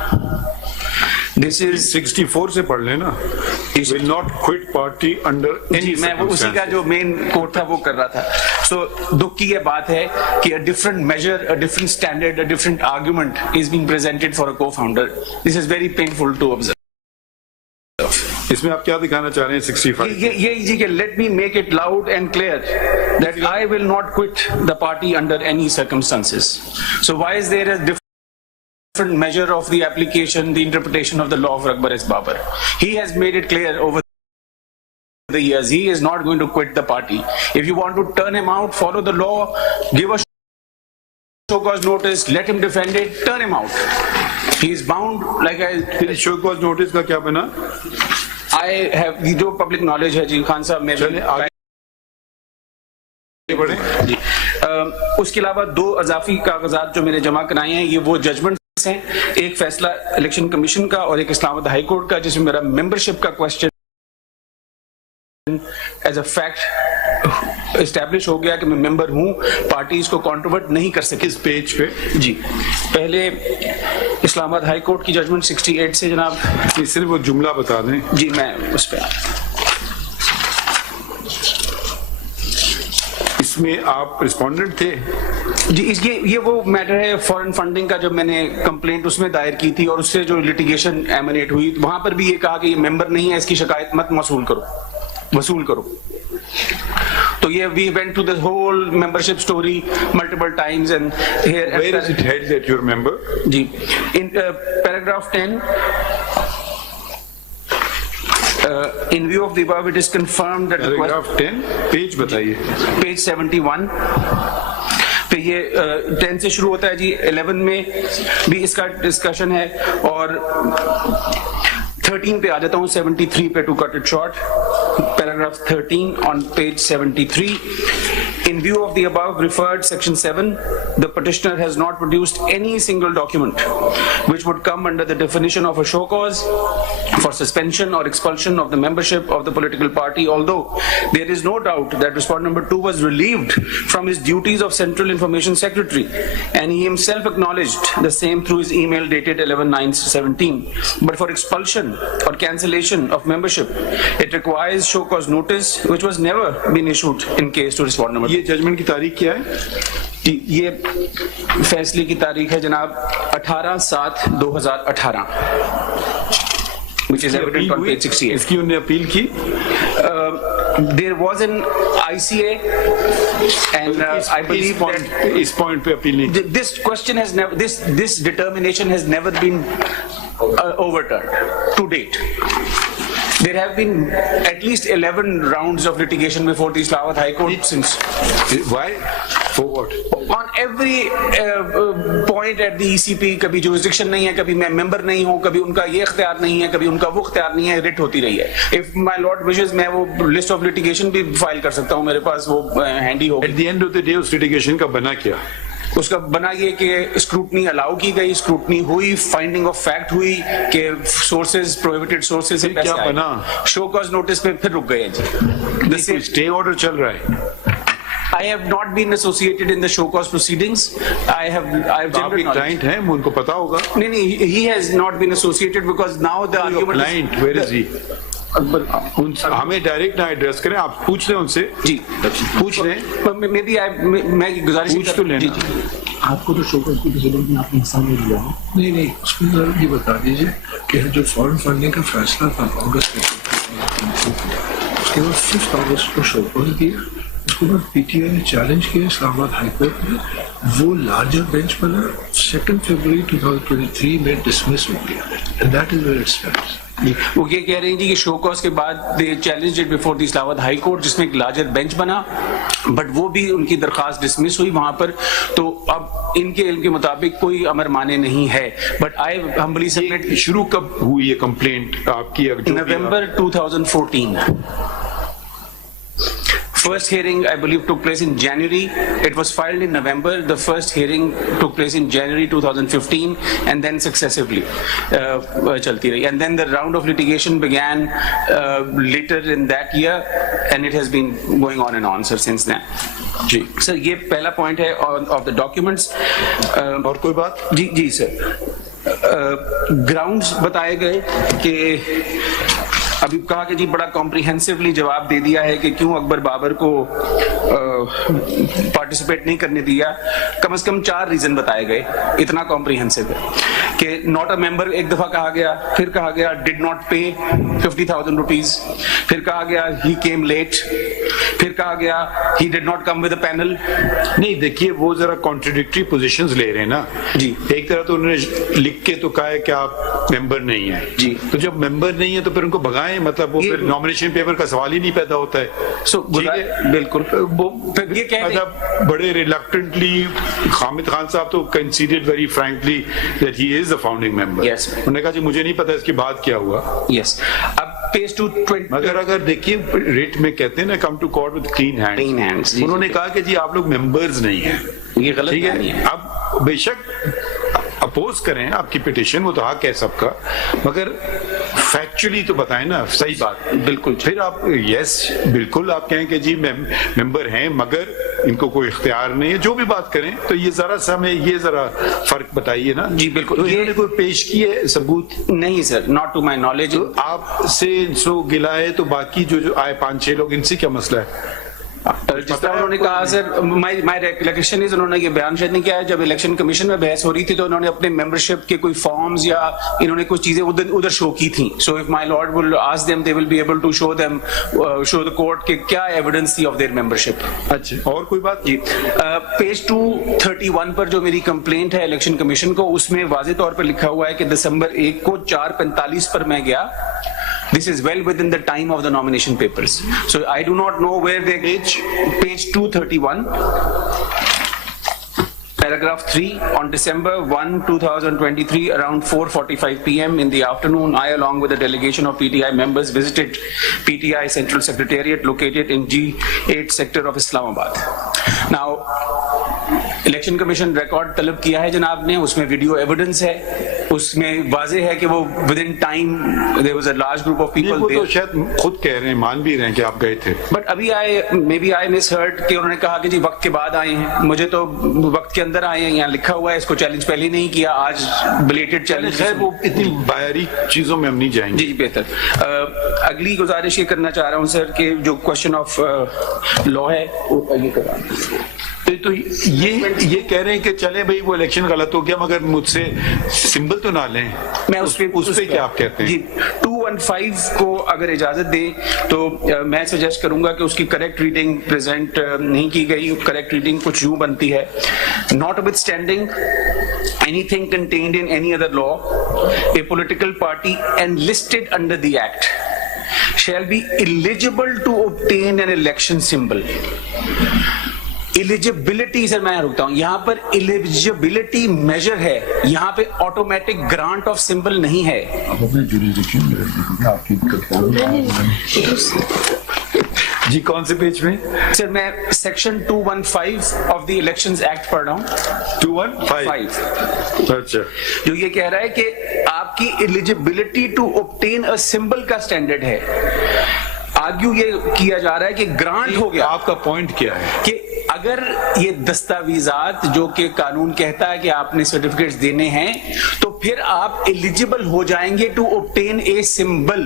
This is 64 से पढ़ लेना. Will not quit party under any मैं उसी का जो main coat था वो कर रहा था. So दुख की ये बात है कि a different measure, a different standard, a different argument is being presented for a co-founder. This is very painful to observe. इसमें आप क्या दिखाना चाह रहे हैं 65? ये let me make it loud and clear that I will not quit the party under any circumstances. So why is there a different measure of the application, the interpretation of the law of Akbar S. Babar? He has made it clear over the years he is not going to quit the party. If you want to turn him out, follow the law, give a show cause notice, let him defend it, turn him out. He is bound, like I... show cause notice का क्या बना? I have जो public knowledge है जी, खान साहब में जी. उसके अलावा 2 अजाफी कागजात जो मैंने जमा कराए हैं, ये वो जजमेंट्स हैं. एक फैसला इलेक्शन कमीशन का और एक इस्लामाबाद हाई कोर्ट का, जिसमें मेरा मेंबरशिप का question as a fact establish हो गया कि मैं मेंबर हूं. पार्टी इसको कॉन्ट्रोवर्ट नहीं कर सकी. इस पेज पे जी, पहले इस्लामाबाद हाई कोर्ट की जजमेंट 68 से जनाब. सिर्फ वो जुमला बता दें. जी, मैं उस पर इसमें आप रिस्पोंडेंट थे जी. ये वो मैटर है फॉरेन फंडिंग का, जब मैंने कंप्लेंट उसमें दायर की थी और उससे जो लिटिगेशन एमिनेट हुई, वहां पर भी ये कहा कि ये मेंबर नहीं है, इसकी शिकायत मत वसूल करो. तो ये we went to the whole membership story multiple times and here. Where is it held that you're a member? जी, in paragraph 10. In view of the above, it is confirmed that paragraph 10 page बताइए. Page 71 पे ये 10 से शुरू होता है जी. 11 में भी इसका डिस्कशन है और 13 पे आ जाता हूँ, 73 पे, to cut it short. Paragraph 13 on page 73. In view of the above referred section 7, the petitioner has not produced any single document which would come under the definition of a show cause for suspension or expulsion of the membership of the political party, although there is no doubt that respondent number 2 was relieved from his duties of Central Information Secretary, and he himself acknowledged the same through his email dated 11/9/17. But for expulsion or cancellation of membership, it requires show cause notice, which was never been issued in case to respondent number 2. ये judgement की तारीख क्या है? ये फैसले की तारीख है जनाब 18/7/2018, which is evident on page 68. इसकी उन्होंने अपील की? There was an ICA, and I believe that इस पॉइंट पे अपील नहीं. this question has never, this determination has never been overturned to date. There have been at least 11 rounds of litigation before the Islamabad High Court since. Why? For what? On every point at the ECP, कभी jurisdiction नहीं है, कभी मैं member नहीं हूँ, कभी उनका ये इख्तियार नहीं है, कभी उनका वो इख्तियार नहीं है, writ होती रही है. If my lord wishes, मैं वो list of litigation भी file कर सकता हूँ, मेरे पास वो handy होगी. At the end of the day, उस litigation का बना क्या? उसका बना ये कि स्क्रूटनी अलाउ की गई, स्क्रूटनी हुई, फाइंडिंग ऑफ फैक्ट हुई कि सोर्सेज, प्रोहिबिटेड सोर्सेज से क्या बना? शो कॉज नोटिस पे फिर रुक गए जी. स्टे ऑर्डर चल रहा है. I have not been associated in the show cause proceedings. I have आपके client हैं, उनको पता होगा. नहीं, he has not been associated because now the argument. Client, where is he? हमें डायरेक्ट ना एड्रेस करें, आप पूछ लें उनसे. जी पूछ लें. मैं गुजारिश पूछ तो लेना. आपको तो शो कॉज की प्रोसीडिंग में आपने हिस्सा नहीं लिया है. नहीं, उसमें जरा ये बता दीजिए कि जो फॉरेन फंडिंग का फैसला था अगस्त में, उसके बाद 5 अगस्त को शो कॉज दिया. उसके बाद PTI ने चैलेंज किया इस्लामाबाद हाई कोर्ट में, वो लार्जर बेंच बना, 2 फरवरी 2023 में डिसमिस हो गया. And that is where it stands. वो ये कह रहे हैं जी कि शो कॉज के बाद they challenge it before the Islamabad High Court, जिसमें एक लार्जर बेंच बना, बट वो भी उनकी दरखास्त डिसमिस हुई वहां पर. तो अब इनके मुताबिक कोई अमर माने नहीं है. But I humbly submit. शुरू कब हुई ये कंप्लेंट आपकी? November 2014. First hearing, I believe, took place in January. It was filed in November. The first hearing took place in January 2015, and then successively chalti rahi. And then the round of litigation began later in that year, and it has been going on and on, sir, since then. जी sir, ये पहला point है of the documents. और कोई बात? जी sir. Grounds बताए गए कि अभी कहा कि जी बड़ा कॉम्प्रिहेंसिवली जवाब दे दिया है कि क्यों अकबर बाबर को पार्टिसिपेट नहीं करने दिया. कम से कम 4 रीजन बताए गए. इतना कॉम्प्रिहेंसिव है कि नॉट अ मेंबर एक दफा कहा गया, फिर कहा गया डिड नॉट पे 50,000 रुपीज, फिर कहा गया ही केम लेट, फिर कहा गया he did not come with a panel. नहीं, देखिए वो जरा कॉन्ट्रडिक्टरी पोजीशंस ले रहे हैं ना जी. एक तरह तो उन्होंने लिख के तो कहा है कि आप मेंबर नहीं है जी. तो जब मेंबर नहीं है तो फिर उनको भगाएं, मतलब वो फिर नॉमिनेशन पेपर का सवाल ही नहीं पैदा होता है. बिल्कुल. वो ये मतलब बड़े रिलक्टेंटली हामिद खान साहब तो considered very frankly that he is the founding member. उन्होंने कहा जी मुझे नहीं पता इसके बाद क्या हुआ. यस. अब पेज 220 अगर देखिए रेट में कहते हैं ना come to court with clean hands. उन्होंने कहा कि जी आप लोग मेंबर्स नहीं है. ये गलत है. अब बेशक अपोज करें आपकी पिटिशन, वो तो हक है सबका, मगर फैक्चुअली तो बताएं ना सही बात. बिल्कुल. फिर आप यस बिल्कुल आप कहें कि जी मेंबर हैं मगर इनको कोई इख्तियार नहीं है, जो भी बात करें तो ये जरा सा हमें ये जरा फर्क बताइए ना. जी बिल्कुल. तो इन्होंने कोई पेश किए सबूत? नहीं sir, not to my knowledge. आपसे सो गिला है तो बाकी जो आए 5-6 लोग, इनसे क्या मसला है? जिस तरह उन्होंने कहा सर, माय रिकलेक्शन इज उन्होंने ये बयान शायद नहीं किया है. जब इलेक्शन कमिशन में बहस हो रही थी तो उन्होंने अपने मेंबरशिप के कोई फॉर्म्स या इन्होंने कुछ चीजें उधर शो की थी. So if my lord will ask them, they will be able to show them, show the court कि क्या एविडेंस थी ऑफ देयर मेंबरशिप. अच्छा, और कोई बात? जी. पेज 231 पर जो मेरी कंप्लेंट है इलेक्शन कमीशन को, उसमें वाज़ेह तौर पर लिखा हुआ है कि दिसंबर 1 को 4:45 पर मैं गया. This is well within the time of the nomination papers. So I do not know where they page 231. Paragraph 3, on December 1, 2023, around 4:45 p.m. in the afternoon, I, along with a delegation of PTI members, visited PTI Central Secretariat located in G8 sector of Islamabad. Now, election commission record तलब किया है जनाब ने, उसमें video evidence है, उसमें वाजे है कि वो within time there was a large group of people there. वो तो शायद खुद कह रहे हैं, मान भी रहे हैं कि आप गए थे, बट अभी मे बी आई मिसहर्ड कि उन्होंने कहा कि जी वक्त के बाद आए हैं। मुझे तो वक्त के अंदर आए हैं, यहाँ लिखा हुआ है, इसको चैलेंज पहले नहीं किया, आज बिलेटेड चैलेंज है। वो इतनी बारीक चीजों में हम नहीं जाएंगे। जी बेहतर। अगली गुजारिश ये करना चाह रहा हूँ सर कि जो क्वेश्चन ऑफ लॉ है ये करा। तो ये कह रहे हैं कि चले भाई वो इलेक्शन गलत हो गया, मगर मुझसे सिंबल तो ना लें। मैं उस पे क्या आप कहते हैं? जी 215 को अगर इजाजत दे तो मैं सजेस्ट करूंगा कि उसकी करेक्ट रीडिंग प्रेजेंट नहीं की गई। करेक्ट रीडिंग कुछ यूं बनती है, notwithstanding anything contained in any other law, a political party enlisted under the act shall be eligible to obtain an election symbol. Eligibility sir मैं रुकता हूं, यहां पर एलिजिबिलिटी मेजर है, यहां पे ऑटोमेटिक ग्रांट ऑफ सिंबल नहीं है। जी कौन से पेज में सर? मैं section 215 of the elections act पढ़ रहा हूं। 215 अच्छा, जो ये कह रहा है कि आपकी eligibility to obtain a symbol का स्टैंडर्ड है। आर्ग्यू ये किया जा रहा है कि ग्रांट हो गया। आपका पॉइंट क्या है कि अगर ये दस्तावेजात जो कि कानून कहता है कि आपने सर्टिफिकेट्स देने हैं, तो फिर आप एलिजिबल हो जाएंगे to obtain a symbol,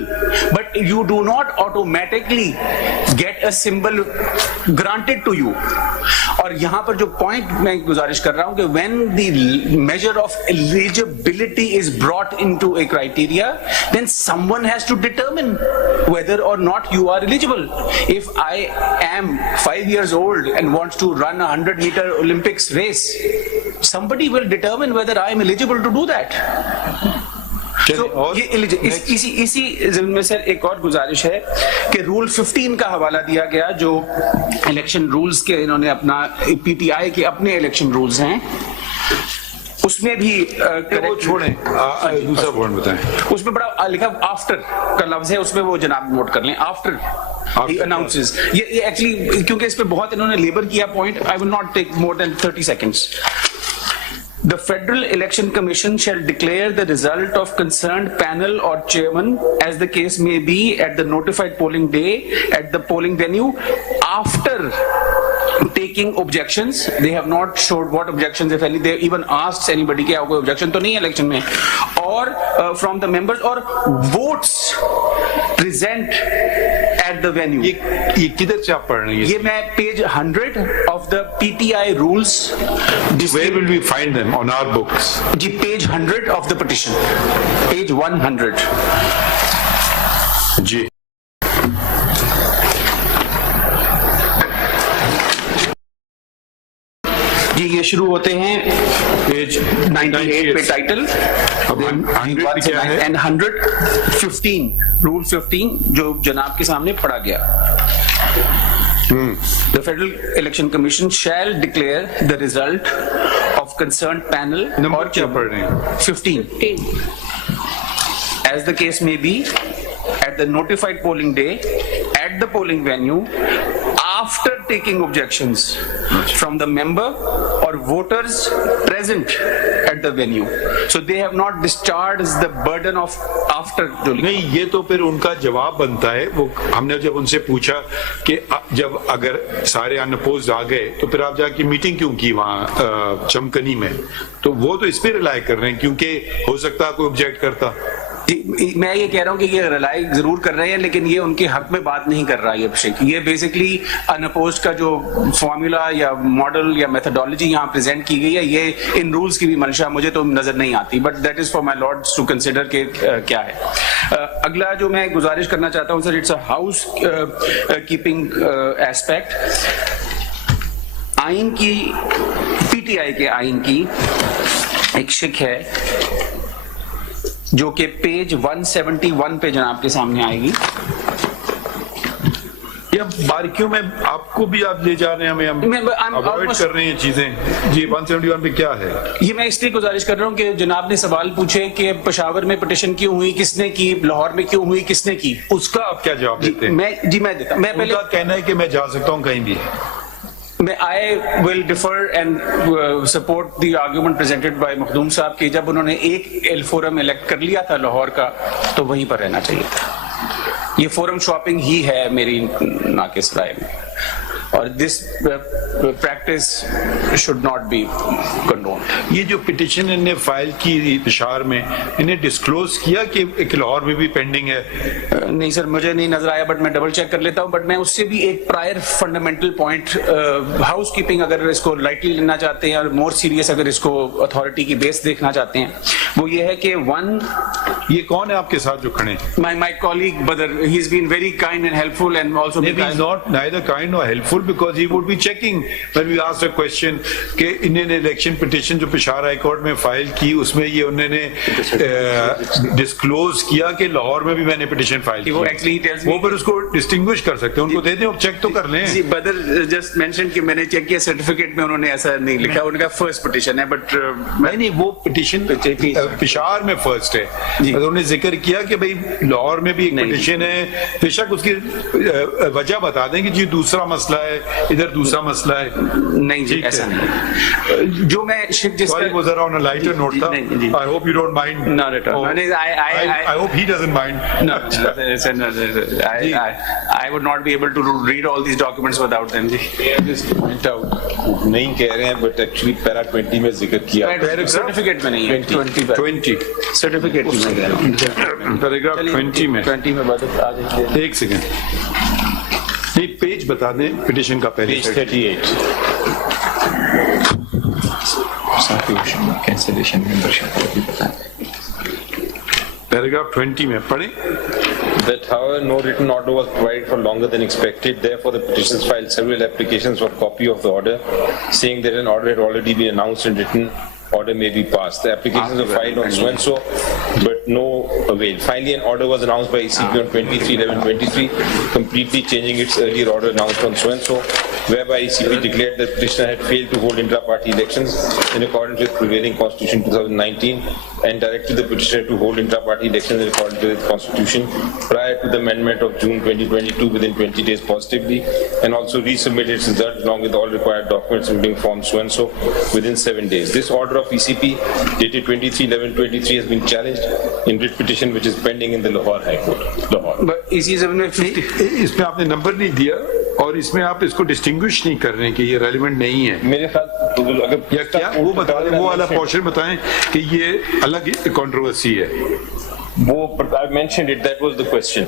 but you do not automatically get a symbol granted to you. और यहां पर जो पॉइंट मैं गुजारिश कर रहा हूं कि when the major of eligibility is brought into a criteria, then someone has to determine whether or not you are eligible. If I am 5 years old and wants to run a 100-meter Olympics race, somebody will determine whether I am eligible to do that. So, ये इसी ज़मीन में sir एक और गुजारिश है कि rule 15 का हवाला दिया गया, जो इलेक्शन रूल्स के इन्होंने अपना PTI के अपने इलेक्शन रूल्स हैं, उसमें भी वो छोड़ें, दूसरा पॉइंट बताएं। उसमें बड़ा लिखा आफ्टर का लफ्ज है, उसमें वो जनाब नोट कर लें, आफ्टर he announces। ये एक्चुअली क्योंकि इस पे बहुत इन्होंने लेबर किया point, I will not take more than 30 seconds। The Federal Election Commission shall declare the result of concerned panel or chairman, as the case may be, at the notified polling day at the polling venue after taking objections. They have not showed what objections, if any. They even asked anybody कि कोई objection तो नहीं है election में, और from the members, or votes present at the venue. ये किधर से आप पढ़ रहे हैं? ये मैं page 100 of the PTI rules. Where will we find them on our books? जी page 100 of the petition, page 100. जी जी ये शुरू होते हैं पेज 98 पे टाइटल, एंड 115 रूल 15 जो जनाब के सामने पढ़ा गया। The Federal Election Commission shall declare the result of concerned panel number क्या पढ़ रहे हैं? 15 as the case may be at the notified polling day at the polling venue after taking objections from the member or voters present at the venue. So they have not discharged the burden of after. नहीं, ये तो फिर उनका जवाब बनता है। वो हमने जब उनसे पूछा कि जब अगर सारे अनअपोज्ड आ गए तो फिर आप जाके मीटिंग क्यों की वहाँ चमकनी में, तो वो तो इस पे रिलाई कर रहे हैं क्योंकि हो सकता है कोई ऑब्जेक्ट करता। मैं ये कह रहा हूँ कि ये रिलाई जरूर कर रहे हैं, लेकिन ये उनके हक में बात नहीं कर रहा है। ये बेसिकली अनअपोज्ड का जो फॉर्मूला या मॉडल या मेथोडोलॉजी यहाँ प्रेजेंट की गई है, ये इन रूल्स की भी मंशा मुझे तो नजर नहीं आती, but that is for my lords to consider के क्या है। अगला जो मैं गुजारिश करना चाहता हूँ sir, it's a house keeping aspect. आइन की, PTI के आइन की एक शिक है जो कि पेज 171 पे जनाब के सामने आएगी। हम बारीकियों में आपको भी आप ले जा रहे हैं, हम अवॉइड कर रहे हैं चीजें। जी 171 पे क्या है? ये मैं इसलिए गुजारिश कर रहा हूँ कि जनाब ने सवाल पूछे कि पेशावर में पिटिशन क्यों हुई, किसने की, लाहौर में क्यों हुई, किसने की, उसका आप क्या जवाब देते हैं? मैं देता हूँ। मैं पहले कहना है कि मैं जा सकता हूँ कहीं भी। I will defer and support the argument presented by Makhdoom साहब कि जब उन्होंने एक एल फोरम इलेक्ट कर लिया था लाहौर का तो वहीं पर रहना चाहिए था। ये फोरम शॉपिंग ही है मेरी नाकिस राय में, और this practice should not be condoned. ये जो पिटिशन इन्हें फाइल की पेशावर में, इन्हें डिस्क्लोज किया कि एक लाहौर में भी पेंडिंग है? नहीं सर, मुझे नहीं नजर आया, बट मैं डबल चेक कर लेता हूं। बट मैं उससे भी एक prior fundamental point, house keeping अगर इसको लाइटली लेना चाहते हैं और मोर सीरियस अगर इसको अथॉरिटी की बेस देखना चाहते हैं, वो ये है कि ये कौन है आपके साथ जो खड़े? My colleague Badar, he is been very kind and helpful and also not neither kind और helpful because he would be checking when we asked a question कि इन्होंने इलेक्शन पिटिशन जो पेशावर हाई कोर्ट में फाइल की उसमें ये उन्होंने डिस्क्लोज किया कि लाहौर में भी मैंने पिटिशन फाइल की। वो एक्चुअली टेल्स मी, वो पर उसको डिस्टिंग्विश कर सकते हैं, उनको दे दें, वो चेक तो कर लें। जी बदर जस्ट मेंशन कि मैंने चेक किया, सर्टिफिकेट में उन्होंने ऐसा नहीं लिखा, उनका फर्स्ट पिटिशन है। बट नहीं, वो पिटिशन पेशावर में फर्स्ट है। उन्होंने जिक्र किया कि भाई लाहौर में भी एक पिटिशन है, बेशक उसकी वजह बता दें कि जी दूसरा मसला है, इधर दूसरा मसला है। नहीं जी, ऐसा नहीं। जो मैं वो जरा ऑन अ लाइटर नोट था। आई hope you don't mind. Not at all. I hope he doesn't mind. I would not be able to read all these documents without them. Just point out. नहीं कह रहे हैं, but actually para 20 में जिक्र किया, certificate में नहीं है। 20 सर्टिफिकेट में, पैराग्राफ 20 में। 20 में बात आ जाएगी। एक सेकंड, नहीं पेज बता दें पिटिशन का पहले। पेज 38 कैंसिलेशन मेंबरशिप भी बताएं। पैराग्राफ 20 में पढ़ें। That however no written order was provided for longer than expected, therefore the petitioners filed several applications for copy of the order, saying that an order had already been announced and written order may be passed. The applications were filed on so-and-so, but no avail. Finally, an order was announced by ECP on 23/11/23, completely changing its earlier order announced on so-and-so, whereby ECP declared that petitioner had failed to hold intra-party elections in accordance with prevailing Constitution 2019 and directed the petitioner to hold intra-party elections in accordance with the Constitution prior to the amendment of June 2022 within 20 days positively, and also resubmitted its result along with all required documents including form so-and-so within 7 days. This order of ECP dated 23/11/23 has been challenged in writ petition which is pending in the Lahore High Court. Lahore. But इसमें आपने number नहीं दिया और इसमें आप इसको distinguish नहीं कर रहे हैं कि ये रेलिवेंट नहीं है। मेरे ख्याल अगर या क्या वो बता दें, वो वाला पोर्शन बताएं कि ये अलग कंट्रोवर्सी है। वो I mentioned it, that was the question.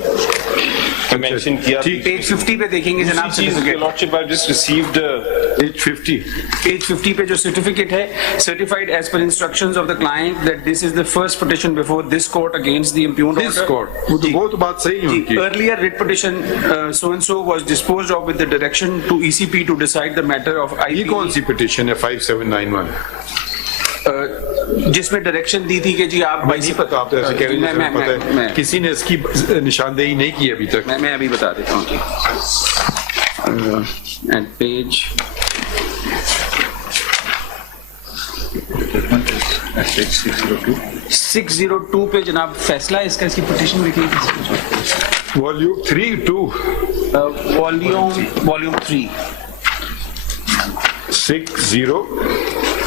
I mentioned किया। पेज 50 पे देखेंगे जनाब certificate. Lordship, I've just received page 50। Page 50 पे जो सर्टिफिकेट है, certified as per instructions of the client that this is the first petition before this court against the impugned order. This court, वो तो बात सही है उनकी। Earlier writ petition so and so was disposed of with the direction to ECP to decide the matter of IP. ये कौन सी petition है 5791? जिसमें डायरेक्शन दी थी कि जी आप नहीं पता, आप तो ऐसे कह रहे हैं पता है, किसी ने इसकी निशानदेही नहीं की अभी तक। मैं अभी बता देता हूँ। एंड पेज 602 पे जनाब फैसला है इसका, इसकी पिटिशन लिखी है वॉल्यूम 3 वॉल्यूम 3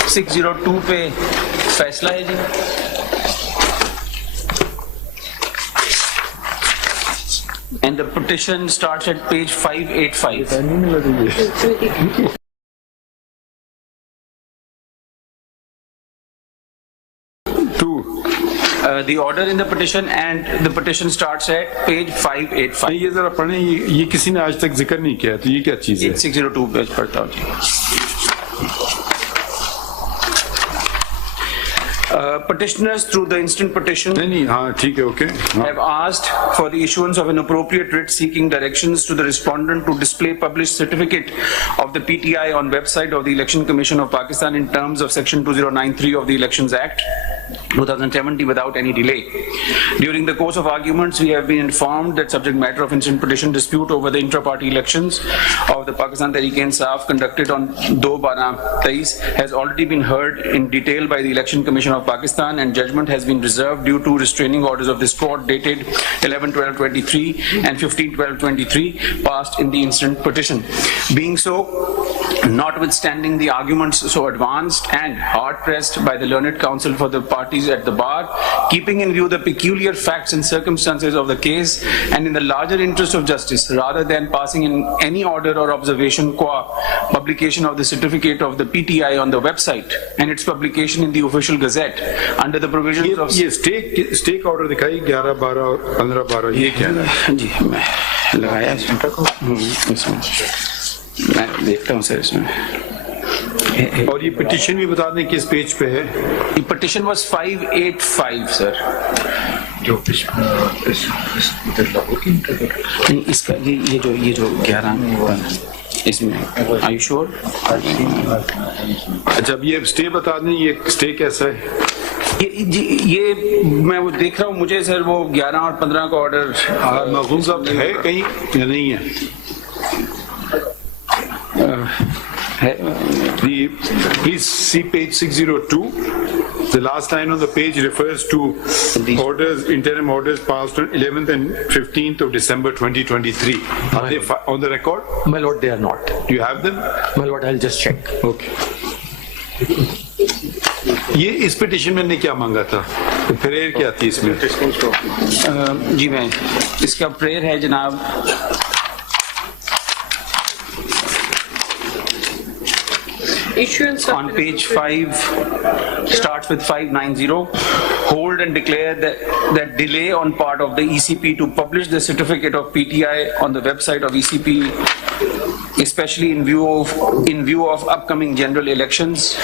602 पे फैसला है जी। And the petition starts at page 585. The order in the petition and the petition starts at page 585. ये जरा पढ़ें, ये किसी ने आज तक जिक्र नहीं किया, तो ये क्या चीज है? 602 पेज पढ़ता हूँ जी। Petitioners through the instant petition have asked for the issuance of an appropriate writ seeking directions to the respondent to display published certificate of the PTI on website of the Election Commission of Pakistan in terms of section 2093 of the Elections Act. 2070 without any delay. During the course of arguments, we have been informed that subject matter of instant petition dispute over the intra-party elections of the Pakistan Tehreek-e-Insaf conducted on 2/12/23 has already been heard in detail by the Election Commission of Pakistan, and judgment has been reserved due to restraining orders of this court dated 11/12/23 and 15/12/23 passed in the instant petition. Being so, notwithstanding the arguments so advanced and hard-pressed by the learned counsel for the parties at the bar, keeping in view the peculiar facts and circumstances of the case and in the larger interest of justice, rather than passing in any order or observation qua publication of the certificate of the PTI on the website and its publication in the official gazette under the provisions of... ये stake order दिखाई 11, 12 और 15, 12 ये क्या है? जी मैं लगाया इसमें मैं देखता हूँ सर इसमें। और ये पिटीशन भी बता दें किस पेज पे है? The petition was 585 sir. जो नहीं इसका ये जो 11 इसमें Are you sure? अच्छा अब ये स्टे बता दें, ये स्टे कैसा है? ये मैं वो देख रहा हूँ, मुझे सर वो 11 और 15 का ऑर्डर मखूम साहब है कहीं या नहीं है? Please see page 602. The last line on the page refers to orders, interim orders passed on 11th and 15th of December 2023. Are they on the record? My lord, they are not. Do you have them? My lord, I'll just check. Okay. ये इस petition में ने क्या मांगा था? Prayer क्या थी इसमें? जी मैं इसका प्रेयर है जनाब on page 5 starts with 590. Hold and declare that delay on part of the ECP to publish the certificate of PTI on the website of ECP, especially in view of upcoming general elections.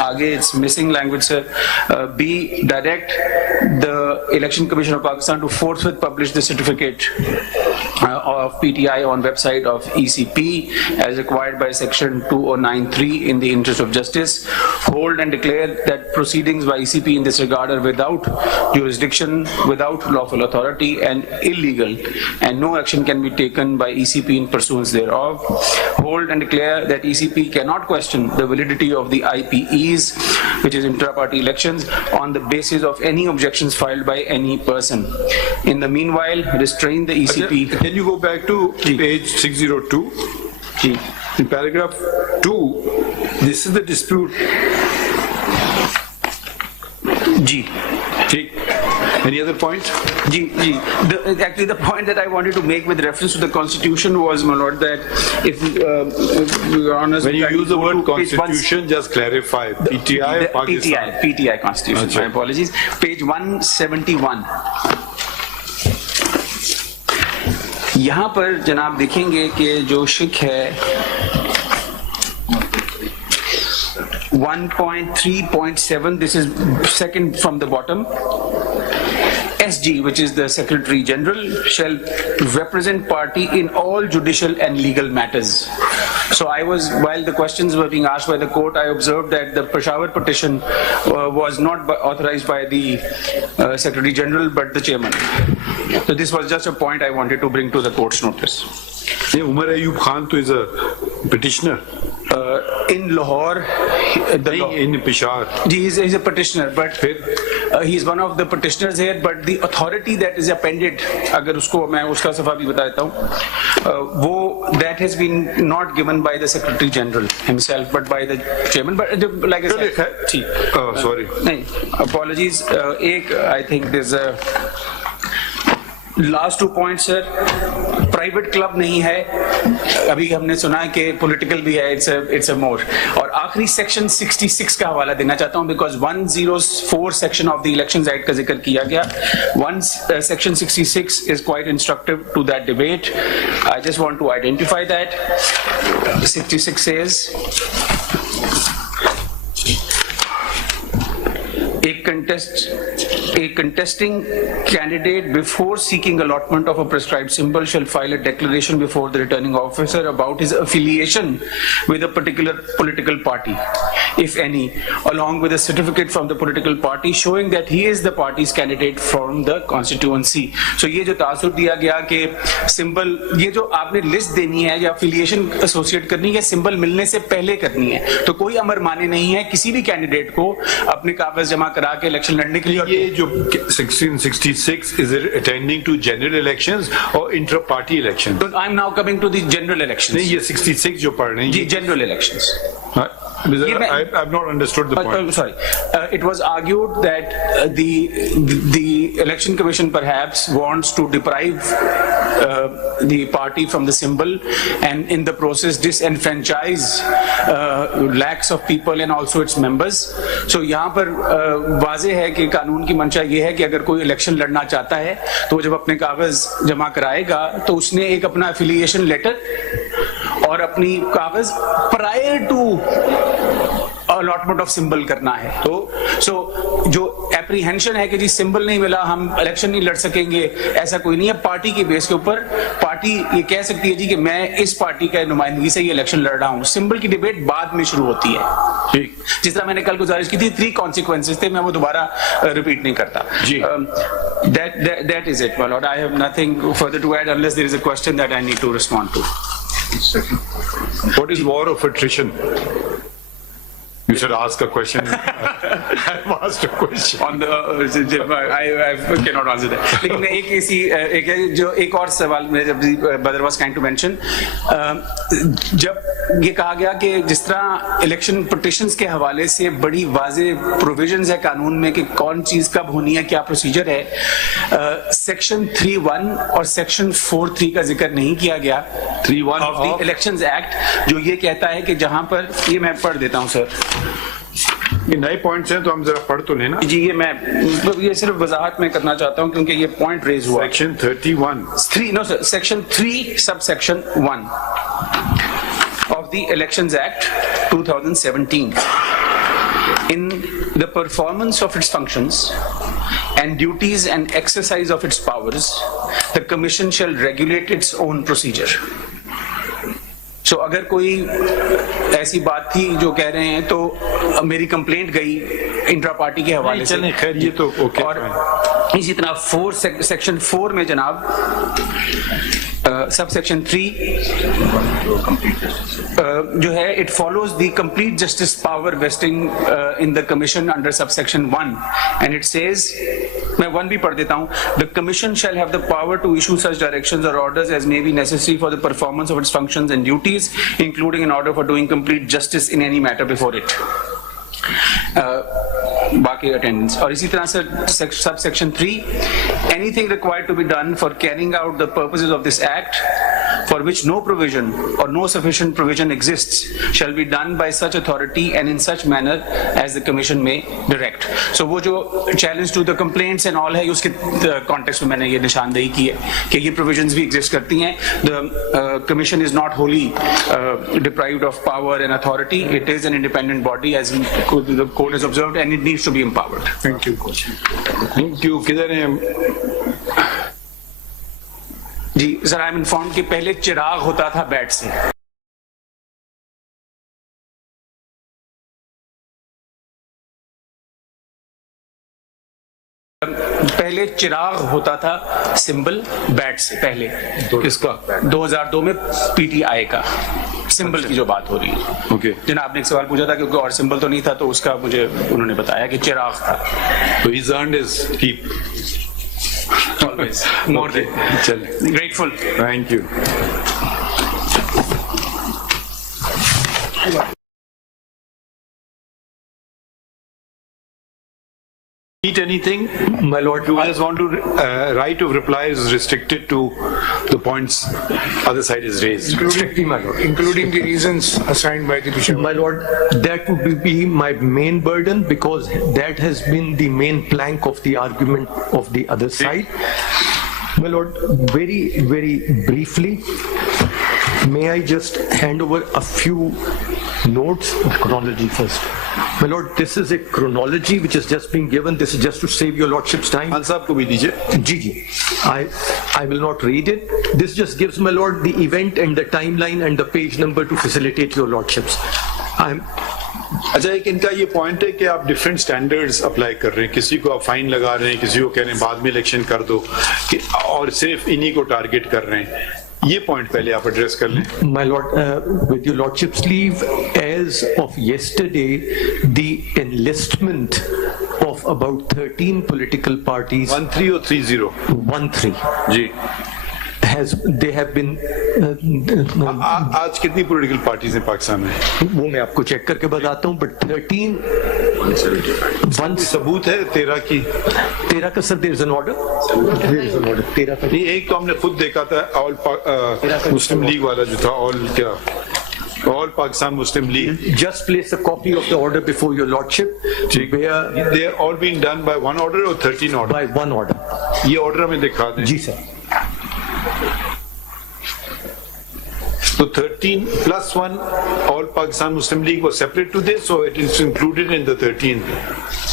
आगे it's missing language sir. B, direct the Election Commission of Pakistan to forthwith publish the certificate of PTI on website of ECP as required by section 2093 in the interest of justice. Hold and declare that proceedings by ECP in this regard are without jurisdiction, without lawful authority and illegal, and no action can be taken by ECP in pursuance thereof. Hold and declare that ECP cannot question the validity of the IPEs, which is intra-party elections, on the basis of any objections filed by any person. In the meanwhile, restrain the ECP. Can you go back to page 602? In paragraph 2, this is the dispute. G. Any other point? Actually, the point that I wanted to make with reference to the Constitution was, my lord, that if Your Honour, when you use the word Constitution, just clarify. PTI or Pakistan? PTI Constitution. Achha. My apologies. Page 171. यहाँ पर जनाब देखेंगे कि जो शिक है 1.3.7, this is second from the bottom. SG, which is the Secretary General, shall represent party in all judicial and legal matters. So while the questions were being asked by the court, I observed that the Peshawar petition was not authorized by the Secretary General, but the Chairman. So this was just a point I wanted to bring to the court's notice. Umar Ayub Khan is a petitioner. In Lahore, in Peshawar. He's a petitioner, but he's one of the petitioners here. But the authority that is appended, अगर उसको मैं उसका सफा भी बताता हूँ, वो that has been not given by the Secretary General himself, but by the Chairman. But like I said, sorry. नहीं, apologies. I think there's a last 2 points sir. Private club नहीं है, अभी हमने सुना है कि पॉलिटिकल भी है, इट्स अ मोर. और आखिरी सेक्शन 66 का हवाला देना चाहता हूं, because 104 section of the elections act का जिक्र किया गया. Section 66 is quite instructive to that debate. I just want to identify that. 66 says a contesting candidate before seeking allotment of a prescribed symbol shall file a declaration before the returning officer about his affiliation with a particular political party, if any, along with a certificate from the political party showing that he is the party's candidate from the constituency. So ये जो तासुर दिया गया कि symbol, ये जो आपने list देनी है या affiliation एसोसिएट करनी है, सिंबल मिलने से पहले करनी है, तो कोई अमर माने नहीं है किसी भी कैंडिडेट को अपने कागज जमा करा के इलेक्शन लड़ने के लिए. ये जो 1666 is it attending to general elections or intra party elections? So I'm now coming to the general elections. नहीं, ये 66 जो पढ़ रहे हैं जी, general elections. I've not understood the point. Sorry, it was argued that the election commission perhaps wants to deprive the party from the symbol and in the process disenfranchise lakhs of people and also its members. So यहाँ पर वाज़े है कि कानून की मंशा ये है कि अगर कोई इलेक्शन लड़ना चाहता है तो वो जब अपने कागज जमा कराएगा तो उसने एक अपना एफिलिएशन लेटर और अपनी कागज prior to allotment of symbol करना है. तो जो एप्रीहेंशन है कि जी सिंबल नहीं मिला हम इलेक्शन नहीं लड़ सकेंगे, ऐसा कोई नहीं है. पार्टी के बेस के ऊपर पार्टी ये कह सकती है जी कि मैं इस पार्टी का नुमाइंदगी से ये इलेक्शन लड़ रहा हूं. सिंबल की डिबेट बाद में शुरू होती है. जिस तरह मैंने कल गुजारिश की थी 3 कॉन्सिक्वेंसेस थे, मैं वो दोबारा रिपीट नहीं करता. That is it, my lord. I have nothing further to add unless there is a question that I need to respond to. What is war of attrition? You should ask a question. I've asked a question. On the, I cannot answer that. लेकिन एक और सवाल Badr was trying to mention. जब ये कहा गया कि जिस तरह इलेक्शन पिटिशंस के हवाले से बड़ी वाज़े प्रोविजंस है कानून में कि कौन चीज कब होनी है, क्या प्रोसीजर है, सेक्शन 3(1) और सेक्शन 4(3) का जिक्र नहीं किया गया 3(1) ऑफ द इलेक्शंस एक्ट, जो ये कहता है कि जहां पर, ये मैं पढ़ देता हूं सर, ये नए पॉइंट्स हैं तो हम जरा पढ़ तो लेना जी. ये सिर्फ वजाहत में करना चाहता हूं क्योंकि ये पॉइंट रेज हुआ. Section 31 no sir, section 3 subsection 1 of the Elections Act 2017. In the performance of its functions and duties and exercise of its powers, the Commission shall regulate its own procedure. So अगर कोई ऐसी बात थी जो कह रहे हैं तो मेरी कंप्लेंट गई इंट्रा पार्टी के हवाले से, खैर ये तो ओके. और इसी तरह सेक्शन 4 में जनाब सबसेक्शन 3 जो है, it follows the complete justice power vesting in the commission under subsection 1 and it says, मैं 1 भी पढ़ देता हूं, the commission shall have the power to issue such directions और orders as may be necessary for the performance of its functions and duties including an order for doing complete justice in any matter before it. बाकी attendance. और इसी तरह से sub section 3, anything required to be done for carrying out the purposes of this act for which no provision or no sufficient provision exists shall be done by such authority and in such manner as the commission may direct. So वो जो challenge to the complaints and all है, उसके context में मैंने ये निशानदेही की है कि ये provisions भी exist करती हैं. The commission is not wholly deprived of power and authority. It is an independent body as the court has observed and it needs to be empowered. Thank you. Thank you. किधर हैं? जी sir, I am informed कि पहले चिराग होता था bat से. पहले चिराग होता था सिंबल बैट से पहले. किसका? 2002 में PTI का सिंबल की जो बात हो रही है. ओके. जिन्हें आपने एक सवाल पूछा था क्योंकि और सिंबल तो नहीं था, तो उसका मुझे उन्होंने बताया कि चिराग था. तो he's earned his keep. Always. More than grateful. Thank you. Eat anything? My lord, you just want to right of reply is restricted to the points other side is raised. Including the reasons assigned by the bishop. My lord, that would be my main burden because that has been the main plank of the argument of the other side. My lord, very, very briefly, may I just hand over a few Notes, chronology first. My lord, this is a chronology which has just been given. This is just to save your lordship's time. साहब को भी दीजिए. Ji. I will not read it. This just gives, my lord, the event and the timeline and the page number to facilitate your lordships. अच्छा, एक इनका ये point है कि आप डिफरेंट स्टैंडर्ड्स अप्लाई कर रहे हैं. किसी को आप फाइन लगा रहे हैं, किसी को कह रहे हैं बाद में इलेक्शन कर दो, और सिर्फ इन्हीं को टारगेट कर रहे हैं. ये पॉइंट पहले आप एड्रेस कर लें. My lord, with your lordship's leave, as of yesterday, the enlistment of about 13 political parties. 13 or 30? 13. Ji. They have been. आज कितनी पॉलिटिकल पार्टीज हैं पाकिस्तान में? वो मैं आपको चेक करके बताता हूँ, बट 13. सबूत है 13 की. 13 का sir, there is an order. 13 का नहीं, एक तो हमने खुद देखा था, ऑल मुस्लिम लीग वाला जो था, All Pakistan Muslim League. Just place a copy of the order before your lordship. Where they are all being done by one order or 13 orders? By one order. ये order हमें दिखा दें. जी sir. So 13 plus 1, All Pakistan Muslim League was separate to this, so it is included in the 13.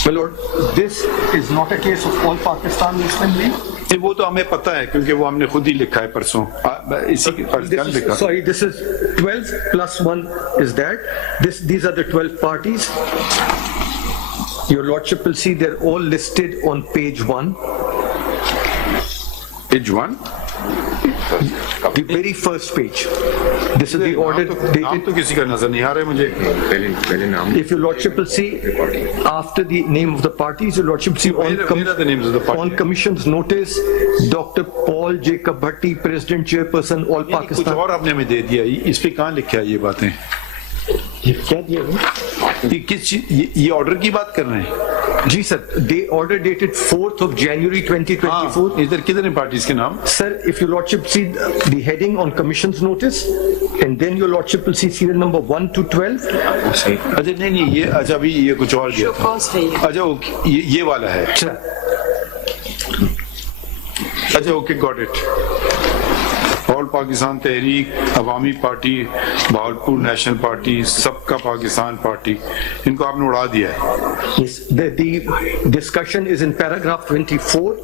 My lord, this is not a case of All Pakistan Muslim League. वो तो हमें पता है क्योंकि वो हमने खुद ही लिखा है परसों. इसी के कल लिखा. Sorry, this is 12 plus 1 is that. These are the 12 parties. Your lordship will see they're all listed on page 1. Page 1? The very first page. This is the order नाम तो किसी का नजर नहीं आ रहा है मुझे. पहले नाम. If your lordship will see after the name of the parties, your lordship will see on commission's notice, Dr. Paul Jacob Bhatti, President Chairperson, All Pakistan. कुछ और आपने हमें दे दिया. इस पे कहाँ लिखा है ये बातें? ये क्या दिया है? ये किस ये ऑर्डर की बात कर रहे हैं? जी sir, the order dated 4th of January 2024. इधर कितने पार्टीज के नाम? Sir, if your lordship see the heading on commission's notice, and then your lordship will see serial number 1 to 12. अच्छा नहीं ये अच्छा अभी ये कुछ और दिया था. अच्छा ये वाला है. अच्छा okay, got it. All Pakistan Tehreek, Awami party, Bahawalpur national party, सबका पाकिस्तान पार्टी, इनको आपने उड़ा दिया है. The discussion is in paragraph 24.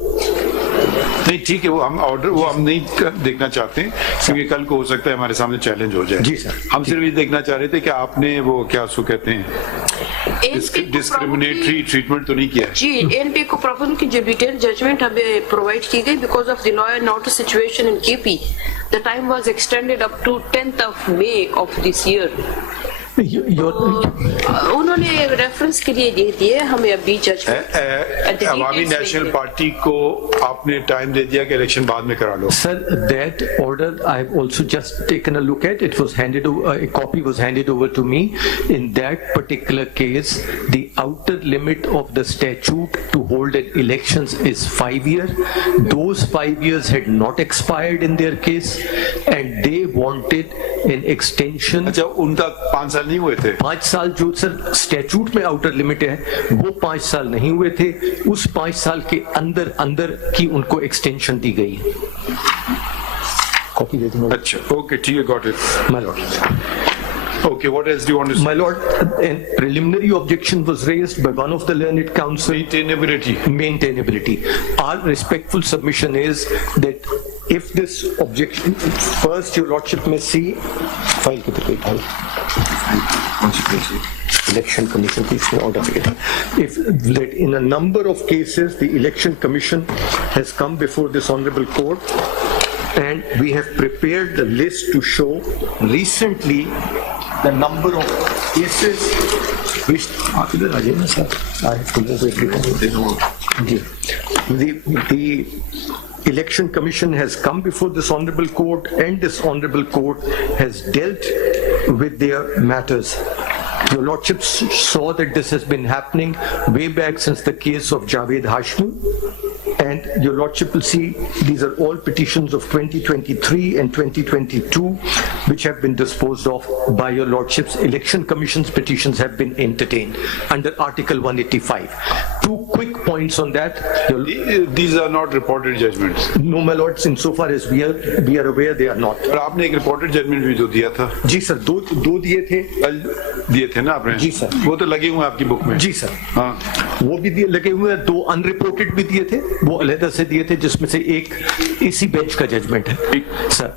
नहीं ठीक है, वो हम ऑर्डर वो हम नहीं देखना चाहते क्योंकि कल को हो सकता है हमारे सामने चैलेंज हो जाए. जी सर. हम सिर्फ ये देखना चाह रहे थे कि आपने वो क्या उसको कहते हैं डिस्क्रिमिनेटरी ट्रीटमेंट तो नहीं किया. जी, एनपी को प्रॉब्लम की जो डिटेल जजमेंट हमें प्रोवाइड की गई because of the law and order situation in KP, the time was extended up to 10th of May of this year. उन्होंने रेफरेंस के लिए दे दिए हमें अभी जजमेंट. अवामी नेशनल पार्टी को आपने टाइम दे दिया कि इलेक्शन बाद में करा लो. Sir, that order I have also just taken a look at. It was handed over, a copy was handed over to me. In that particular case, the outer limit of the statute to hold elections is 5 years. Those 5 years had not expired in their case, and they wanted an extension. अच्छा, उनका 5 साल नहीं हुए थे. 5 साल जो sir statute में outer limit है वो 5 साल नहीं हुए थे. उस 5 साल के अंदर की उनको एक्सटेंशन दी गई. कॉपी दे दूंगा. अच्छा ओके ठीक है, got it. My Lord. Okay, what else do you want to say? My lord, a preliminary objection was raised by one of the learned counsel. Maintainability. Our respectful submission is that if this objection, first your lordship may see, file ke file. Election Commission, please order it. If that in a number of cases the Election Commission has come before this honorable court, and we have prepared the list to show recently the number of cases which I have to move everything. The Election Commission has come before this honorable court, and this honorable court has dealt with their matters. Your lordship saw that this has been happening way back since the case of Javed Hashmi, And your Lordship will see these are all petitions of 2023 and 2022 which have been disposed of by your Lordship's. Election Commission's petitions have been entertained under Article 185. 2 quick points on that. These are not reported judgments. No, my lords, insofar as we are aware, they are not. पर आपने एक reported judgment भी तो दिया था. जी sir, दो दिए थे. कल दिए थे ना आपने? जी सर. वो तो लगे हुए हैं आपकी बुक में. जी सर. हाँ. वो भी लगे हुए हैं. 2 अनरिपोर्टेड भी दिए थे. वो अलग से दिए थे जिसमें से एक इसी बेंच का जजमेंट है. Sir,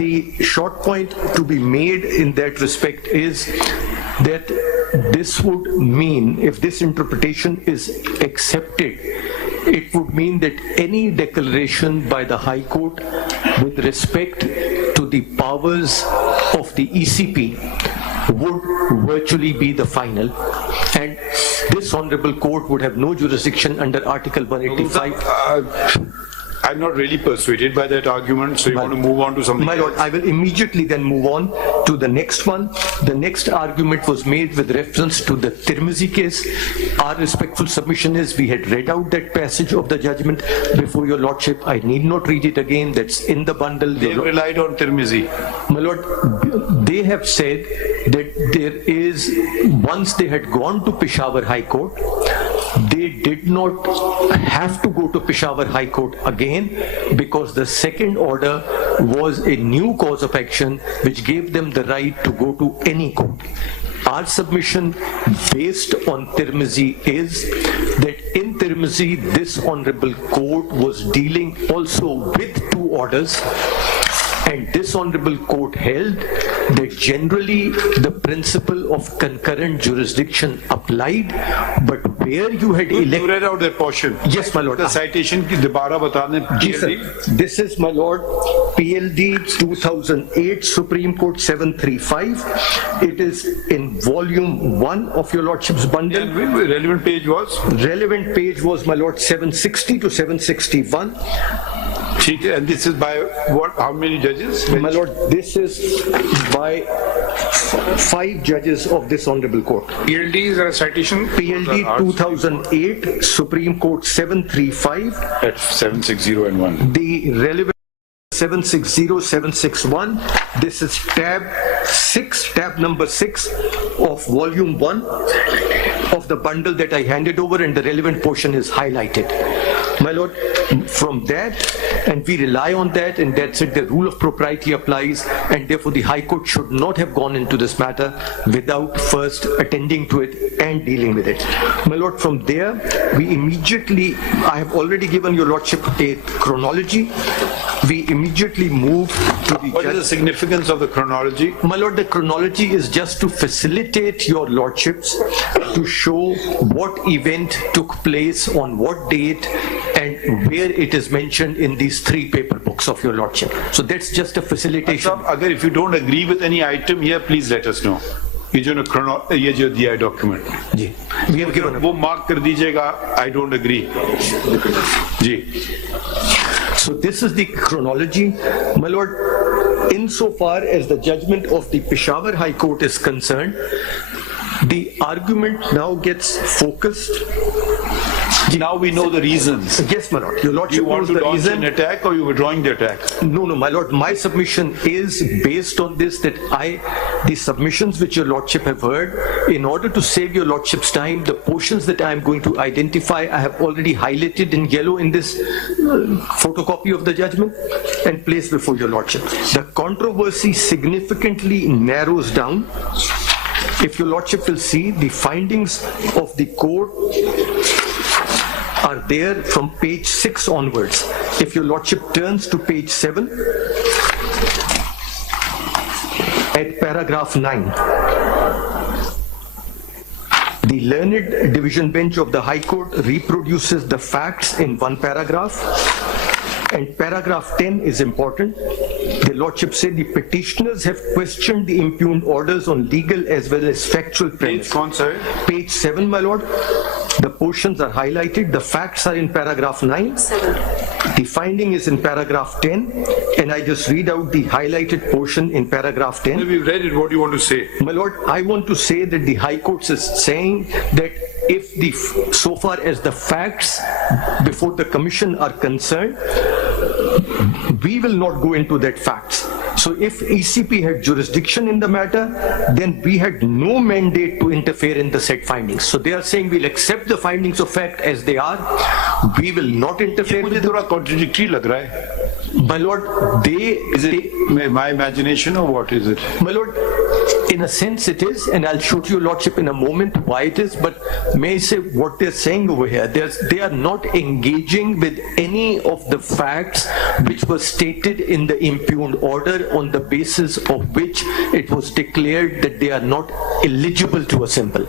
the short point to be made in that respect is that this would mean, if this interpretation is accepted, it would mean that any declaration by the High Court with respect to the powers of the ECP would virtually be the final, and this honorable court would have no jurisdiction under Article 185. I'm not really persuaded by that argument, so you want to move on to something My lord, I will immediately then move on to the next one. The next argument was made with reference to the Tirmizi case. Our respectful submission is we had read out that passage of the judgment before your lordship. I need not read it again. That's in the bundle. They relied on Tirmizi. My lord, they have said that there is, once they had gone to Peshawar High Court, they did not have to go to Peshawar High Court again because the second order was a new cause of action which gave them the right to go to any court. Our submission based on Tirmizi is that in Tirmizi, this honorable court was dealing also with 2 orders, and this honorable court held that generally the principle of concurrent jurisdiction applied, but where you had elected... You read out that portion. Yes, my lord. The citation ki dobara batane. Yes, sir. This is, my lord, PLD 2008 Supreme Court 735. It is in volume 1 of your lordship's bundle. And relevant page was? Relevant page was, my lord, 760 to 761. And this is by what? How many judges? My lord, this is by 5 judges of this honorable court. PLD is a citation? PLD 2008 Supreme Court 735. At 760 and 1. The relevant 760, 761. This is tab number 6 of volume 1 of the bundle that I handed over, and the relevant portion is highlighted. My lord, from that, and we rely on that, and that's it, the rule of propriety applies, and therefore the High Court should not have gone into this matter without first attending to it and dealing with it. My lord, from there, we immediately, I have already given your lordship a chronology. We immediately move to the... What is the significance of the chronology? My lord, the chronology is just to facilitate your lordships to show what event took place on what date and where it is mentioned in these 3 paper books of your lordship. So that's just a facilitation. Agar if you don't agree with any item here, please let us know. ये जो दिया है document. Ji. We have given. वो mark कर दीजिएगा. I don't agree. Ji. So this is the chronology, my lord. Insofar as the judgment of the Peshawar High Court is concerned, the argument now gets focused. Now we know the reasons. Yes, my lord. Your lordship You want to knows the launch reason. an attack, or you withdrawing the attack? No, my lord. My submission is based on this, that the submissions which your lordship have heard, in order to save your lordship's time, the portions that I am going to identify, I have already highlighted in yellow in this photocopy of the judgment and placed before your lordship. The controversy significantly narrows down. If your lordship will see, the findings of the court are there from page 6 onwards. If your lordship turns to page 7, at paragraph 9, the learned division bench of the High Court reproduces the facts in 1 paragraph, and paragraph 10 is important. The lordship said the petitioners have questioned the impugned orders on legal as well as factual premise. Page 7, my lord. The portions are highlighted. The facts are in paragraph 9. The finding is in paragraph 10. And I just read out the highlighted portion in paragraph 10. We've read it. What do you want to say? My lord, I want to say that the High Court is saying that so far as the facts before the commission are concerned, we will not go into that facts. So if ECP had jurisdiction in the matter, then we had no mandate to interfere in the said findings. So they are saying we'll accept the findings of fact as they are. We will not interfere. मुझे थोड़ा contradictory लग रहा है. My lord, is it my imagination or what is it? My lord, in a sense it is, and I'll show to your lordship in a moment why it is, but may I say what they're saying over here, they are not engaging with any of the facts which were stated in the impugned order on the basis of which it was declared that they are not eligible to assemble.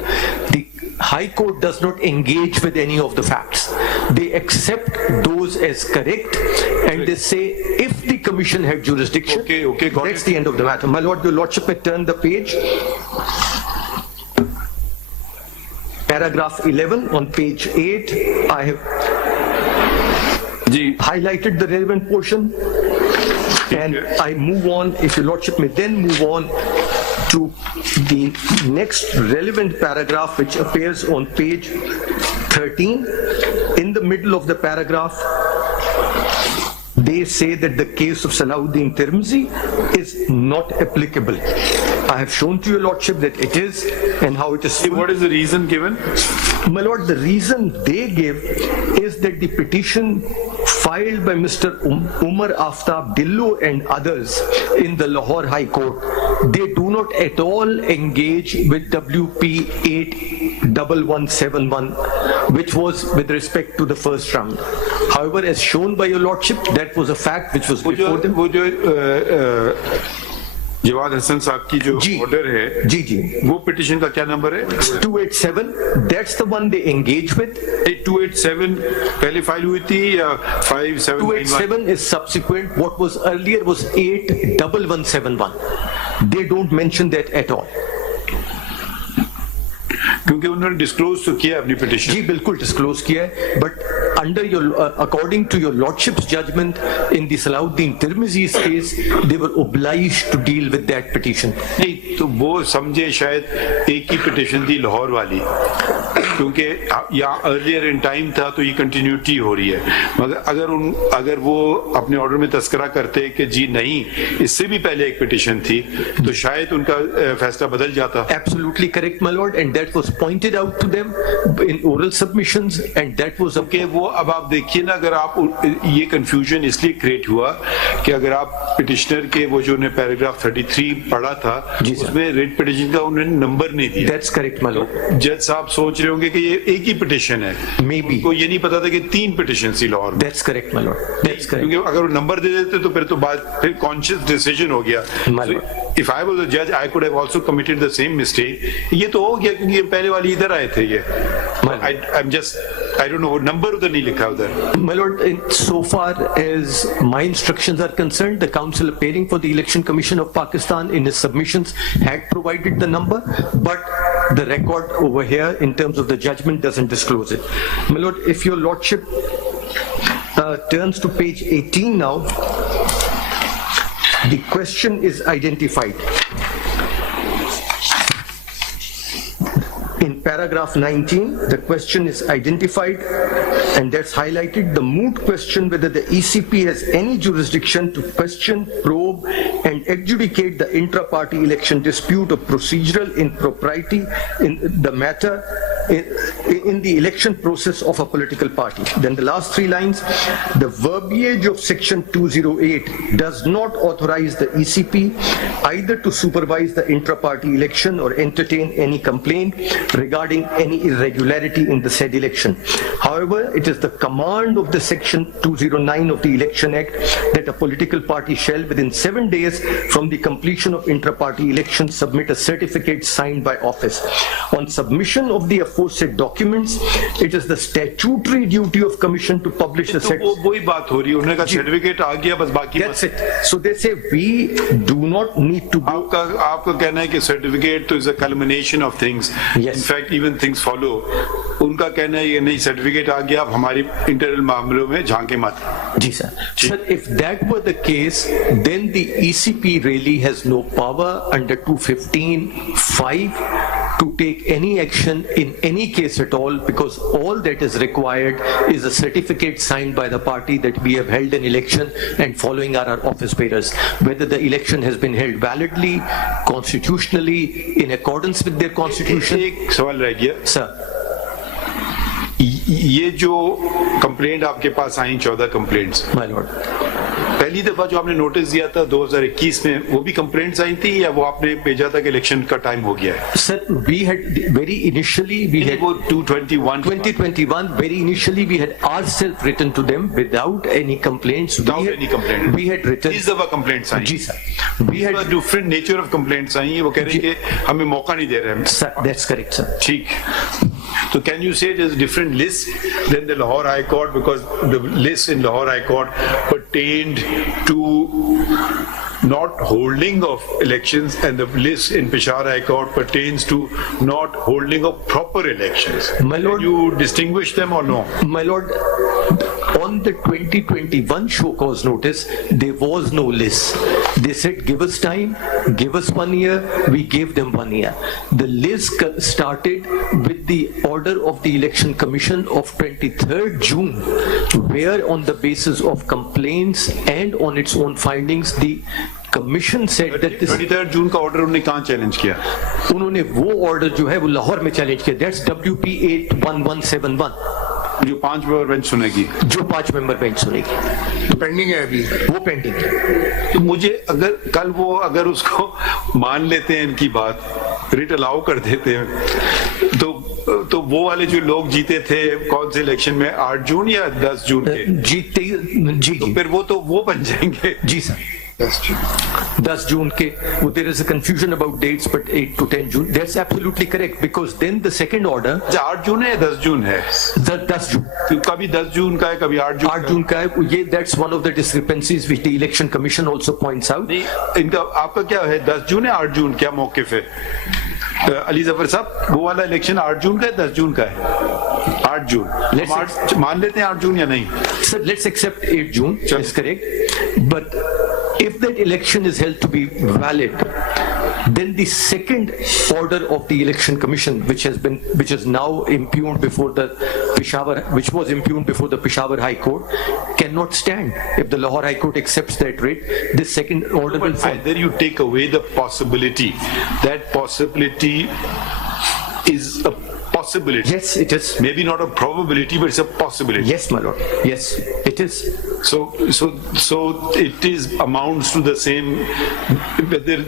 The High Court does not engage with any of the facts. They accept those as correct and they say if the commission had jurisdiction, okay, that's the end of the matter. My lord, your lordship may turn the page. Paragraph 11 on page 8, I have highlighted the relevant portion and I move on, if your lordship may then move on to the next relevant paragraph which appears on page 13. In the middle of the paragraph, they say that the case of Salahuddin Tirmizi is not applicable. I have shown to your lordship that it is and how it is. What is the reason given? My lord, the reason they give is that the petition filed by Mr. Umar Aftab Dillo and others in the Lahore High Court, they do not at all engage with WP 81171, which was with respect to the first round. However, as shown by your lordship, that was a fact which was before them. Jawad Hasan साहब की जो order है वो petition का क्या number है? 287. That's the one they engage with. 287 पहले file हुई थी या 57? 287 is subsequent. What was earlier was 81171. They don't mention that at all. क्योंकि उन्होंने डिस्क्लोज तो किया अपनी पिटिशन. जी बिल्कुल डिस्क्लोज किया है, but under your according to your lordship's judgment in the Salahuddin Tirmizi's case, they were obliged to deal with that petition. नहीं तो वो समझे शायद एक ही पिटिशन थी लाहौर वाली, क्योंकि यहाँ अर्लियर इन टाइम था तो ये कंटिन्यूटी हो रही है. मगर अगर वो अपने ऑर्डर में तस्करा करते कि जी नहीं इससे भी पहले एक पिटिशन थी तो शायद उनका फैसला बदल जाता. Absolutely correct, my lord, and that was pointed out to them in oral submissions, and that was okay. वो अब आप देखिए ना, अगर आप ये कंफ्यूजन इसलिए क्रिएट हुआ कि अगर आप पिटिशनर के वो जो उन्हें पैराग्राफ 33 पढ़ा था उसमें रेट पिटिशन का उन्होंने नंबर नहीं दिया. That's correct, my lord. जज साहब सोच रहे होंगे कि ये एक ही पिटिशन है. Maybe. उनको ये नहीं पता था कि 3 पिटिशन थी लाहौर में. That's correct, my lord. That's correct. क्योंकि अगर वो नंबर दे देते तो फिर तो बात फिर कॉन्शियस डिसीजन हो गया. If I was a judge, I could have also committed the same mistake. ये तो हो गया क्योंकि पहले वाली इधर आए थे ये. I don't know, number उधर नहीं लिखा उधर. My lord, so far as my instructions are concerned, the counsel appearing for the Election Commission of Pakistan in his submissions had provided the number, but the record over here in terms of the judgment doesn't disclose it. My lord, if your lordship turns to page 18 now, the question is identified. In paragraph 19, the question is identified and that's highlighted. The moot question whether the ECP has any jurisdiction to question, probe and adjudicate the intra-party election dispute of procedural impropriety in the matter in the election process of a political party. Then the last 3 lines, the verbiage of section 208 does not authorize the ECP either to supervise the intra-party election or entertain any complaint regarding any irregularity in the said election. However, it is the command of the section 209 of the Election Act that a political party shall within 7 days from the completion of intra-party election submit a certificate signed by office. On submission of the aforesaid documents, it is the statutory duty of commission to publish the set. वही बात हो रही है, उन्होंने कहा certificate आ गया बस बाकी. That's it. So they say we do not need to go. आपका कहना है कि सर्टिफिकेट तो is a culmination of things. Yes. In fact, even things follow. उनका कहना है ये नहीं सर्टिफिकेट आ गया, अब हमारी इंटरनल मामलों में झांके मत. जी sir. Sir, if that were the case, then the ECP really has no power under 215(5) to take any action in any case at all, because all that is required is a certificate signed by the party that we have held an election and following are our office bearers. Whether the election has been held validly, constitutionally, in accordance with their constitution. एक सवाल रह गया sir, ये जो complaint आपके पास आई 14 complaints, my Lord, पहली दफा जो आपने नोटिस दिया था 2021 में, वो भी कंप्लेंट्स आई थी या वो आपने भेजा था कि इलेक्शन का टाइम हो गया है? Sir, we had very initially we had 2021 very initially we had ourselves written to them without any complaints. We had written. इस दफा कंप्लेंट्स आई? जी sir, we had different nature of complaints आई, वो कह रहे हैं कि हमें मौका नहीं दे रहे हैं। Sir, that's correct sir. ठीक, so can you say there's a different list than the Lahore High Court, because the list in Lahore High Court pertained to not holding of elections and the list in Peshawar High Court pertains to not holding of proper elections? My lord, can you distinguish them or no? My lord, on the 2021 show cause notice, there was no list. They said, give us time, give us 1 year, we gave them 1 year. The list started with the order of the Election Commission of 23rd June, where on the basis of complaints and on its own findings, the Commission said that this 23rd जून का order उन्होंने कहाँ challenge किया? उन्होंने वो order जो है वो लाहौर में चैलेंज किया। That's WP 81171, जो 5 मेंबर बेंच सुनेगी, जो 5 मेंबर बेंच सुनेगी। तो पेंडिंग है अभी, वो पेंडिंग है। तो मुझे अगर कल वो अगर उसको मान लेते हैं, इनकी बात रिट अलाउ कर देते हैं, तो वो वाले जो लोग जीते थे कौन से इलेक्शन में 8 जून या 10 जून के जीते, जी तो फिर वो बन जाएंगे। जी सर, 10 June के, there is a confusion about dates, but 8 to 10 June, that's absolutely correct, because then the second order 8 जून है या 10 जून है? 10 जून, कभी 10 जून का है, कभी 8 जून का है। ये that's one of the discrepancies which the election commission also points out. इनका आपका क्या है, 10 जून है 8 जून, क्या मौकिफ है? अली जफर साहब, वो वाला इलेक्शन 8 जून का है 10 जून का है? 8 जून मान लेते हैं 8 जून या नहीं? Sir, let's accept 8 June, is correct, but if that election is held to be valid, then the second order of the Election Commission, which is now impugned before the Peshawar, which was impugned before the Peshawar High Court, cannot stand. If the Lahore High Court accepts that rate, this second order will fall. Either you take away the possibility, that possibility is a possibility. Yes, it is. Maybe not a probability, but it's a possibility. Yes, my lord. Yes, it is. So it is amounts to the same.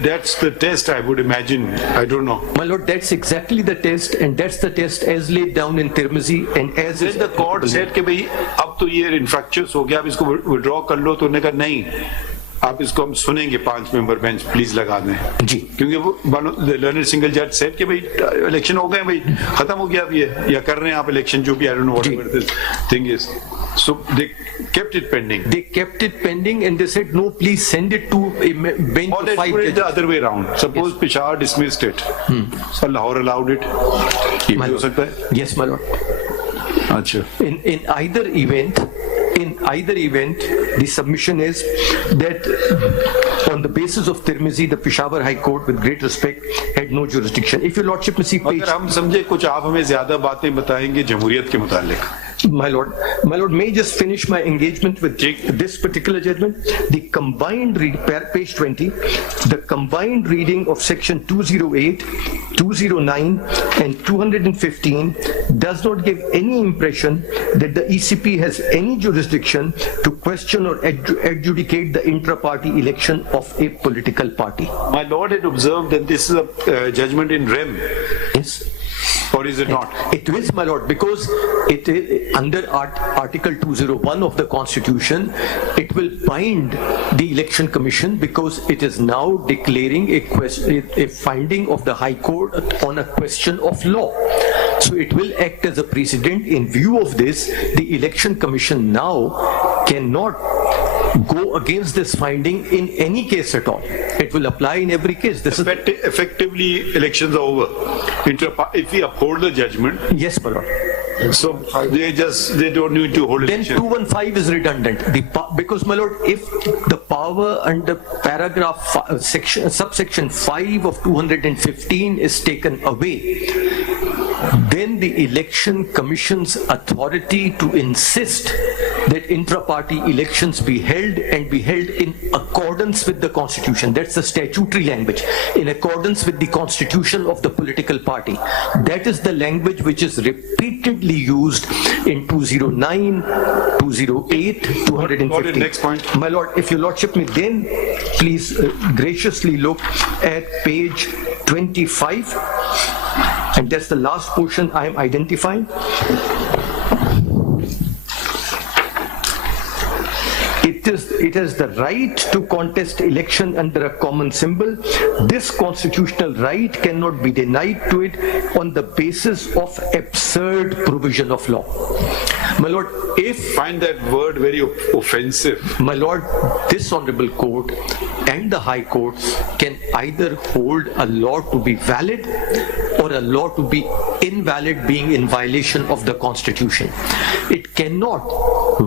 That's the test, I would imagine. I don't know. My lord, that's exactly the test, and that's the test as laid down in Tirmizi and as then the court said कि भाई अब तो ये infractious हो गया, अब इसको withdraw कर लो, तो उन्होंने कहा नहीं, आप इसको हम सुनेंगे, 5 मेंबर बेंच प्लीज लगा दें जी, क्योंकि वो लर्नर सिंगल जज सेड कि भाई इलेक्शन हो गए भाई, खत्म हो गया अब ये, या कर रहे हैं आप इलेक्शन जो भी, I don't know whatever this thing is, so they kept it pending. They kept it pending and they said no, please send it to a bench or of 5 let's put it judges. the other way around. Suppose Yes. Peshawar dismissed it, so Lahore allowed it. ये भी हो सकता है? Yes, my lord. अच्छा. In either event, the submission is that on the basis of Tirmizi, the Peshawar High Court, with great respect, had no jurisdiction. If your lordship will see page, अगर हम समझे कुछ आप हमें ज्यादा बातें बताएंगे जमहूरियत के मुतालिक. My lord, may I just finish my engagement with this particular judgment? The combined page 20, the combined reading of section 208, 209 and 215 does not give any impression that the ECP has any jurisdiction to question or adjudicate the intra-party election of a political party. My lord had observed that this is a judgment in rem. Yes. Or is it not? It is, my lord, because it is under Article 201 of the Constitution, it will bind the Election Commission because it is now declaring a finding of the High Court on a question of law. So it will act as a precedent. In view of this, the Election Commission now cannot go against this finding in any case at all. It will apply in every case. This effectively, elections are over. If we uphold the judgment, yes, my lord. So they don't need to hold Then election. 215 is redundant. Because, my lord, if the power under paragraph subsection 5 of 215 is taken away, then the Election Commission's authority to insist that intra-party elections be held and be held in accordance with the Constitution. That's the statutory language, in accordance with the Constitution of the political party. That is the language which is repeatedly used in 209, 208, 215. Next point. My lord, if your lordship may then please graciously look at page 25, and that's the last portion I am identifying. It has the right to contest election under a common symbol. This constitutional right cannot be denied to it on the basis of absurd provision of law. My lord, if... Find that word very offensive. My lord, this honorable court and the high courts can either hold a law to be valid or a law to be invalid, being in violation of the Constitution. It cannot,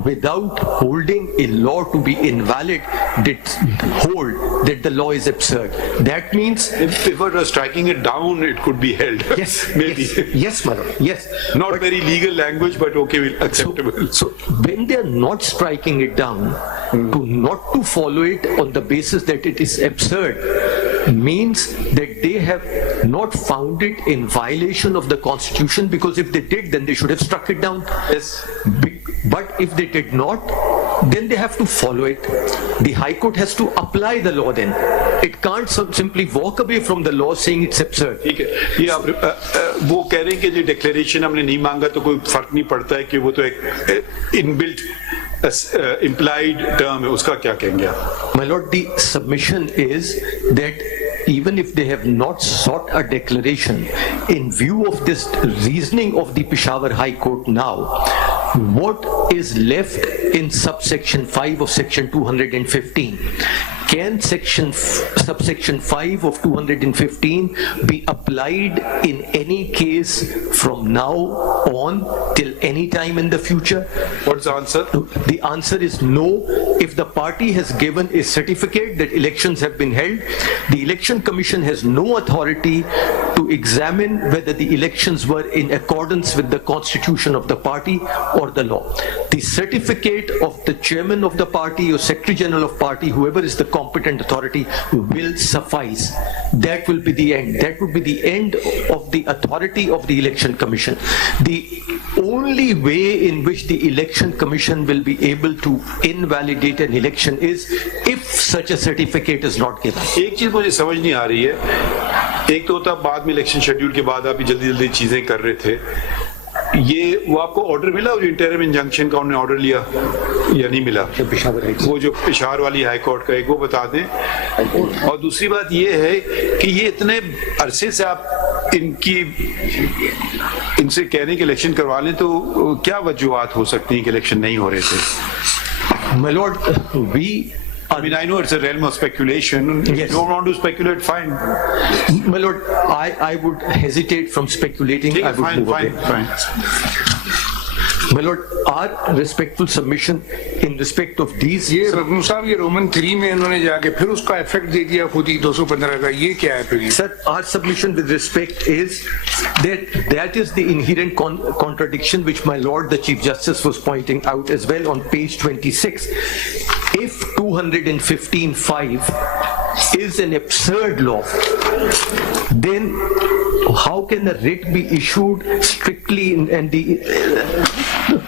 without holding a law to be invalid, hold that the law is absurd. That means... If it was striking it down, it could be held. Yes, maybe. Yes, my lord, yes. Not very legal language, but okay, acceptable. So when they are not striking it down, not to follow it on the basis that it is absurd, means that they have not found it in violation of the Constitution, because if they did, then they should have struck it down. Yes. But if they did not, then they have to follow it. The High Court has to apply the law then. It can't simply walk away from the law saying it's absurd. ठीक है, ये आप वो कह रहे हैं कि जो डिक्लेरेशन हमने नहीं मांगा तो कोई फर्क नहीं पड़ता है कि वो तो एक इनबिल्ट implied term है, उसका क्या कहेंगे आप? My lord, the submission is that even if they have not sought a declaration, in view of this reasoning of the Peshawar High Court now, what is left in subsection 5 of section 215? Can subsection 5 of 215 be applied in any case from now on till any time in the future? What's the answer? The answer is no. If the party has given a certificate that elections have been held, the Election Commission has no authority to examine whether the elections were in accordance with the Constitution of the party or the law. The certificate of the chairman of the party or secretary general of party, whoever is the competent authority, will suffice. That will be the end. That would be the end of the authority of the Election Commission. The only way in which the Election Commission will be able to invalidate an election is if such a certificate is not given. एक चीज मुझे समझ नहीं आ रही है, एक तो होता बाद में इलेक्शन शेड्यूल के बाद आप जल्दी जल्दी चीजें कर रहे थे, ये वो आपको ऑर्डर मिला, जो इंटरिम इंजंक्शन का उन्होंने ऑर्डर लिया या नहीं मिला? वो जो पेशावर वाली हाई कोर्ट का, एक वो बता दें। और दूसरी बात ये है कि ये इतने अरसे से आप इनसे कह रहे हैं कि इलेक्शन करवा लें, तो क्या वजूहात हो सकती हैं कि इलेक्शन नहीं हो रहे थे? My lord, I mean, I know it's a realm of speculation. If you don't want to speculate, fine. My lord, I would hesitate from speculating. I would move away. My lord, our respectful submission in respect of these... ये रघु साहब ये Roman 3 में इन्होंने जाके फिर उसका effect दे दिया खुद ही 215 का, ये क्या है फिर? Sir, our submission with respect is that is the inherent contradiction which my lord the Chief Justice was pointing out as well on page 26. If 215(5) is an absurd law, then how can a writ be issued strictly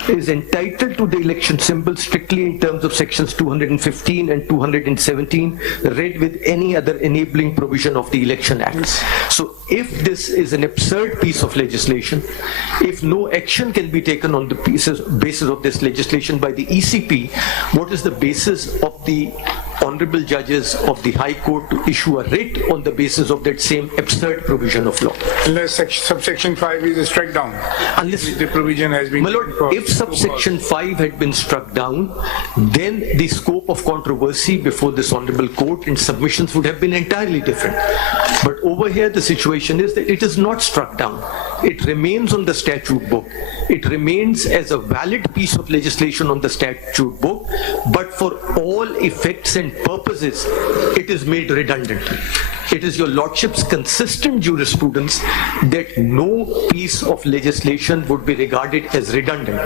is entitled to the election symbol strictly in terms of sections 215 and 217 read with any other enabling provision of the Election Act? So if this is an absurd piece of legislation, if no action can be taken on the basis of this legislation by the ECP, what is the basis of the honorable judges of the High Court to issue a writ on the basis of that same absurd provision of law. Unless subsection 5 is struck down. Unless the provision has been. My lord, if subsection 5 had been struck down, then the scope of controversy before this honorable court and submissions would have been entirely different. But over here, the situation is that it is not struck down. It remains on the statute book. It remains as a valid piece of legislation on the statute book, but for all effects and purposes, it is made redundant. It is your lordship's consistent jurisprudence that no piece of legislation would be regarded as redundant.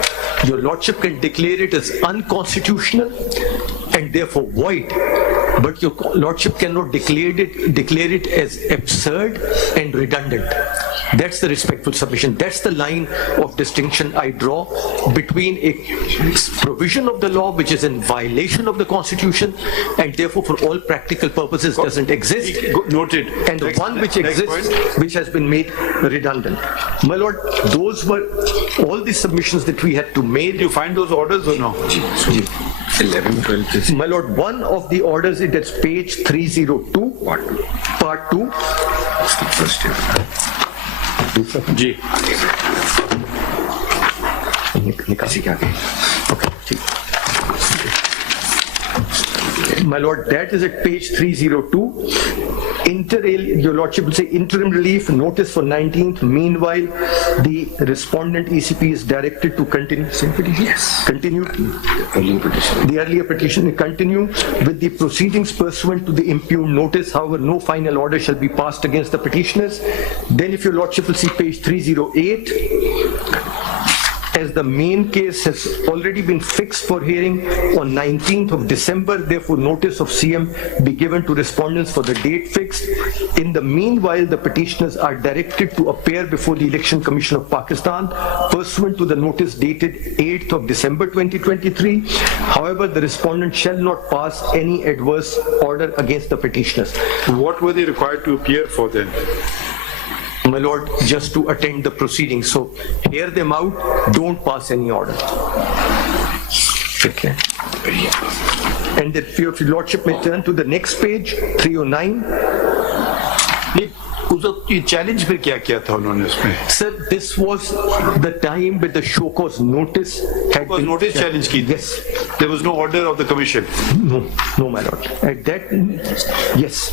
Your lordship can declare it as unconstitutional and therefore void, but your lordship cannot declare it as absurd and redundant. That's the respectful submission. That's the line of distinction I draw between a provision of the law which is in violation of the Constitution and therefore for all practical purposes doesn't exist. Noted. And the one which exists, which has been made redundant. My lord, those were all the submissions that we had to make. Do you find those orders or no? 11, 12. My lord, one of the orders is at page 302, part 2. That's the first year. जी निकासी क्या गई? Okay, ठीक. My lord, that is at page 302. Your lordship will say interim relief notice for 19th. Meanwhile, the respondent ECP is directed to continue. Yes. Continue. The earlier petition will continue with the proceedings pursuant to the impugned notice. However, no final order shall be passed against the petitioners. Then, if your lordship will see page 308. As the main case has already been fixed for hearing on 19th of December, therefore notice of CM be given to respondents for the date fixed. In the meanwhile, the petitioners are directed to appear before the Election Commission of Pakistan pursuant to the notice dated 8th of December 2023. However, the respondent shall not pass any adverse order against the petitioners. What were they required to appear for then? My lord, just to attend the proceedings. So hear them out, don't pass any order. Okay. And if your lordship may turn to the next page, 309. ये challenge फिर क्या किया था उन्होंने इसमें? Sir, this was the time with the show cause notice had been notice challenge की. Yes. There was no order of the commission. No, my lord. At that, yes.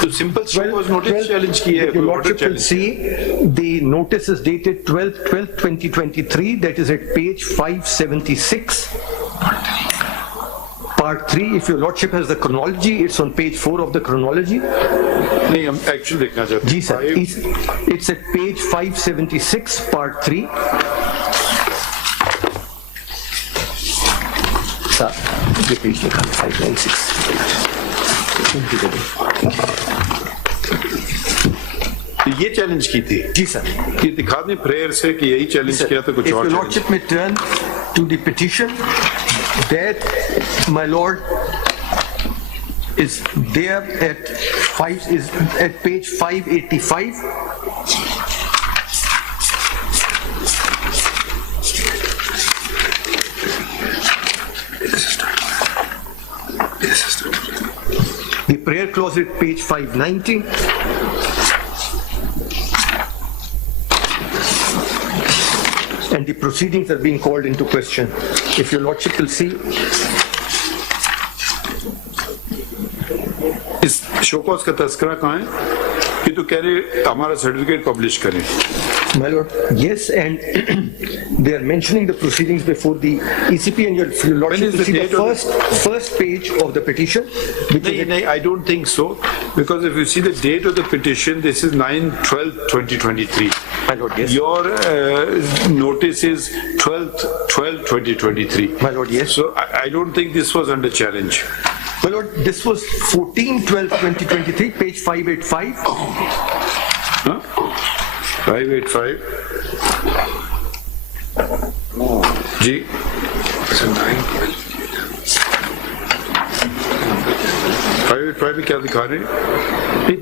The simple show was notice challenge की है. Your lordship will see the notice is dated 12/12/2023. That is at page 576. Part 3, if your lordship has the chronology, it's on page 4 of the chronology. नहीं, हम actually देखना चाहते हैं. जी sir, it's at page 576, part 3. Sir, ये page निकाल 596. ये challenge की थी. जी सर. ये दिखा दें प्रेयर से कि यही चैलेंज किया था कुछ और. If your lordship may turn to the petition, that my lord is there at page 585. The prayer clause at page 590. And the proceedings are being called into question. If your lordship will see. इस show cause का तस्करा कहाँ है? ये तो कह रहे हमारा सर्टिफिकेट पब्लिश करें. My lord, yes, and they are mentioning the proceedings before the ECP, and your lordship will see the first page of the petition. No, I don't think so, because if you see the date of the petition, this is 9/12/2023. My lord, yes. Your notice is 12/12/2023. My lord, yes. So I don't think this was under challenge. My lord, this was 14/12/2023, page 585. Huh? 585. जी. 585 में क्या दिखा रहे हैं?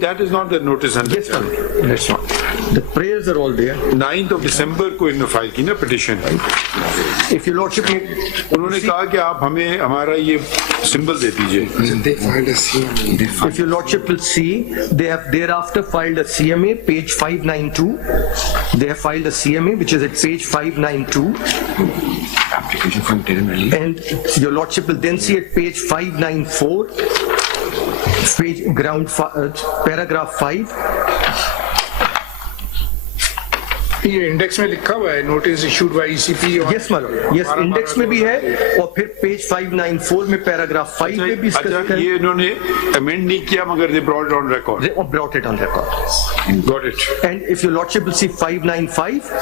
That is not the notice under. Yes, sir. That's not. The prayers are all there. 9th of December को इन्होंने file की ना petition. If your lordship may, उन्होंने कहा कि आप हमें हमारा ये सिंबल दे दीजिए. if your lordship will see, they have thereafter filed a CMA, page 592. They have filed a CMA, which is at page 592. Application from Tirumalli. And your lordship will then see at page 594, paragraph 5. ये index में लिखा हुआ है notice issued by ECP. Yes, my lord. Yes, index में भी है और फिर पेज 594 में पैराग्राफ 5 में भी इसका जिक्र है. ये इन्होंने अमेंड नहीं किया मगर they brought it on record. They brought it on record. Got it. And if your lordship will see 595,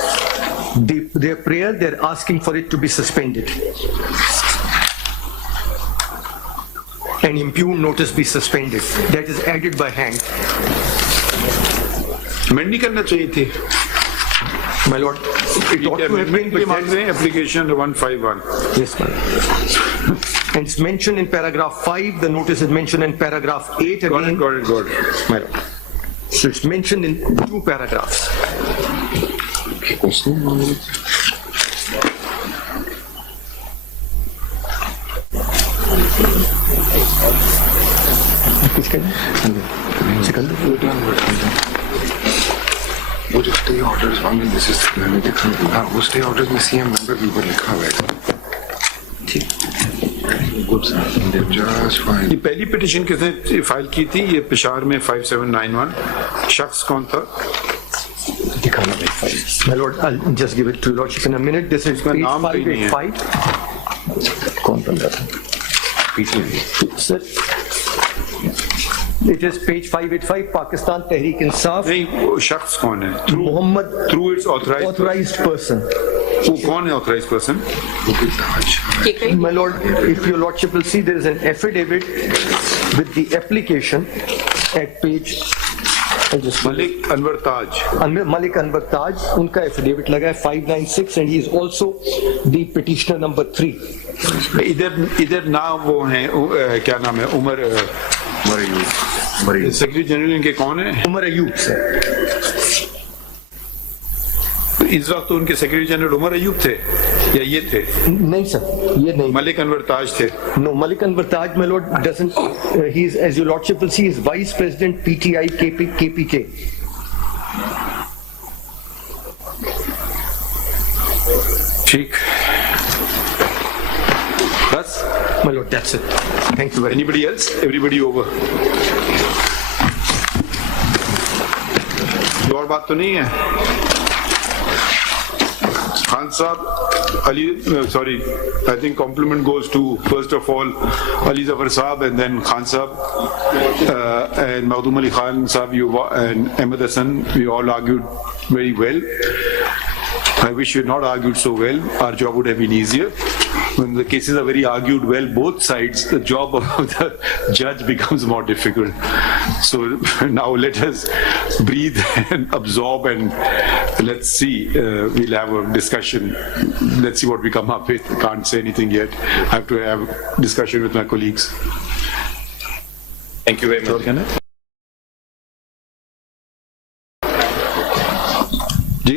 their prayer, they're asking for it to be suspended. And impugn notice be suspended. That is added by hand. Amend नहीं करना चाहिए थी. My lord, it ought to have been, but that's- application 151. Yes, my lord. And it's mentioned in paragraph 5, the notice is mentioned in paragraph 8 again. Got it. My lord. So it's mentioned in 2 paragraphs. कुछ वो जो stay orders वांगे this is मैंने देखा हाँ वो stay orders में CM member के ऊपर लिखा हुआ है. ठीक. Good sir. Just fine. ये पहली पिटिशन किसने फाइल की थी? ये पेशावर में 5791. शख्स कौन था? दिखाना भाई file. My lord, I'll just give it to your lordship in a minute. This is page 585. कौन बन रहा था? Sir, it is page 585, Pakistan Tehreek Insaf. नहीं, वो शख्स कौन है? Muhammad, Through its authorized person. वो कौन है authorized person? My lord, if your lordship will see, there is an affidavit with the application at page. Malik Anwar Taj. Malik Anwar Taj, उनका affidavit लगा है 596 and he is also the petitioner number 3. इधर ना वो हैं क्या नाम है? उमर सेक्रेटरी जनरल इनके कौन है? उमर अयूब सर. इस वक्त तो उनके सेक्रेटरी जनरल उमर अयूब थे या ये थे? नहीं सर, ये नहीं. मलिक अनवर ताज थे. No, Malik Anwar Taj, my lord, doesn't. He is, as your lordship will see, is vice president PTI KPK. ठीक. बस. My lord, that's it. Thank you very much. Anybody else? Everybody over. और बात तो नहीं है? Khan Saab, Ali, sorry, I think compliment goes to, first of all, Ali Zafar Saab and then Khan Saab and Mahdum Ali Khan Saab and Ahmed Hassan, we all argued very well. I wish you had not argued so well. Our job would have been easier. When the cases are very argued well, both sides, the job of the judge becomes more difficult. So now let us breathe and absorb and let's see. We'll have a discussion. Let's see what we come up with. Can't say anything yet. I have to have discussion with my colleagues. Thank you very much. Ji